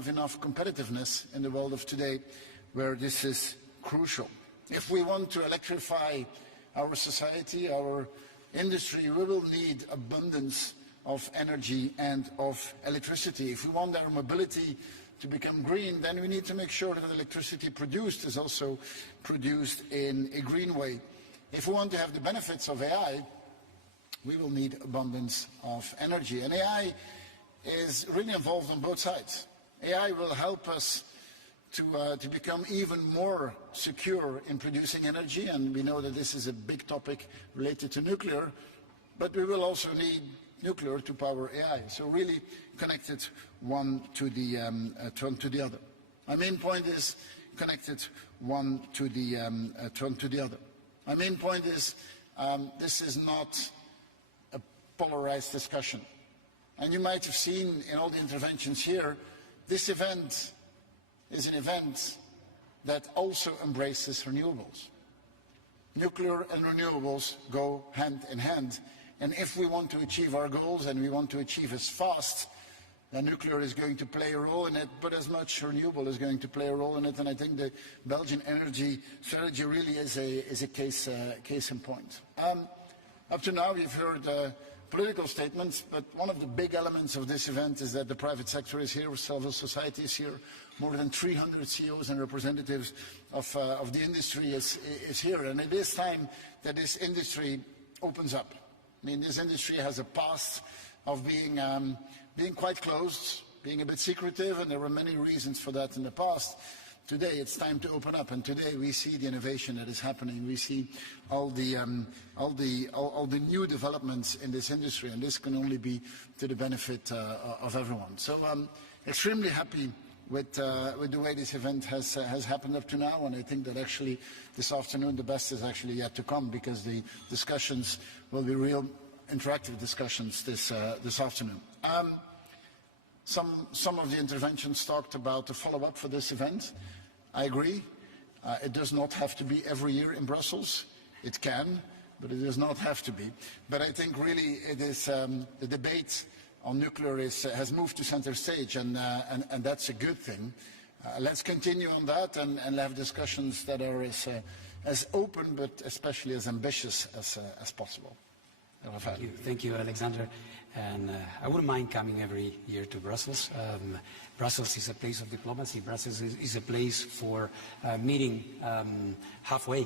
have enough competitiveness in the world of today where this is crucial. If we want to electrify our society, our industry, we will need abundance of energy and of electricity. If we want our mobility to become green, then we need to make sure that electricity produced is also produced in a green way. If we want to have the benefits of AI, we will need abundance of energy. And AI is really involved on both sides. AI will help us to become even more secure in producing energy, and we know that this is a big topic related to nuclear, but we will also need nuclear to power AI. So really connected one to the other. My main point is connected one to the other. My main point is this is not a polarized discussion. And you might have seen in all the interventions here, this event is an event that also embraces renewables. Nuclear and renewables go hand in hand. And if we want to achieve our goals, and we want to achieve as fast, then nuclear is going to play a role in it, but as much renewable is going to play a role in it. And I think the Belgian energy strategy really is a case in point. Up to now, we've heard political statements, but one of the big elements of this event is that the private sector is here, civil society is here, more than 300 CEOs and representatives of the industry is here, and it is time that this industry opens up. I mean, this industry has a past of being quite closed, being a bit secretive, and there were many reasons for that in the past. Today, it's time to open up, and today we see the innovation that is happening. We see all the new developments in this industry, and this can only be to the benefit of everyone. So I'm extremely happy with the way this event has happened up to now, and I think that actually this afternoon the best is actually yet to come, because the discussions will be real interactive discussions this afternoon. Some of the interventions talked about the follow-up for this event. I agree. It does not have to be every year in Brussels. It can, but it does not have to be. But I think really it is the debate on nuclear has moved to center stage, and that's a good thing. Let's continue on that and have discussions that are as open but especially as ambitious as possible. Rafael. Thank you, Alexander. And I wouldn't mind coming every year to Brussels. Brussels is a place of diplomacy. Brussels is a place for meeting halfway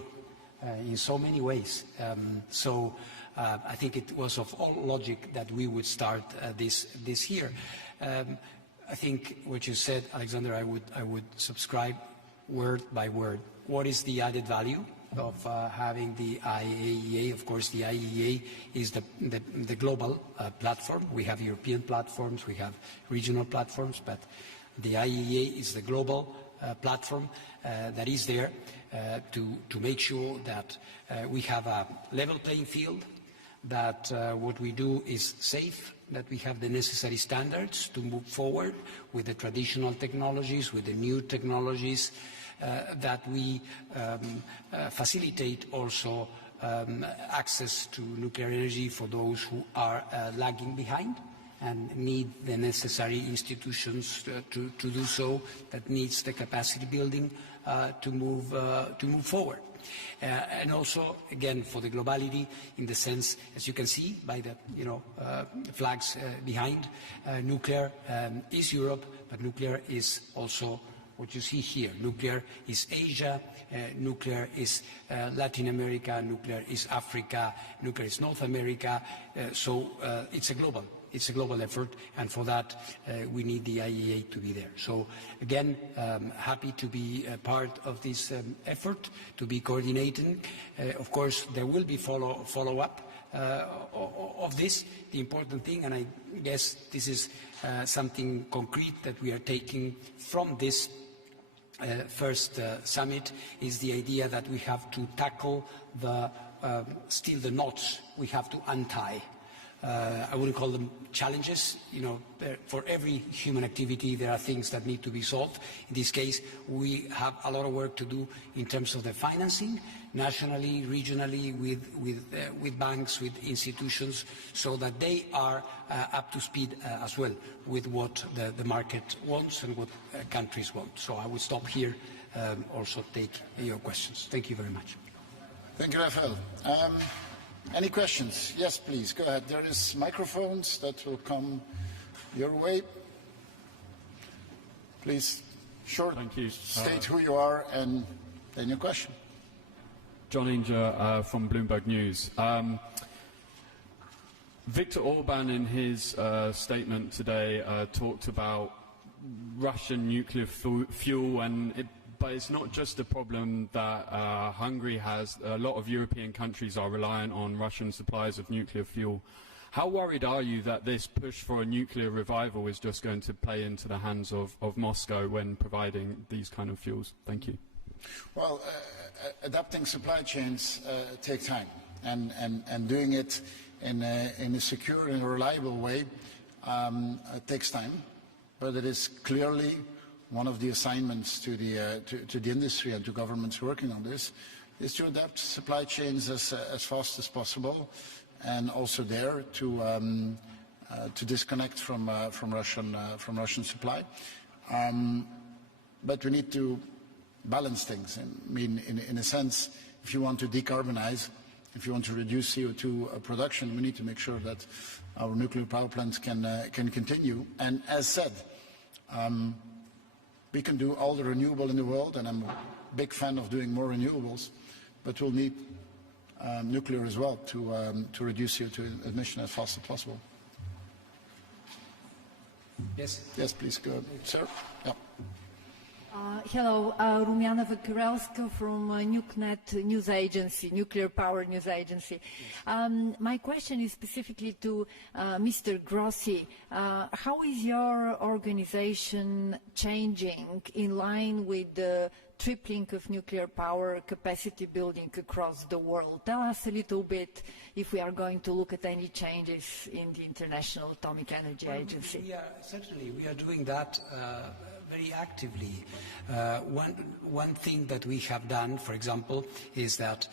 in so many ways. So I think it was of all logic that we would start this year. I think what you said, Alexander, I would subscribe word by word. What is the added value of having the IAEA? Of course, the IAEA is the global platform. We have European platforms, we have regional platforms, but the IAEA is the global platform that is there to make sure that we have a level playing field, that what we do is safe, that we have the necessary standards to move forward with the traditional technologies, with the new technologies, that we facilitate also access to nuclear energy for those who are lagging behind and need the necessary institutions to do so, that needs the capacity building to move forward. And also, again, for the globality, in the sense, as you can see by the flags behind, nuclear is Europe, but nuclear is also what you see here. Nuclear is Asia, nuclear is Latin America, nuclear is Africa, nuclear is North America. So it's a global effort, and for that we need the IAEA to be there. So again, happy to be a part of this effort, to be coordinating. Of course, there will be follow-up of this. The important thing, and I guess this is something concrete that we are taking from this first summit, is the idea that we have to tackle still the knots we have to untie I wouldn't call them challenges. You know, for every human activity, there are things that need to be solved. In this case, we have a lot of work to do in terms of the financing, nationally, regionally, with banks, with institutions, so that they are up to speed as well with what the market wants and what countries want. So I will stop here, also take your questions. Thank you very much. Thank you, Rafael. Any questions? Yes, please, go ahead. There is microphones that will come your way. Please, short, Thank you. State who you are and then your question. John Inger from Bloomberg News. Viktor Orban in his statement today talked about Russian nuclear fuel, but it's not just a problem that Hungary has. A lot of European countries are reliant on Russian supplies of nuclear fuel. How worried are you that this push for a nuclear revival is just going to play into the hands of Moscow when providing these kind of fuels? Thank you. Well, adapting supply chains take time, and doing it in a secure and reliable way takes time, but it is clearly one of the assignments to the industry and to governments working on this is to adapt supply chains as fast as possible, and also there to disconnect from Russian supply. But we need to balance things. I mean, in a sense, if you want to decarbonize, if you want to reduce CO2 production, we need to make sure that our nuclear power plants can continue. And as said, we can do all the renewable in the world, and I'm a big fan of doing more renewables, but we'll need nuclear as well to reduce CO2 emission as fast as possible. Yes. Yes, please go ahead. Sir? Yeah. Hello, Rumiana Vakarelska from NucNet News Agency, Nuclear Power News Agency. My question is specifically to Mr. Grossi. How is your organization changing in line with the tripling of nuclear power capacity building across the world? Tell us a little bit if we are going to look at any changes in the International Atomic Energy Agency. Certainly, we are doing that very actively. One thing that we have done, for example, is that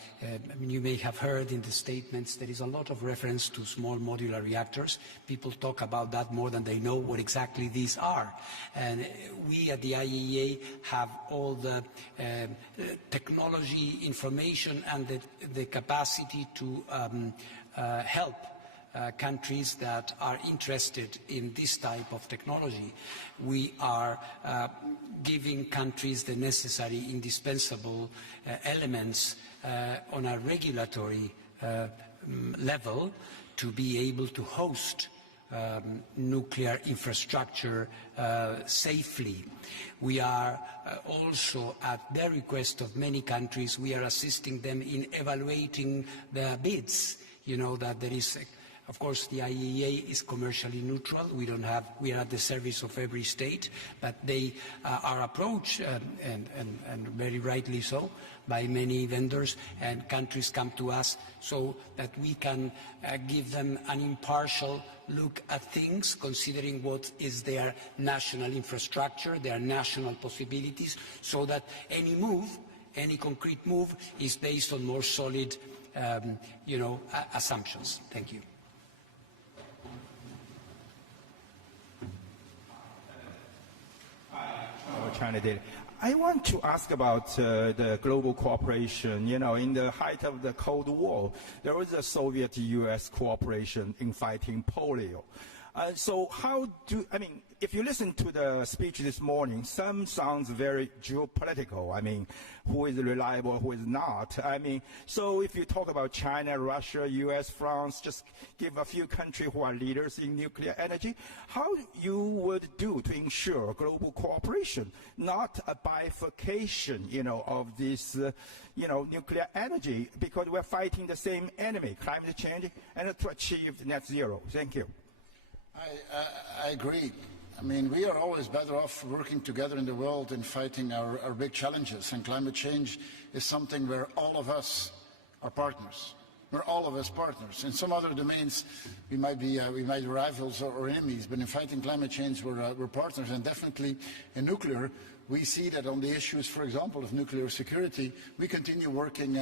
you may have heard in the statements there is a lot of reference to small modular reactors. People talk about that more than they know what exactly these are. And we at the IAEA have all the technology, information, and the capacity to help countries that are interested in this type of technology. We are giving countries the necessary, indispensable elements on a regulatory level to be able to host nuclear infrastructure safely. We are also, at the request of many countries, we are assisting them in evaluating their bids. You know that there is of course, the IAEA is commercially neutral. We are at the service of every state, but they are approached, and very rightly so, by many vendors, and countries come to us so that we can give them an impartial look at things, considering what is their national infrastructure, their national possibilities, so that any move, any concrete move, is based on more solid, assumptions. Thank you. China did. I want to ask about the global cooperation. You know, in the height of the Cold War, there was a Soviet-U.S. cooperation in fighting polio. So if you listen to the speech this morning, some sounds very geopolitical. I mean, who is reliable, who is not. So if you talk about China, Russia, U.S., France, just give a few countries who are leaders in nuclear energy, how you would do to ensure global cooperation, not a bifurcation, of this, nuclear energy, because we're fighting the same enemy, climate change, and to achieve net zero. Thank you. I agree. I mean, we are always better off working together in the world in fighting our big challenges, and climate change is something where all of us are partners. We're all of us partners. In some other domains, we might be rivals or enemies, but in fighting climate change, we're partners. And definitely in nuclear, we see that on the issues, for example, of nuclear security, we continue working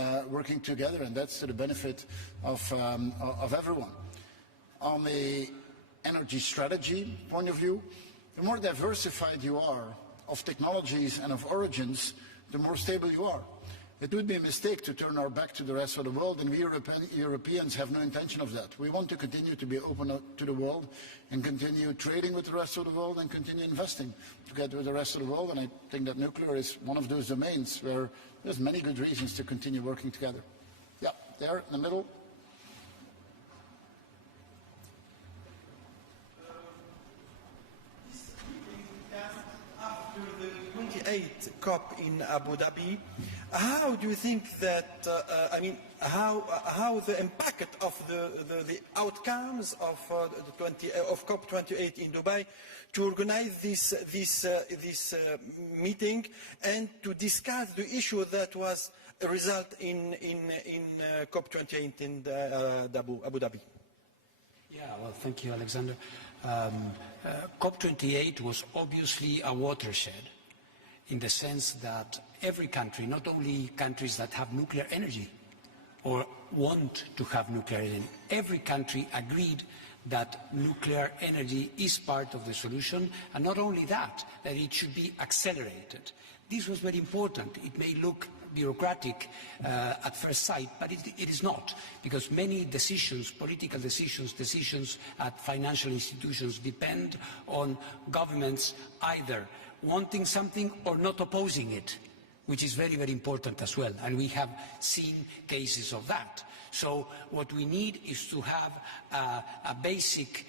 together, and that's to the benefit of everyone. On the energy strategy point of view, the more diversified you are of technologies and of origins, the more stable you are. It would be a mistake to turn our back to the rest of the world, and we Europeans have no intention of that. We want to continue to be open to the world and continue trading with the rest of the world and continue investing together with the rest of the world, and I think that nuclear is one of those domains where there's many good reasons to continue working together. Yeah, there in the middle. After the 28th COP in Abu Dhabi, how do you think that, how the impact of the outcomes of COP28 in Dubai to organize this meeting and to discuss the issue that was a result in COP28 in Abu Dhabi? Yeah, well, thank you, Alexander. COP28 was obviously a watershed in the sense that every country, not only countries that have nuclear energy or want to have nuclear energy, every country agreed that nuclear energy is part of the solution, and not only that, that it should be accelerated. This was very important. It may look bureaucratic at first sight, but it is not, because many decisions, political decisions, decisions at financial institutions depend on governments either wanting something or not opposing it, which is very, very important as well, and we have seen cases of that. So what we need is to have a basic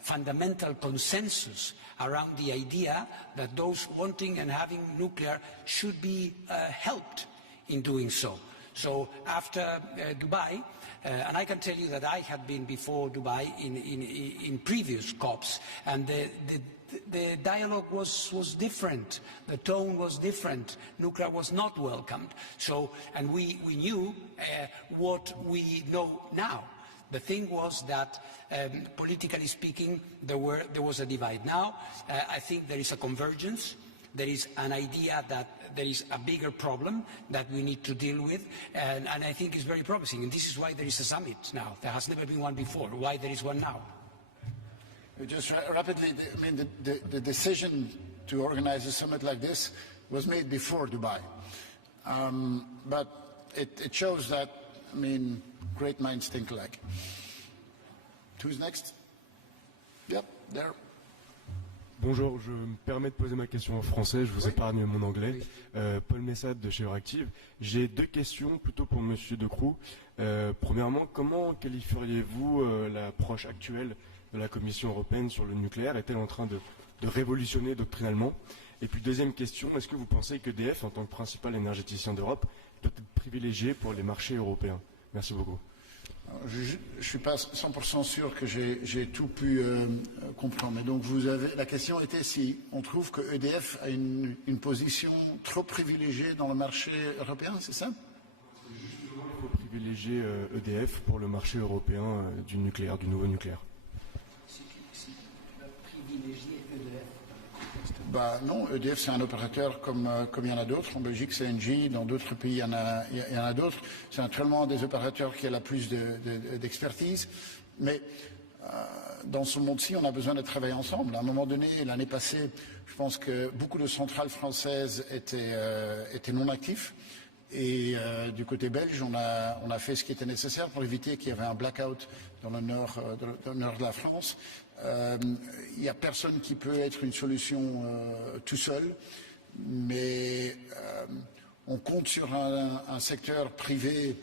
fundamental consensus around the idea that those wanting and having nuclear should be helped in doing so. So after Dubai, and I can tell you that I had been before Dubai in previous COPs, and the dialogue was different, the tone was different, nuclear was not welcomed. So, and we knew what we know now. The thing was that, politically speaking, there was a divide. Now, I think there is a convergence. There is an idea that there is a bigger problem that we need to deal with, and I think it's very promising. And this is why there is a summit now. There has never been one before. Why there is one now? Just rapidly, I mean, the decision to organize a summit like this was made before Dubai. But it shows that, I mean, great minds think alike. Who's next? Yep, there. Bonjour, je me permets de poser ma question en français, je vous épargne mon anglais. Paul Messade de chez Euractiv. J'ai deux questions plutôt pour Monsieur de Croo. Premièrement, comment qualifieriez-vous l'approche actuelle de la Commission européenne sur le nucléaire? Est-elle en train de révolutionner doctrinalement? Et puis deuxième question, est-ce que vous pensez qu'EDF, en tant que principal énergéticien d'Europe, doit être privilégié pour les marchés européens? Merci beaucoup. Je ne suis pas 100% sûr que j'ai tout pu comprendre. Mais donc la question était si on trouve que EDF a une position trop privilégiée dans le marché européen, c'est ça? Il faut privilégier EDF pour le marché européen du nucléaire, du nouveau nucléaire. Bah non, EDF c'est un opérateur comme il y en a d'autres. En Belgique c'est Engie, dans d'autres pays il y en a d'autres. C'est naturellement un des opérateurs qui a la plus d'expertise. Mais dans ce monde-ci, on a besoin de travailler ensemble. À un moment donné, l'année passée, je pense que beaucoup de centrales françaises étaient non actives. Et du côté belge, on a fait ce qui était nécessaire pour éviter qu'il y avait un blackout dans le nord de la France. Il n'y a personne qui peut être une solution tout seul, mais on compte sur un secteur privé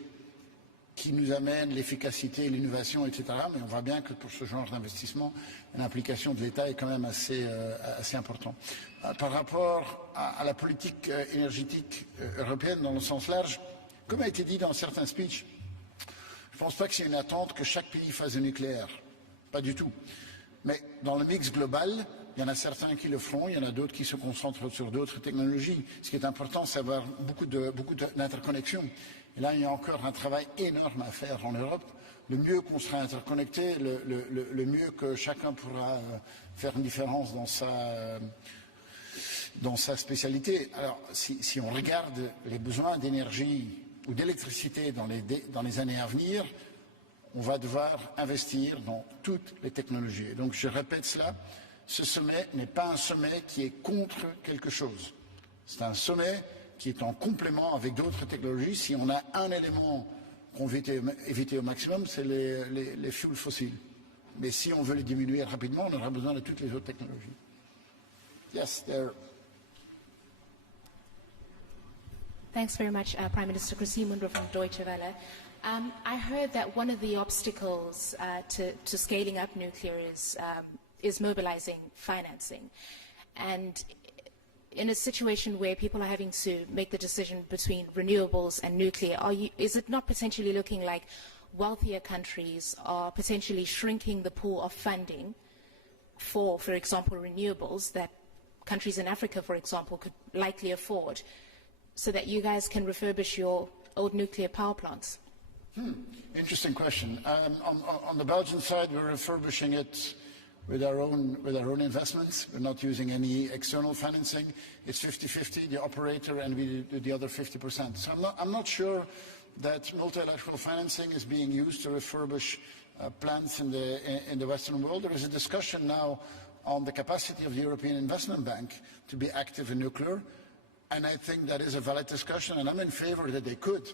qui nous amène l'efficacité, l'innovation, etc. Mais on voit bien que pour ce genre d'investissement, l'implication de l'État est quand même assez importante. Par rapport à la politique énergétique européenne dans le sens large, comme a été dit dans certains speeches, je ne pense pas que c'est une attente que chaque pays fasse du nucléaire. Pas du tout. Mais dans le mix global, il y en a certains qui le feront, il y en a d'autres qui se concentrent sur d'autres technologies. Ce qui est important, c'est d'avoir beaucoup d'interconnexions. Et là, il y a encore un travail énorme à faire en Europe. Le mieux qu'on sera interconnecté, le mieux que chacun pourra faire une différence dans sa spécialité. Alors, si on regarde les besoins d'énergie ou d'électricité dans les années à venir, on va devoir investir dans toutes les technologies. Et donc, je répète cela, ce sommet n'est pas un sommet qui est contre quelque chose. C'est un sommet qui est en complément avec d'autres technologies. Si on a un élément qu'on veut éviter au maximum, c'est les fuels fossiles. Mais si on veut les diminuer rapidement, on aura besoin de toutes les autres technologies. Yes, there. Thanks very much, Prime Minister Grossi from Deutsche Welle. I heard that one of the obstacles to scaling up nuclear is mobilizing financing. And in a situation where people are having to make the decision between renewables and nuclear, is it not potentially looking like wealthier countries are potentially shrinking the pool of funding for example, renewables that countries in Africa, for example, could likely afford, so that you guys can refurbish your old nuclear power plants? Interesting question. On the Belgian side, we're refurbishing it with our own investments. We're not using any external financing. It's 50-50, the operator, and we do the other 50%. So I'm not sure that multilateral financing is being used to refurbish plants in the Western world. There is a discussion now on the capacity of the European Investment Bank to be active in nuclear. And I think that is a valid discussion, and I'm in favor that they could.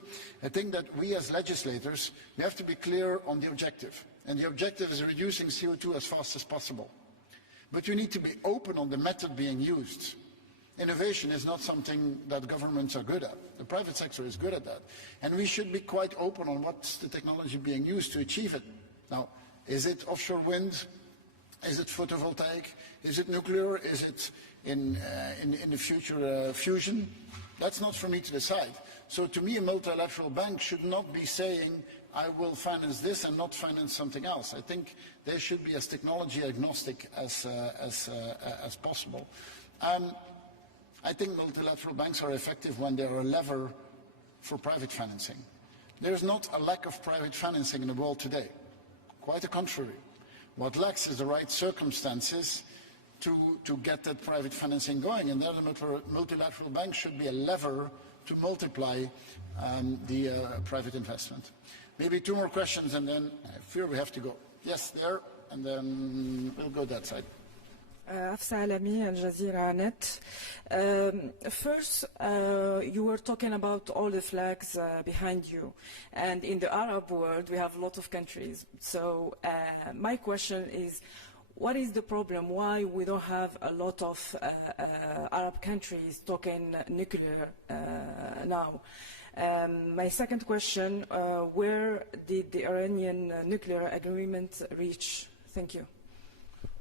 I think that we as legislators, we have to be clear on the objective. And the objective is reducing CO2 as fast as possible. But you need to be open on the method being used. Innovation is not something that governments are good at. The private sector is good at that. And we should be quite open on what's the technology being used to achieve it. Now, is it offshore wind? Is it photovoltaic? Is it nuclear? Is it in the future fusion? That's not for me to decide. So to me, a multilateral bank should not be saying, I will finance this and not finance something else. I think they should be as technology agnostic as possible. I think multilateral banks are effective when they are a lever for private financing. There's not a lack of private financing in the world today. Quite the contrary. What lacks is the right circumstances to get that private financing going, and there the multilateral bank should be a lever to multiply the private investment. Maybe two more questions, and then I fear we have to go. Yes, there, and then we'll go that side. Afsa Alami, Al Jazeera Net. First, you were talking about all the flags behind you, and in the Arab world we have a lot of countries. So my question is, what is the problem? Why we don't have a lot of Arab countries talking nuclear now? My second question, where did the Iranian nuclear agreement reach? Thank you.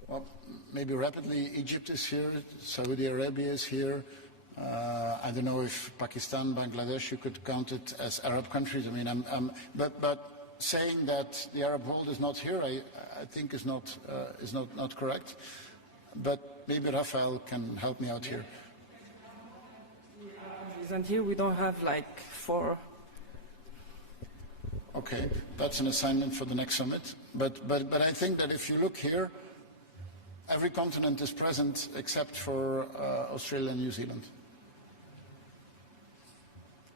Well, maybe rapidly, Egypt is here, Saudi Arabia is here. I don't know if Pakistan, Bangladesh, you could count it as Arab countries. I mean, but saying that the Arab world is not here, I think is not correct. But maybe Rafael can help me out here. And here we don't have like 4. Okay, that's an assignment for the next summit. But I think that if you look here, every continent is present except for Australia and New Zealand.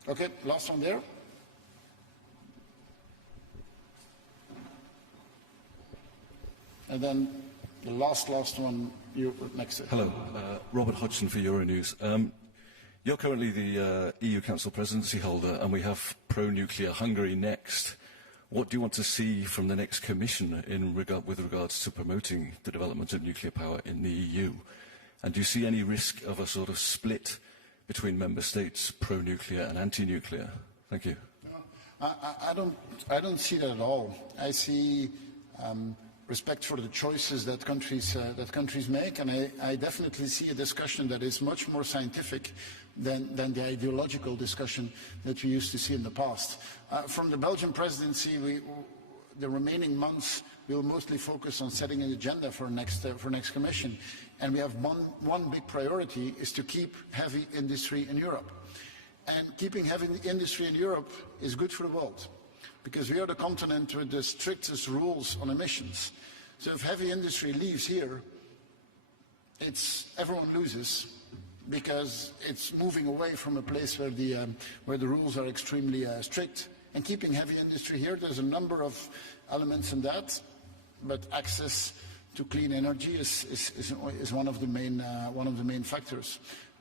Okay, last one there. And then the last one, you next. Hello, Robert Hodgson for Euronews. You're currently the EU Council presidency holder, and we have pro-nuclear Hungary next. What do you want to see from the next Commission with regards to promoting the development of nuclear power in the EU? And do you see any risk of a sort of split between member states, pro-nuclear and anti-nuclear? Thank you. I don't see that at all. I see respect for the choices that countries make, and I definitely see a discussion that is much more scientific than the ideological discussion that we used to see in the past. From the Belgian presidency, the remaining months will mostly focus on setting an agenda for next Commission, and we have one big priority is to keep heavy industry in Europe. And keeping heavy industry in Europe is good for the world, because we are the continent with the strictest rules on emissions. So if heavy industry leaves here, everyone loses, because it's moving away from a place where the rules are extremely strict. And keeping heavy industry here, there's a number of elements in that, but access to clean energy is one of the main factors.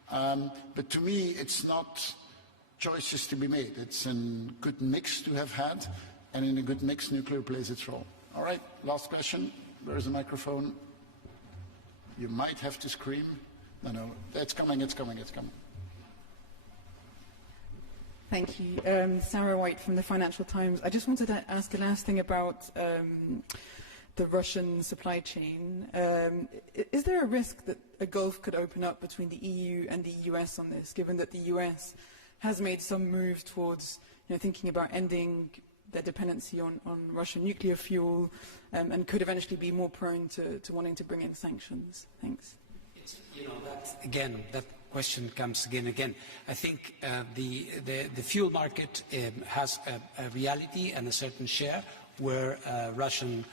But to me, it's not choices to be made. It's a good mix to have had, and in a good mix, nuclear plays its role. All right, last question. Where is the microphone? You might have to scream. No, it's coming, it's coming, it's coming. Thank you. Sarah White from the Financial Times. I just wanted to ask a last thing about the Russian supply chain. Is there a risk that a gulf could open up between the EU and the US on this, given that the US has made some moves towards thinking about ending their dependency on Russian nuclear fuel, and could eventually be more prone to wanting to bring in sanctions? Thanks. That question comes again and again. I think the fuel market has a reality and a certain share where Russian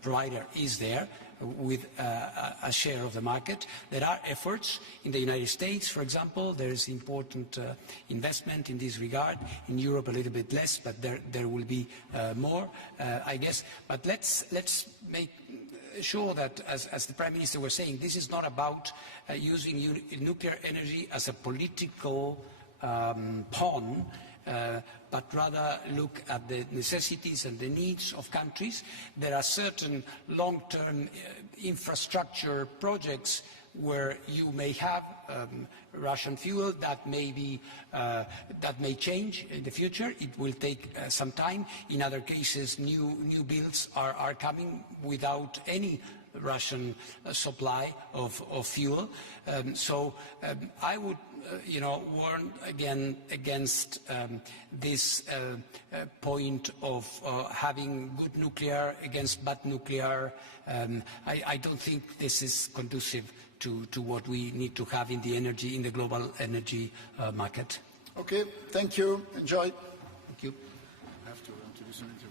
provider is there with a share of the market. There are efforts in the United States, for example. There is important investment in this regard. In Europe, a little bit less, but there will be more, I guess. But let's make sure that, as the Prime Minister was saying, this is not about using nuclear energy as a political pawn, but rather look at the necessities and the needs of countries. There are certain long-term infrastructure projects where you may have Russian fuel that may change in the future. It will take some time. In other cases, new builds are coming without any Russian supply of fuel. So I would warn again against this point of having good nuclear against bad nuclear. I don't think this is conducive to what we need to have in the global energy market. Okay, thank you. Enjoy. Thank you. I have to run to do some interviews.